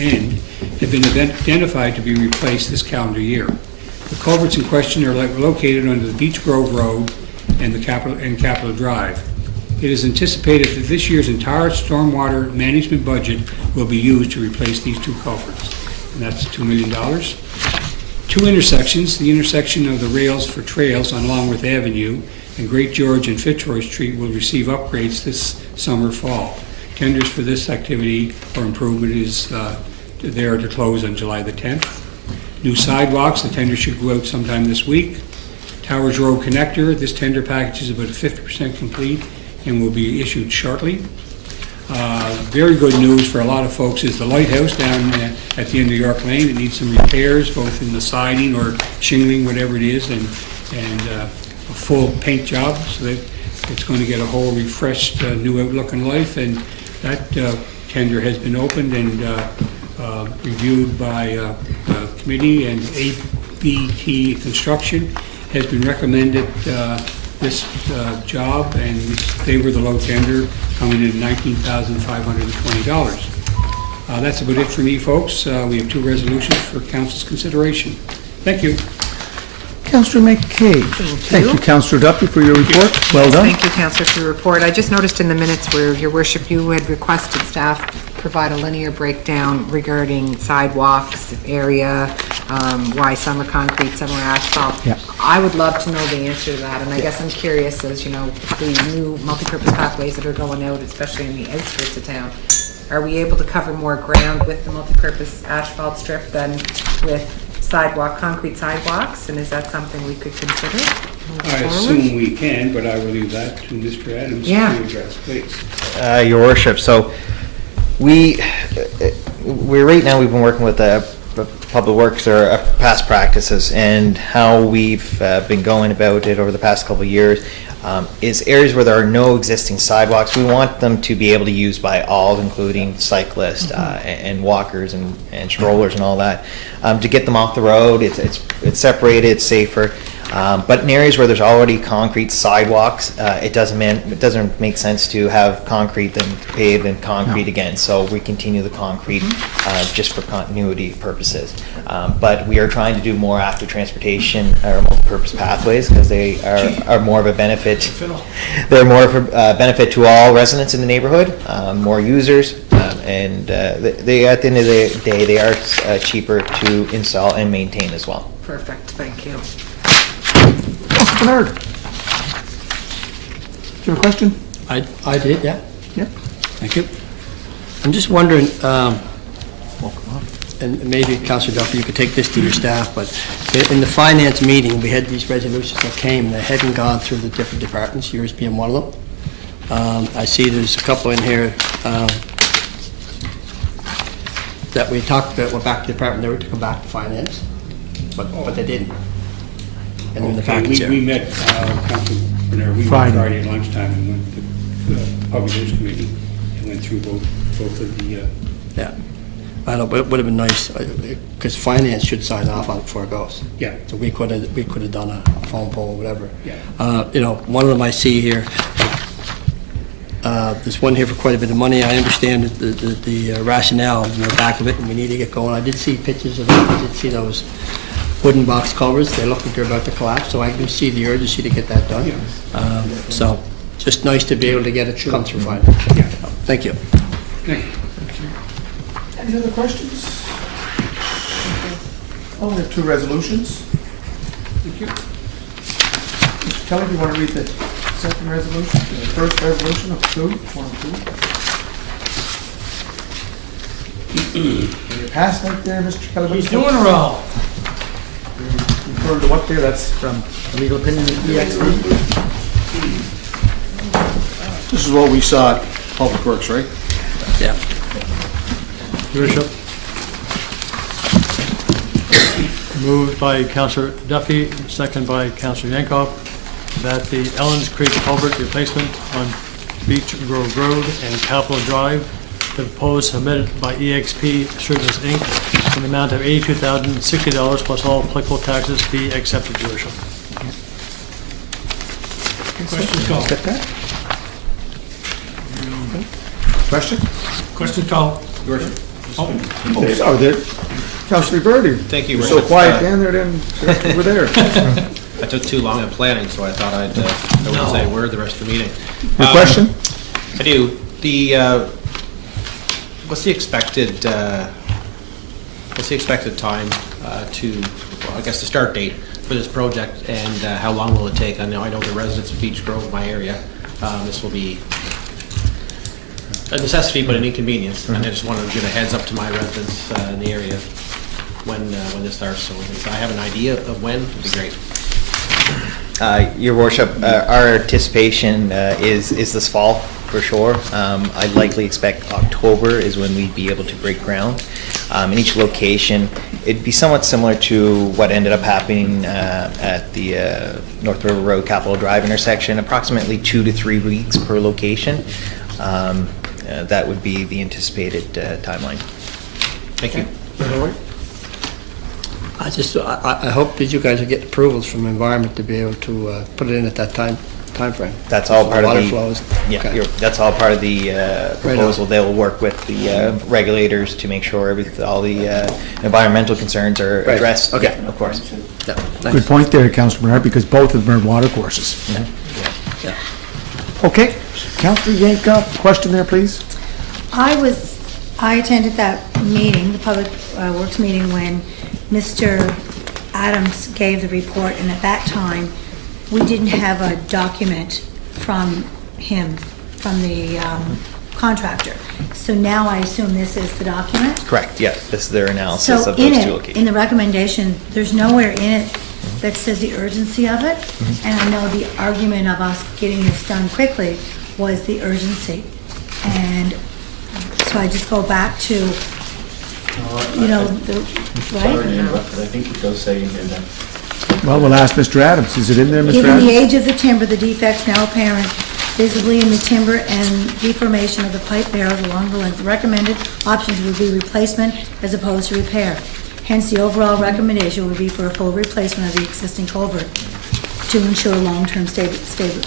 end, have been identified to be replaced this calendar year. The culverts in question are located under the Beach Grove Road and Capitol Drive. It is anticipated that this year's entire stormwater management budget will be used to replace these 2 culverts, and that's $2 million. 2 intersections, the intersection of the rails for trails on Longworth Avenue and Great George and Fitzroy Street will receive upgrades this summer, fall. Tenders for this activity or improvement is there to close on July the 10th. New sidewalks, the tender should go out sometime this week. Towers Road Connector, this tender package is about 50% complete and will be issued shortly. Very good news for a lot of folks is the lighthouse down at the end of York Lane. It needs some repairs, both in the siding or shingling, whatever it is, and a full paint job, so that it's going to get a whole refreshed new outlook in life. And that tender has been opened and reviewed by the committee, and ABT Construction has been recommended this job, and they were the low tender, coming in at $19,520. That's about it for me, folks. We have 2 resolutions for council's consideration. Thank you. Councillor McCabe. Thank you, Councillor Duffy, for your report. Well done. Thank you, Councillor, for your report. I just noticed in the minutes where, Your Worship, you had requested staff provide a linear breakdown regarding sidewalks, area, why some are concrete, some are asphalt. Yeah. I would love to know the answer to that, and I guess I'm curious, as you know, the new multipurpose pathways that are going out, especially in the outskirts of town, are we able to cover more ground with the multipurpose asphalt strip than with concrete sidewalks, and is that something we could consider moving I forward? assume we can, but I will leave that to Mr. Adams to address, please. Your Worship, so we're right now, we've been working with Public Works, or past practices, and how we've been going about it over the past couple of years is areas where there are no existing sidewalks. We want them to be able to use by all, including cyclists and walkers and strollers and all that, to get them off the road. It's separated, it's safer. But in areas where there's already concrete sidewalks, it doesn't make sense to have concrete then paved and concrete again. So we continue the concrete just for continuity purposes. But we are trying to do more active transportation or multi-purpose pathways, because they are more of a benefit. They're more of a benefit to all residents in the neighborhood, more users, and they, at the end of the day, they are cheaper to install and maintain as well. Perfect, thank you. Councillor Bernard. Do you have a question? I did, yeah. Yeah. Thank you. I'm just wondering, and maybe Councilor Duffy, you could take this to your staff, but in the finance meeting, we had these resolutions that came, they hadn't gone through the different departments, yours being one of them. I see there's a couple in here that we talked about, went back to the department, they were to come back to finance, but they didn't. And in the package here. We met, Councilor Bernard, we met Friday. Friday at lunchtime and went to the Public Works Committee and went through both of the, Yeah. I know, but it would have been nice, because finance should sign off on it before it goes. Yeah. So we could have done a phone poll or whatever. Yeah. You know, one of them I see here, there's one here for quite a bit of money. I understand the rationale in the back of it, and we need to get going. I did see pictures of it. I did see those wooden box culverts. They look like they're about to collapse, so I can see the urgency to get that done. So just nice to be able to get it come through finance. Yeah. Thank you. Thank you. Any other questions? Oh, we have two resolutions. Thank you. Mr. Kelly, do you want to read the second resolution, the first resolution of two, one and two? Can you pass that there, Mr. Kelly? He's doing it all. Refer to what there, that's from legal opinion of EXP? This is what we saw at Public Works, right? Yeah. Your worship. Moved by Councillor Duffy, second by Councillor Yankoff, that the Ellens Creek culvert replacement on Beach Grove Road and Capitol Drive, the proposed submitted by EXP Service Inc. in the amount of $82,060 plus all applicable taxes be accepted, Your worship. Question called. Get that? Question? Question called. Your worship. Oh, sorry, there. Councillor Verdi. Thank you, You're Your so quiet worship. down there, then over there. I took too long in planning, so I thought I wouldn't say a word the rest of the meeting. Your question? I do. What's the expected time to, well, I guess the start date for this project, and how long will it take? I know the residents of Beach Grove, my area, this will be a necessity but an inconvenience, and I just wanted to give a heads up to my residents in the area when this starts. So if I have an idea of when, it'd be great. Your worship, our anticipation is this fall, for sure. I'd likely expect October is when we'd be able to break ground. In each location, it'd be somewhat similar to what ended up happening at the North River Road Capitol Drive intersection, approximately 2 to 3 weeks per location. That would be the anticipated timeline. Thank you. I hope that you guys will get approvals from Environment to be able to put it in at that time frame. That's all part of Water the flows. Yeah, Okay. that's all part of the proposal. on. They'll work with the regulators to make sure all the environmental concerns are Right. addressed. Okay. Yeah, of course. Yeah, Good thanks. point there, Councillor Bernard, because both of them are water courses. Yeah. Okay, Councillor Yankoff, question there, please? I attended that meeting, the Public Works meeting, when Mr. Adams gave the report, and at that time, we didn't have a document from him, from the contractor. So now I assume this is the document? Correct, yeah. This is their analysis So of in those two it, locations. in the recommendation, there's nowhere in it that says the urgency of it. And I know the argument of us getting this done quickly was the urgency. And so I just go back to, you know, Sorry to right? interrupt, but I think it does say in here that Well, we'll ask Mr. Adams. Is it in there, Mr. Given the Adams? age of the timber, the defects now apparent visibly in the timber and deformation of the pipe barrels along the length, recommended options would be replacement as opposed to repair. Hence, the overall recommendation would be for a full replacement of the existing culvert to ensure long-term stability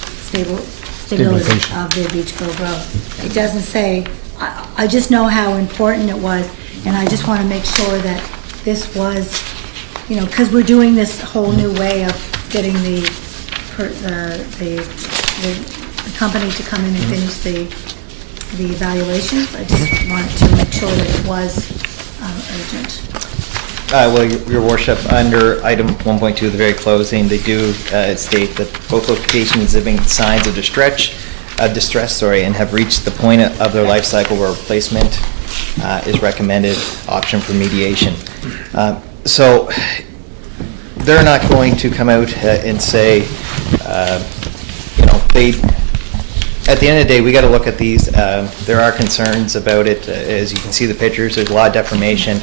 Stabilization. of the Beach Grove Road. It doesn't say, I just know how important it was, and I just want to make sure that this was, you know, because we're doing this whole new way of getting the company to come in and finish the evaluations. I just want to make sure that it was urgent. Well, Your Worship, under item 1.2, the very closing, they do state that both locations exhibiting signs of distress distress, and have reached the point of their life cycle where replacement is recommended option for mediation. So they're not going to come out and say, at the end of the day, we got to look at these. There are concerns about it. As you can see the pictures, there's a lot of deformation.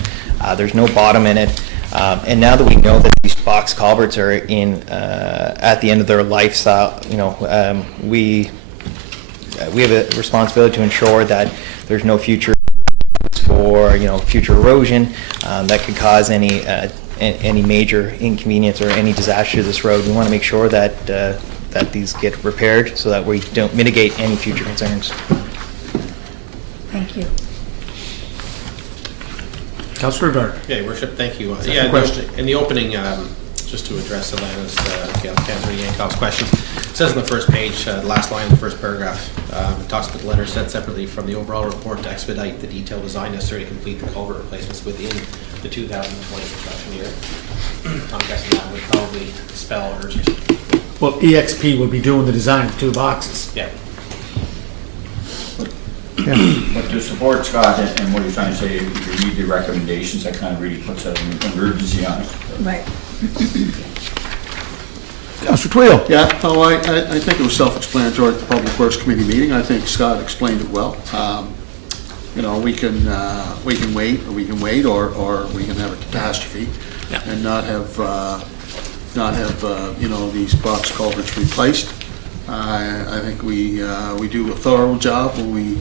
There's no bottom in it. And now that we know that these box culverts are at the end of their lifestyle, we have a responsibility to ensure that there's no future for future erosion that could cause any major inconvenience or any disaster to this road. We want to make sure that that these get repaired so that we don't mitigate any future concerns. Thank you. Councillor Rivard. Yeah, Your Worship, thank you. Second question. In the opening, just to address Atlanta's, Councillor Yankov's question, it says on the first page, the last line of the first paragraph, it talks about the letter sent separately from the overall report to expedite the detailed design necessary to complete the culvert replacements within the 2020 construction year. I'm guessing that would probably spell urgent. Well, EXP will be doing the design of 2 boxes. Yeah. But to support Scott and what he's trying to say, if you read the recommendations, that kind of really puts an urgency on it. Right. Councillor Twill. Yeah, no, I think it was self-explanatory at the Public Works Committee meeting. I think Scott explained it well. We can wait, or we can have a catastrophe and not have these box culverts replaced. I think we do a thorough job when we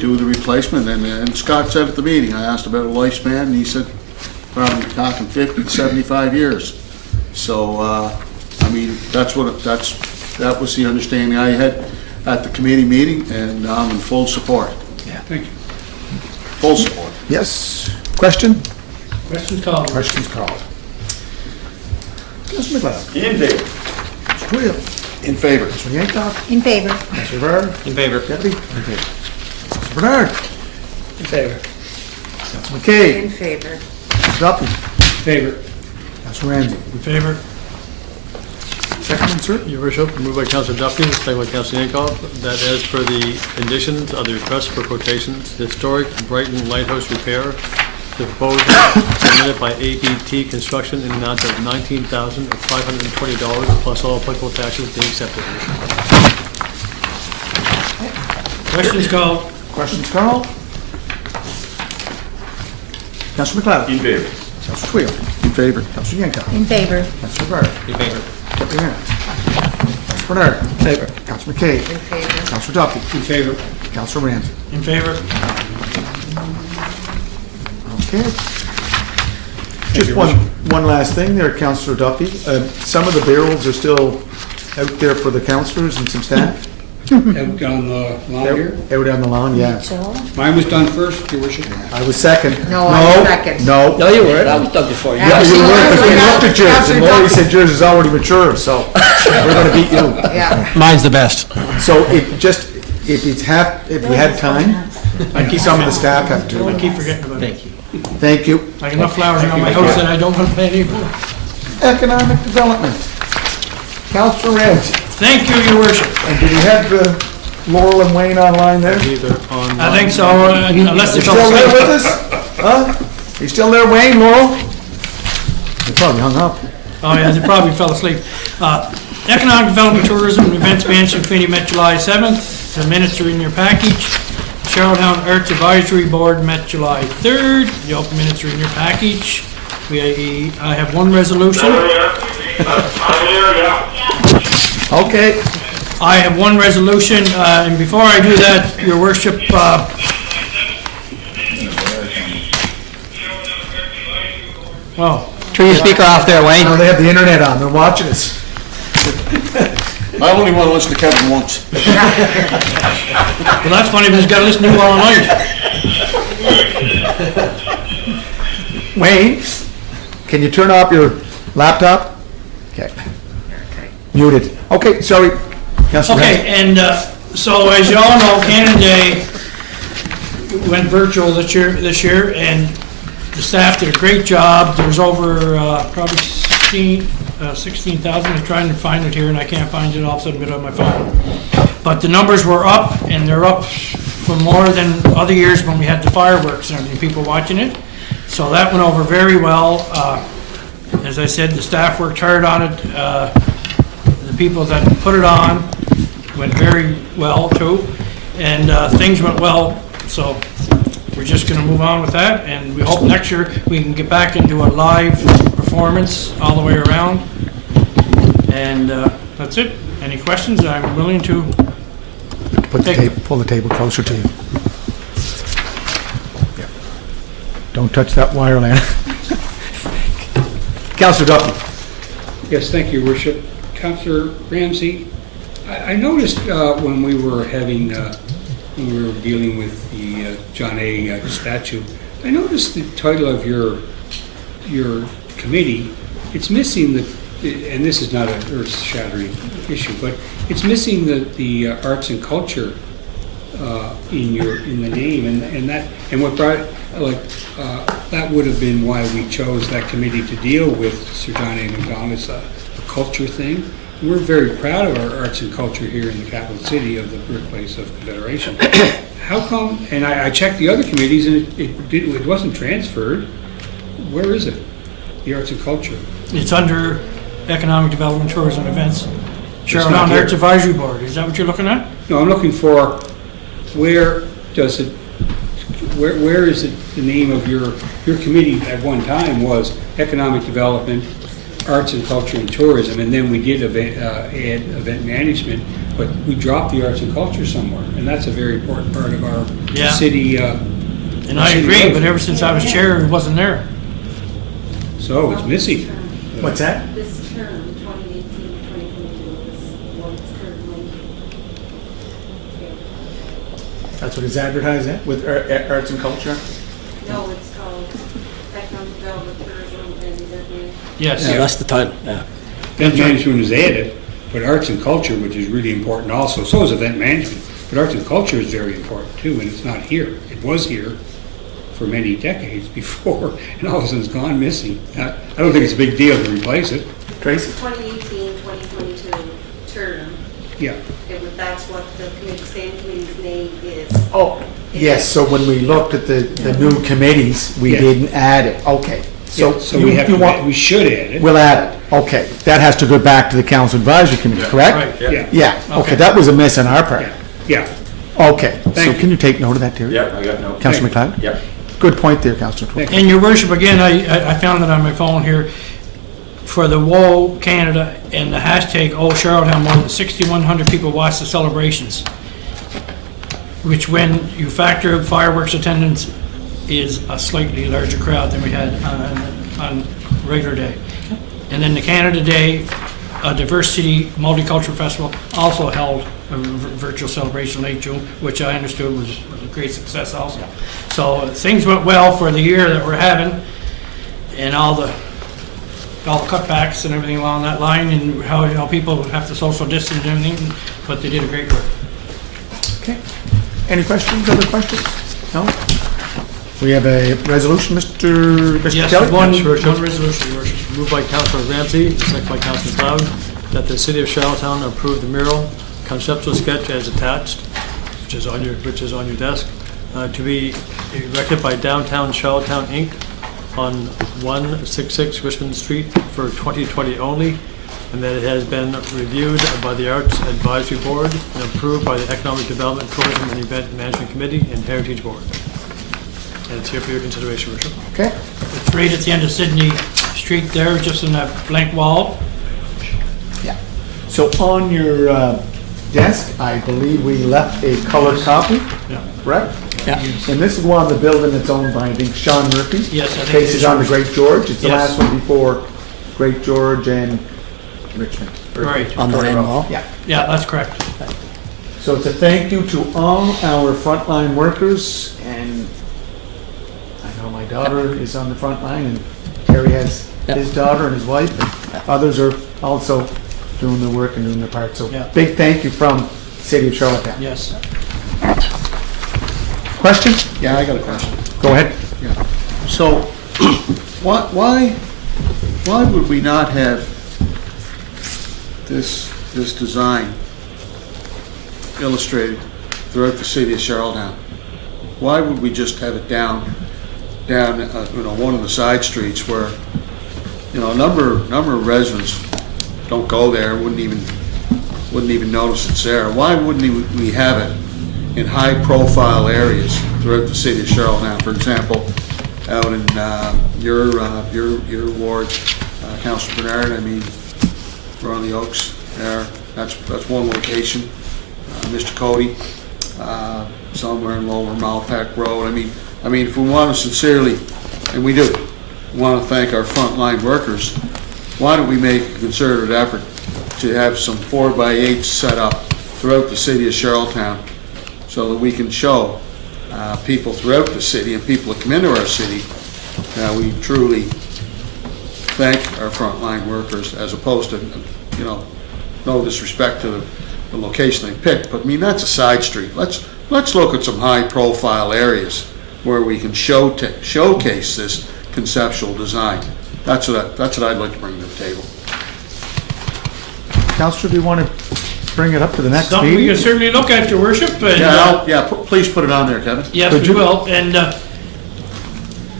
do the replacement, and Scott said at the meeting, I asked about a lifespan, and he said probably talking 50 to 75 years. So, that was the understanding I had at the committee meeting, and I'm in full support. Yeah. Thank you. Full support. Yes. Question? Questions called. Questions called. Councillor McLeod. In favor. Councillor Twill. In favor. Councillor Yankoff. In favor. Councillor Rivard. In favor. Deputy. In favor. Councillor Bernard. In favor. Councillor McKay. In favor. Councillor Duffy. Favor. Councillor Ramsey. In favor? Second insert. Your worship, moved by Councillor Duffy, second by Councillor Yankoff, that as per the conditions of the request for quotations, historic Brighton Lighthouse repair, the proposal submitted by ABT Construction in the amount of $19,520 plus all applicable taxes being accepted. Questions called. Questions called. Councillor McLeod. In favor. Councillor Twill. In favor. Councillor Yankoff. In favor. Councillor Rivard. In favor. Deputy Mayor. Councillor Bernard. In favor. Councillor McKay. In favor. Councillor Duffy. In favor. Councillor Ramsey. In favor. Okay. Just one last thing there, Councillor Duffy. Some of the barrels are still out there for the councillors and some staff. Out on the lawn here. Out on the lawn, yeah. Mine was done first, Your Worship. I was second. No, I was second. No. No, you weren't. I was done before you. Yeah, you were, because we looked at yours, and Lori said yours is already mature, so we're gonna beat you. Yeah. Mine's the best. So if you had time, some of the staff have to. I keep forgetting about it. Thank you. Thank you. I got enough flowers around my house that I don't want to plant anymore. Economic Development. Councillor Ramsey. Thank you, Your Worship. And do we have Laurel and Wayne online there? Either on. I think so, unless You it's still there with us? Huh? You still there, Wayne, Laurel? You probably hung up. Oh, yeah, they probably fell asleep. Economic Development, Tourism, and Events Management Committee met July 7th. The minutes are in your package. Charlottetown Arts Advisory Board met July 3rd. The open minutes are in your package. I have one resolution. Okay. I have one resolution, and before I do that, Your Worship, Turn your speaker off there, Wayne. No, they have the internet on, they're watching us. I only want to listen to Kevin once. well, that's funny, because he's got to listen to you all night. Wayne, can you turn off your laptop? Okay. Muted. Okay, sorry. Councillor Ramsey. Okay, and so as you all know, Canada Day went virtual this year, and the staff did a great job. There was over probably 16,000. I'm trying to find it here, and I can't find it. All of a sudden, it's on my phone. But the numbers were up, and they're up for more than other years when we had the fireworks and everything, people watching it. So that went over very well. As I said, the staff worked hard on it. The people that put it on went very well too. And things went well, so we're just gonna move on with that. And we hope next year we can get back into a live performance all the way around. And that's it. Any questions? I'm willing to Pull the table closer to you. Yeah. Don't touch that wire, Lana. Councillor Duffy. Yes, thank you, Your Worship. Councillor Ramsey, I noticed when we were having, when we were dealing with the John A. statue, I noticed the title of your committee, it's missing the, and this is not an earth-shattering issue, but it's missing the arts and culture in the name, and what brought that would have been why we chose that committee to deal with Sir John A. Macdonald. It's a culture thing. And we're very proud of our arts and culture here in the capital city of the birthplace of Confederation. How come? And I checked the other committees, and it wasn't transferred. Where is it? The arts and culture. It's under Economic Development, Tourism, Events. not Charlottetown here. Arts Advisory Board. Is that what you're looking at? No, I'm looking for where does it, where is it, the name of your committee at one time was Economic Development, Arts and Culture and Tourism, and then we did add event management, but we dropped the arts and culture somewhere, and that's a very important part of our Yeah. city. And I agree, growth. but ever since I was chair, it wasn't there. So it's missing. What's that? This term, 2018, 2022, is what's currently. That's what it's advertised at, with arts and culture? No, it's called Economic Development, Tourism, and Event. Yes. Yeah, that's the title, yeah. Event management is added, but arts and culture, which is really important also, so is event management. But arts and culture is very important too, and it's not here. It was here for many decades before, and all of a sudden it's gone missing. I don't think it's a big deal to replace it. Tracy? 2018, 2022 term, Yeah. that's what the committee, same committee's name is. Oh, yes, so when we looked at the new committees, we Yeah. didn't add it, okay. So we should add it. We'll add it, okay. That has to go back to the council advisory committee, correct? Right. Yeah. Yeah, okay, Okay. that was a miss on our part. Yeah. Okay, so Thank you. can you take note of that, Terry? Yep, I got no. Councillor McLeod? Yep. Good point there, Councillor Twin. And your worship, again, I found it on my phone here, for the WOW Canada and the hashtag Oh Charlottetown, more than 6,100 people watched the celebrations, which when you factor fireworks attendance is a slightly larger crowd than we had on regular day. And then the Canada Day, a Diversity Multicultural Festival, also held a virtual celebration late June, which I understood was a great success also. So things went well for the year that we're having, and all the cutbacks and everything along that line, and how people have to social distance and everything, but they did a great work. Okay. Any questions, other questions? No? We have a resolution, Mr. Yes, Kelly? one Worship. resolution, your worship. Moved by Councillor Ramsey, second by Councillor McLeod, that the City of Charlottetown approve the mural conceptual sketch as attached, which is on your desk, to be erected by Downtown Charlottetown, Inc. on 166 Richmond Street for 2020 only, and that it has been reviewed by the Arts Advisory Board and approved by the Economic Development, Tourism and Event Management Committee and Heritage Board. And it's here for your consideration, Worship. Okay. It's right at the end of Sydney Street there, just in that blank wall. Yeah. So on your desk, I believe we left a colored copy, Yeah. correct? Yeah. And this is one of the building that's owned by, I think, Sean Murphy. Yes, I think it Faces is. on the Great George. It's the Yes. last one before Great George and Richmond. Right. On the Victoria end Road. wall? Yeah. Yeah, that's correct. So it's a thank you to all our frontline workers, and I know my daughter is on the front line, and Terry has Yep. his daughter and his wife, and others are also doing their work and doing their part. So Yeah. big thank you from City of Charlottetown. Yes. Question? Yeah, I got a question. Go ahead. So, why would we not have this design illustrated throughout the city of Charlottetown. Why would we just have it down, one of the side streets where, a number of residents don't go there, wouldn't even notice it's there. Why wouldn't we have it in high-profile areas throughout the city of Charlottetown? For example, out in your ward, Councilor Bernard, around the Oaks there, that's one location. Mr. Cody, somewhere in Lower Malpac Road. If we want to sincerely, and we do, want to thank our frontline workers, why don't we make a concerted effort to have some 4x8s set up throughout the city of Charlottetown so that we can show people throughout the city and people that come into our city that we truly thank our frontline workers, as opposed to, no disrespect to the location they picked, but that's a side street. Let's look at some high-profile areas where we can showcase this conceptual design. That's what I'd like to bring to the table. Councillor, do you want to bring it up to the next Something we meeting? can certainly look at, Your Worship. And, Please put it on there, Kevin. Yes, Could we you? will. And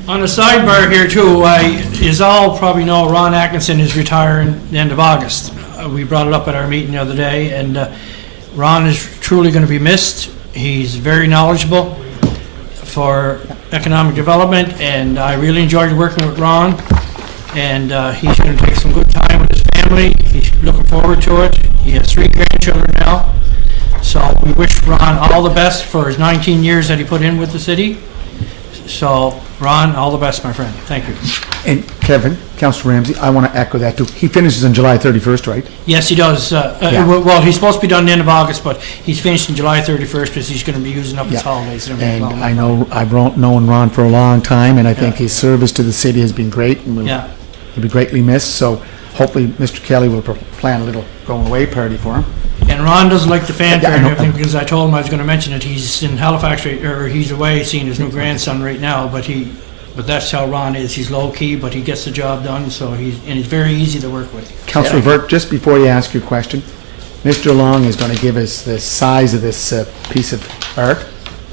on a sidebar here too, as all probably know, Ron Atkinson is retiring the end of August. We brought it up at our meeting the other day, and Ron is truly going to be missed. He's very knowledgeable for economic development, and I really enjoyed working with Ron. And he's going to take some good time with his family. He's looking forward to it. He has 3 grandchildren now. So we wish Ron all the best for his 19 years that he put in with the city. So, Ron, all the best, my friend. Thank you. And Kevin, Councillor Ramsey, I want to echo that too. He finishes on July 31st, right? Yes, he does. Yeah. Well, he's supposed to be done the end of August, but he's finishing July 31st because he's going to be using up his holidays. And everything. And I know, I've known Ron for a long time, and I think his service to the city has been great, and he'll be greatly missed. So hopefully Mr. Kelly will plan a little going away party for him. And Ron doesn't like the fanfare Yeah, I and know. everything because I told him I was going to mention it. He's in Halifax, or he's away seeing his new grandson right now, but that's how Ron is. He's low key, but he gets the job done. So he's very easy to work with. Councillor Vert, just before you ask your question, Mr. Long is going to give us the size of this piece of art.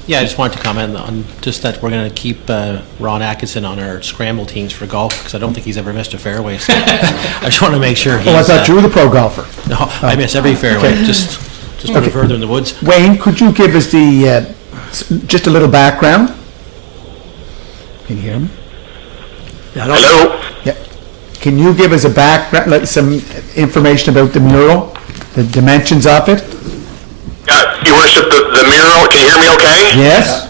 Yeah, I just wanted to comment on just that we're going to keep Ron Atkinson on our scramble teams for golf, because I don't think he's ever missed a fairway. So I just want to make sure he's... Oh, I thought you were the pro golfer. No, I miss every fairway, Okay. just a little further in the woods. Wayne, could you give us the, just a little background? Can you hear me? Hello? Yeah. Can you give us a background, like some information about the mural, the dimensions of it? Your Worship, the mural, can you hear me okay? Yes?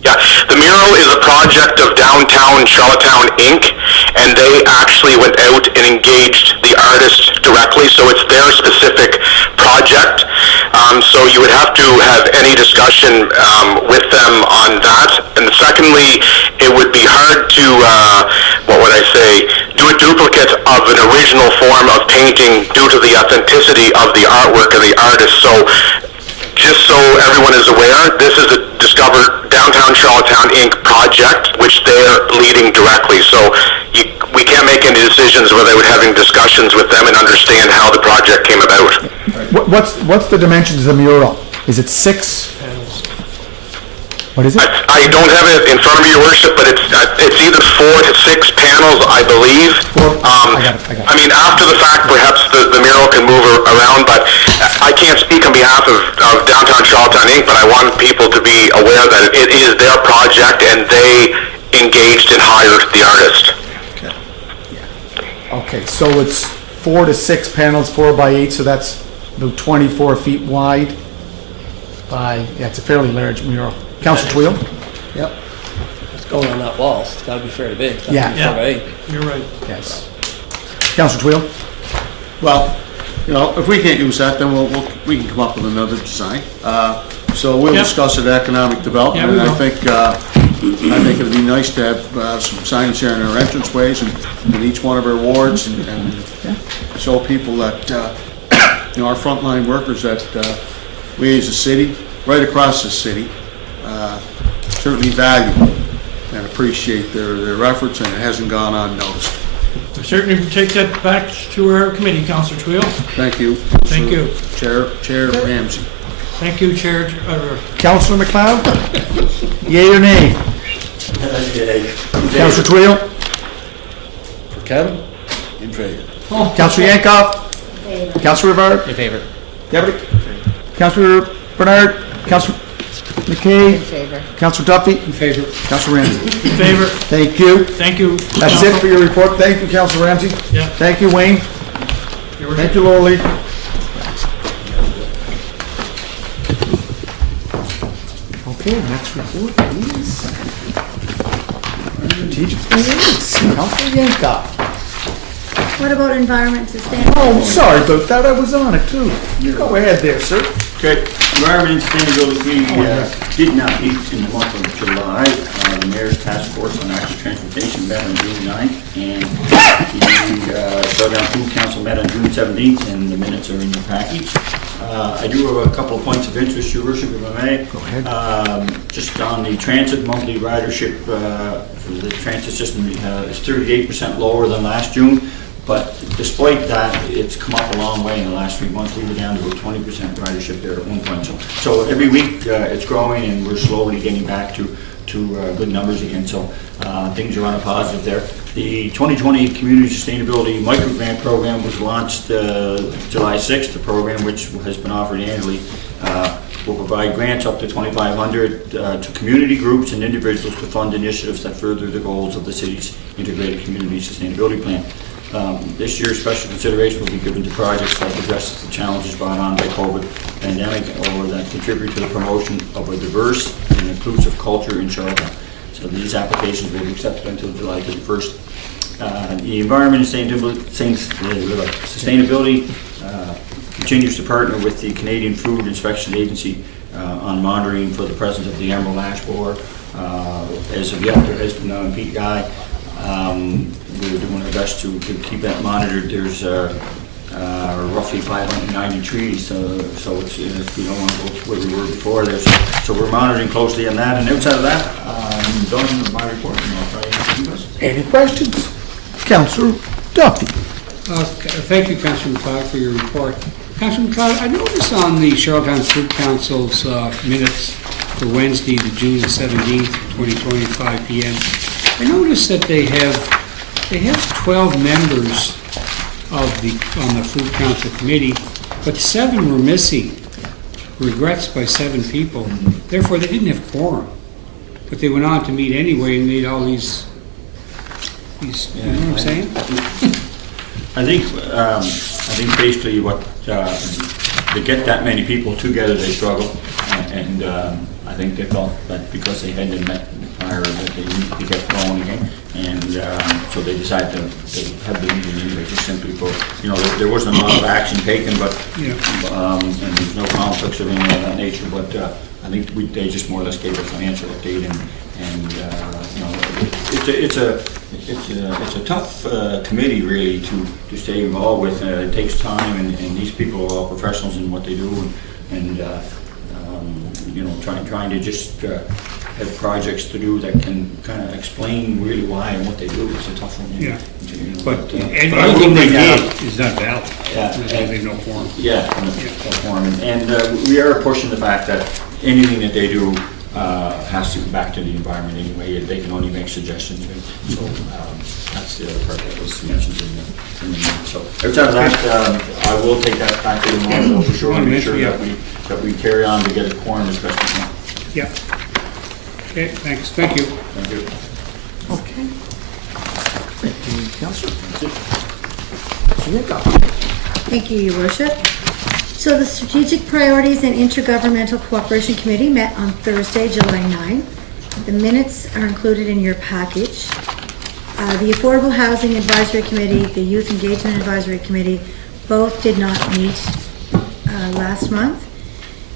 Yeah, the mural is a project of Downtown Charlottetown, Inc., and they actually went out and engaged the artist directly, so it's their specific project. So you would have to have any discussion with them on that. And secondly, it would be hard to, do a duplicate of an original form of painting due to the authenticity of the artwork of the artist. So just so everyone is aware, this is a Discover Downtown Charlottetown, Inc. project, which they're leading directly. So we can't make any decisions without having discussions with them and understand how the project came about. What's the dimensions of the mural? Is it 6? What is it? I don't have it in front of me, Your Worship, but it's either 4 to 6 panels, I believe. I got it. I mean, after the fact, perhaps the mural can move around, but I can't speak on behalf of Downtown Charlottetown, Inc., but I want people to be aware that it is their project and they engaged and hired the artist. Okay, so it's 4 to 6 panels, 4 by 8, so that's about 24 feet wide it's a fairly large mural. Councillor Twill? Yep. It's going on that wall. It's got to be fairly big. It's Yeah. gotta be 4 by 8. You're right. Yes. Councillor Twill? Well, if we can't use that, then we can come up with another design. So we'll discuss it at economic development. Yeah, we And will. I think it'd be nice to have some signage here in our entranceways and in each one of our wards and show people that, our frontline workers that we as a city, right across the city, certainly value and appreciate their efforts, and it hasn't gone unnoticed. We certainly will take that back to our committee, Councillor Twill. Thank you. Thank you. Chair Ramsey. Thank you, Chair. Councillor McLeod? Yea or nay? Councillor Twill? For Kevin? In favor. Councillor Yankoff? Councillor Rivard? In favor. Deputy? Councillor Bernard? Councillor McKay? In favor. Councillor Duffy? In favor. Councillor Ramsey? In favor. Thank you. Thank you. That's it for your report. Thank you, Councillor Ramsey. Yeah. Thank you, Wayne. Thank you, Lowell. Okay, next report is strategic priorities. Councillor Yankoff. What about environment sustainability? Oh, sorry about that. I was on it too. Go ahead there, sir. Okay, Environment and Sustainability Committee did not meet in the month of July. The Mayor's Task Force on Active Transportation met on June 9th, and the Showdown Food Council met on June 17th, and the minutes are in your package. I do have a couple of points of interest, Your Worship, if I may. Go ahead. Just on the transit monthly ridership, for the transit system is 38% lower than last June. But despite that, it's come up a long way in the last 3 months. We were down to about 20% ridership there at one point. So every week it's growing, and we're slowly getting back to good numbers again. So things are on a positive there. The 2020 Community Sustainability Micro Grant Program was launched July 6th. The program, which has been offered annually, will provide grants up to $2,500 to community groups and individuals to fund initiatives that further the goals of the city's integrated community sustainability plan. This year, special consideration will be given to projects that address the challenges brought on by COVID pandemic or that contribute to the promotion of a diverse and inclusive culture in Charlottetown. So these applications will be accepted until July 31st. The Environment and Sustainability continues to partner with the Canadian Food Inspection Agency on monitoring for the presence of the emerald ash borer. As of yet, there has been no PEI. We're doing our best to keep that monitored. There's roughly 590 trees, so it's, we don't want to go where we were before there. So we're monitoring closely on that. And outside of that, I'm done with my report. Any questions? Councillor Duffy. Thank you, Councillor McLeod, for your report. Councillor McLeod, I noticed on the Charlottetown Food Council's minutes for Wednesday, the June 17th, 2025 p.m., I noticed that they have 12 members on the Food Council Committee, but 7 were missing. Regrets by 7 people. Therefore, they didn't have quorum. But they went on to meet anyway and made all these you know what I'm saying? I think basically what to get that many people together, they struggle, and I think they felt that because they hadn't met prior that they needed to get going again, and so they decided to have the meeting anyway, just simply for, you know, there wasn't a lot of action taken, but and there's no conflicts of any of that nature, but I think they just more or less gave a financial update, and you know, it's a tough committee really to stay involved with. It takes time, and these people are all professionals in what they do, and you know, trying to just have projects to do that can kind of explain really why and what they do is a tough one. Yeah. You know, But I anything will they bring that did up. is not valid. Yeah. There's no quorum. Yeah, no quorum. And we are pushing the fact that anything that they do has to go back to the environment anyway. They can only make suggestions. So that's the other part that was mentioned in the minute. So outside of that, I will take that back to the model for sure and make sure that we carry on to get a quorum as best we can. Yeah. Okay, thanks. Thank you. Thank you. Okay. Thank you, Councillor. Thank you, Your Worship. So the Strategic Priorities and Intergovernmental Cooperation Committee met on Thursday, July 9. The minutes are included in your package. The Affordable Housing Advisory Committee, the Youth Engagement Advisory Committee, both did not meet last month.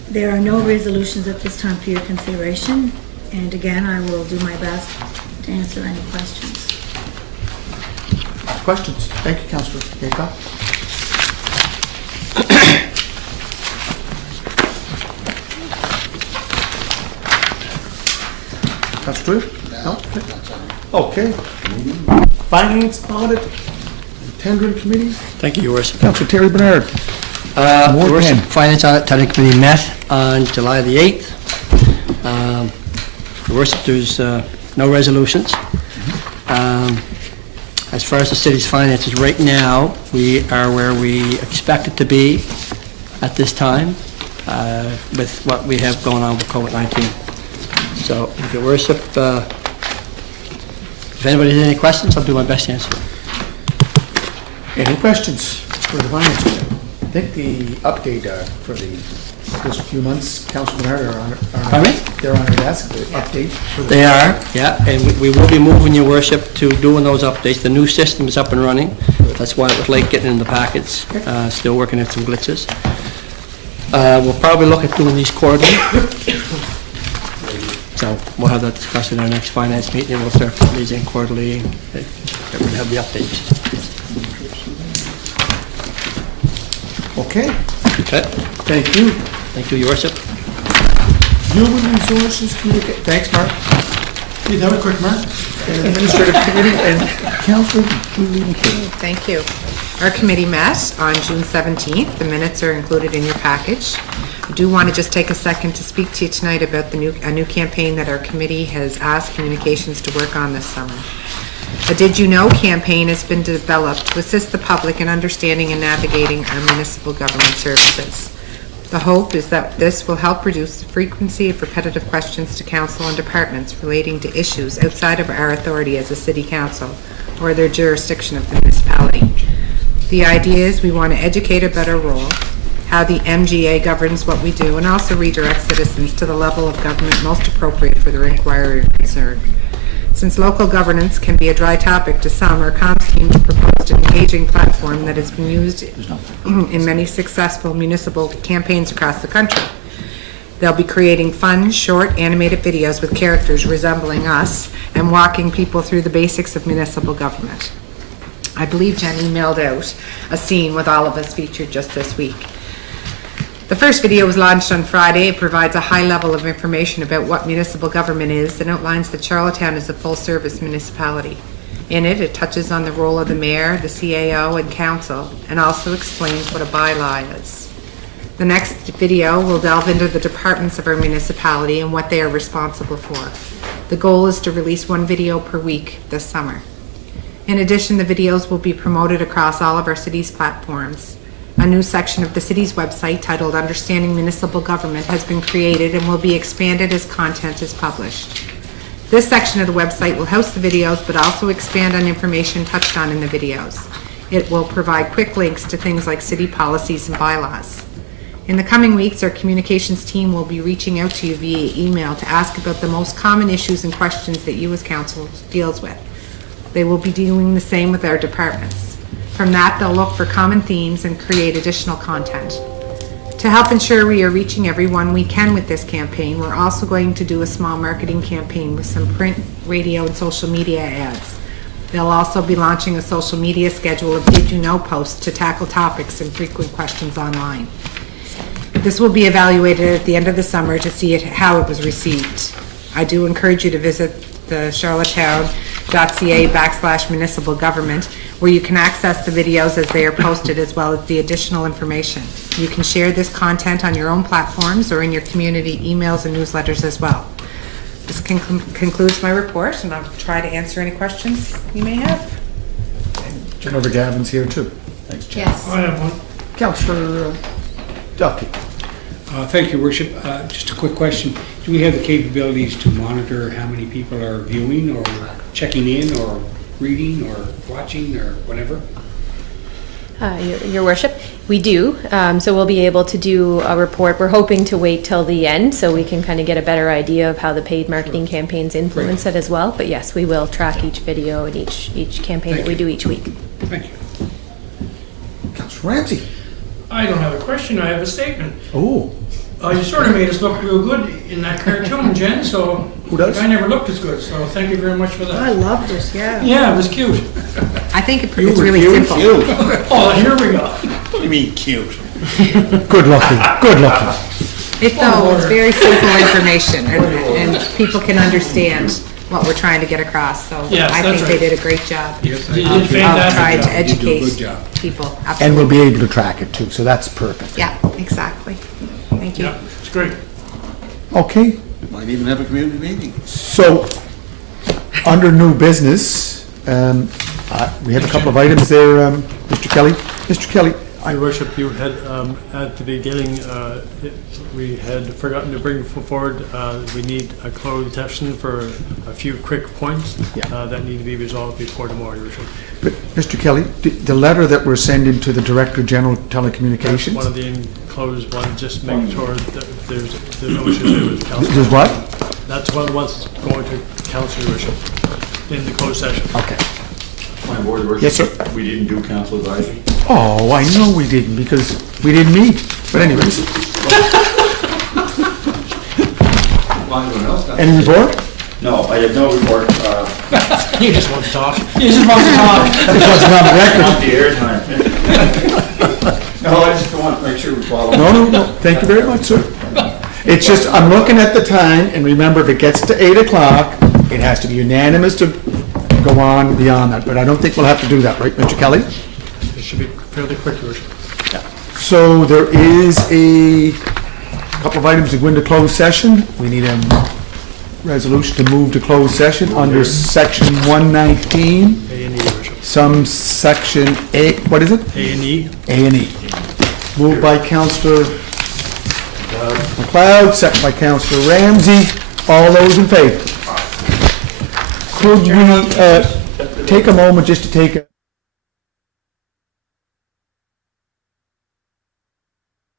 There are no resolutions at this time for your consideration. And again, I will do my best to answer any questions. Questions? Thank you, Councillor Yankoff. Councillor Drew? No? Okay. Finance, Audit, Tendering Committee? Thank you, Your Worship. Councillor Terry Bernard. Your Worship, pen. Finance Audit Tendering Committee met on July the 8th. Your worship, there's no resolutions. As far as the city's finances, right now, we are where we expect it to be at this time with what we have going on with COVID-19. So, your worship, if anybody has any questions, I'll do my best to answer. Any questions for the finance committee? I think the update for the first few months, Councilman Hart, Pardon me? they're on our desk, the update. For the They are, yeah, and we will be moving, your worship, to doing those updates. The new system is up and running. That's why it was late getting in the packets. Still working at some glitches. We'll probably look at doing these quarterly. So we'll have that discussion in our next finance meeting, and we'll start putting these in quarterly, and we'll have the updates. Okay, Okay, thank you. thank you, your worship. Human Resources Committee, thanks, Mark. Please have a quick, Mark. And Administrative Committee, and Councilor Julie McKay. Thank you. Our committee met on June 17th. The minutes are included in your package. I do want to just take a second to speak to you tonight about a new campaign that our committee has asked Communications to work on this summer. A Did You Know campaign has been developed to assist the public in understanding and navigating our municipal government services. The hope is that this will help reduce the frequency of repetitive questions to council and departments relating to issues outside of our authority as a city council or their jurisdiction of the municipality. The idea is we want to educate about our role, how the MGA governs what we do, and also redirect citizens to the level of government most appropriate for their inquiry or concern. Since local governance can be a dry topic to some, our comms team has proposed an engaging platform that has been used in many successful municipal campaigns across the country. They'll be creating fun, short, animated videos with characters resembling us and walking people through the basics of municipal government. I believe Jen emailed out a scene with all of us featured just this week. The first video was launched on Friday. It provides a high level of information about what municipal government is and outlines that Charlottetown is a full-service municipality. In it, it touches on the role of the mayor, the CAO, and council, and also explains what a bylaw is. The next video will delve into the departments of our municipality and what they are responsible for. The goal is to release one video per week this summer. In addition, the videos will be promoted across all of our city's platforms. A new section of the city's website titled Understanding Municipal Government has been created and will be expanded as content is published. This section of the website will host the videos but also expand on information touched on in the videos. It will provide quick links to things like city policies and bylaws. In the coming weeks, our communications team will be reaching out to you via email to ask about the most common issues and questions that you as council deals with. They will be doing the same with our departments. From that, they'll look for common themes and create additional content. To help ensure we are reaching everyone we can with this campaign, we're also going to do a small marketing campaign with some print, radio, and social media ads. They'll also be launching a social media schedule of Did You Know posts to tackle topics and frequent questions online. This will be evaluated at the end of the summer to see how it was received. I do encourage you to visit the charlottetown.ca/municipal government, where you can access the videos as they are posted as well as the additional information. You can share this content on your own platforms or in your community emails and newsletters as well. This concludes my report, and I'll try to answer any questions you may have. Jennifer Gavin's here too. Thanks, Jen. I have one. Councillor Duffy. Thank you, Worship. Just a quick question. Do we have the capabilities to monitor how many people are viewing or checking in or reading or watching or whatever? Your Worship, we do. So we'll be able to do a report. We're hoping to wait till the end so we can kind of get a better idea of how the paid marketing campaigns influence it as well. But yes, we will track each video and each campaign that we do each week. Thank you. Councillor Ramsey. I don't have a question, I have a statement. Oh. You sort of made us look real good in that cartoon, Jen, so. Who does? I never looked as good, so thank you very much for that. I loved it, yeah. Yeah, it was cute. I think it's really simple. Oh, here we go. What do you mean cute? Good looking, good looking. It's very simple information, and people can understand what we're trying to get across, so Yes, I that's think they right. did a great job. Yes, You did a fantastic Trying to job. You do a good educate job. people, And absolutely. we'll be able to track it too, so that's perfect. Yeah, exactly. Thank you. Yeah. great. Okay, Might even have a community meeting. so, under new business, we have a couple of items there, Mr. Kelly. Mr. Kelly, Your Worship, you had, at the beginning, we had forgotten to bring forward, we need a closed session for a few quick points that need to be resolved before tomorrow, Your Worship. but, Mr. Kelly, the letter that we're sending to the Director General of That's Telecommunications, one of the enclosed ones, just make sure that there's no issues there with council. there's what? That's one of the ones that's going to council, Your Worship, in the closed session. Okay. Point of order, Worship. Yes, sir. We didn't do council advisory. Oh, I know we didn't, because we didn't meet, but anyways. Well, anyone else? Any report? No, I have no report. You just want to talk. You just want to talk. It wasn't on the record. Want the airtime. No, I just want to make sure we follow. No, thank you very much, sir. It's just, I'm looking at the time, and remember, if it gets to 8 o'clock, it has to be unanimous to go on beyond that, but I don't think we'll have to do that, right, Mr. Kelly? It should be fairly quick, Your Worship. So there is a couple of items to go into closed session. We need a resolution to move to closed session under section 119, A&E, Your Worship. some section A, what is it? A&E. A&E. Moved by Councillor McLeod, second by Councillor Ramsey. All those in favor? Could we take a moment just to take a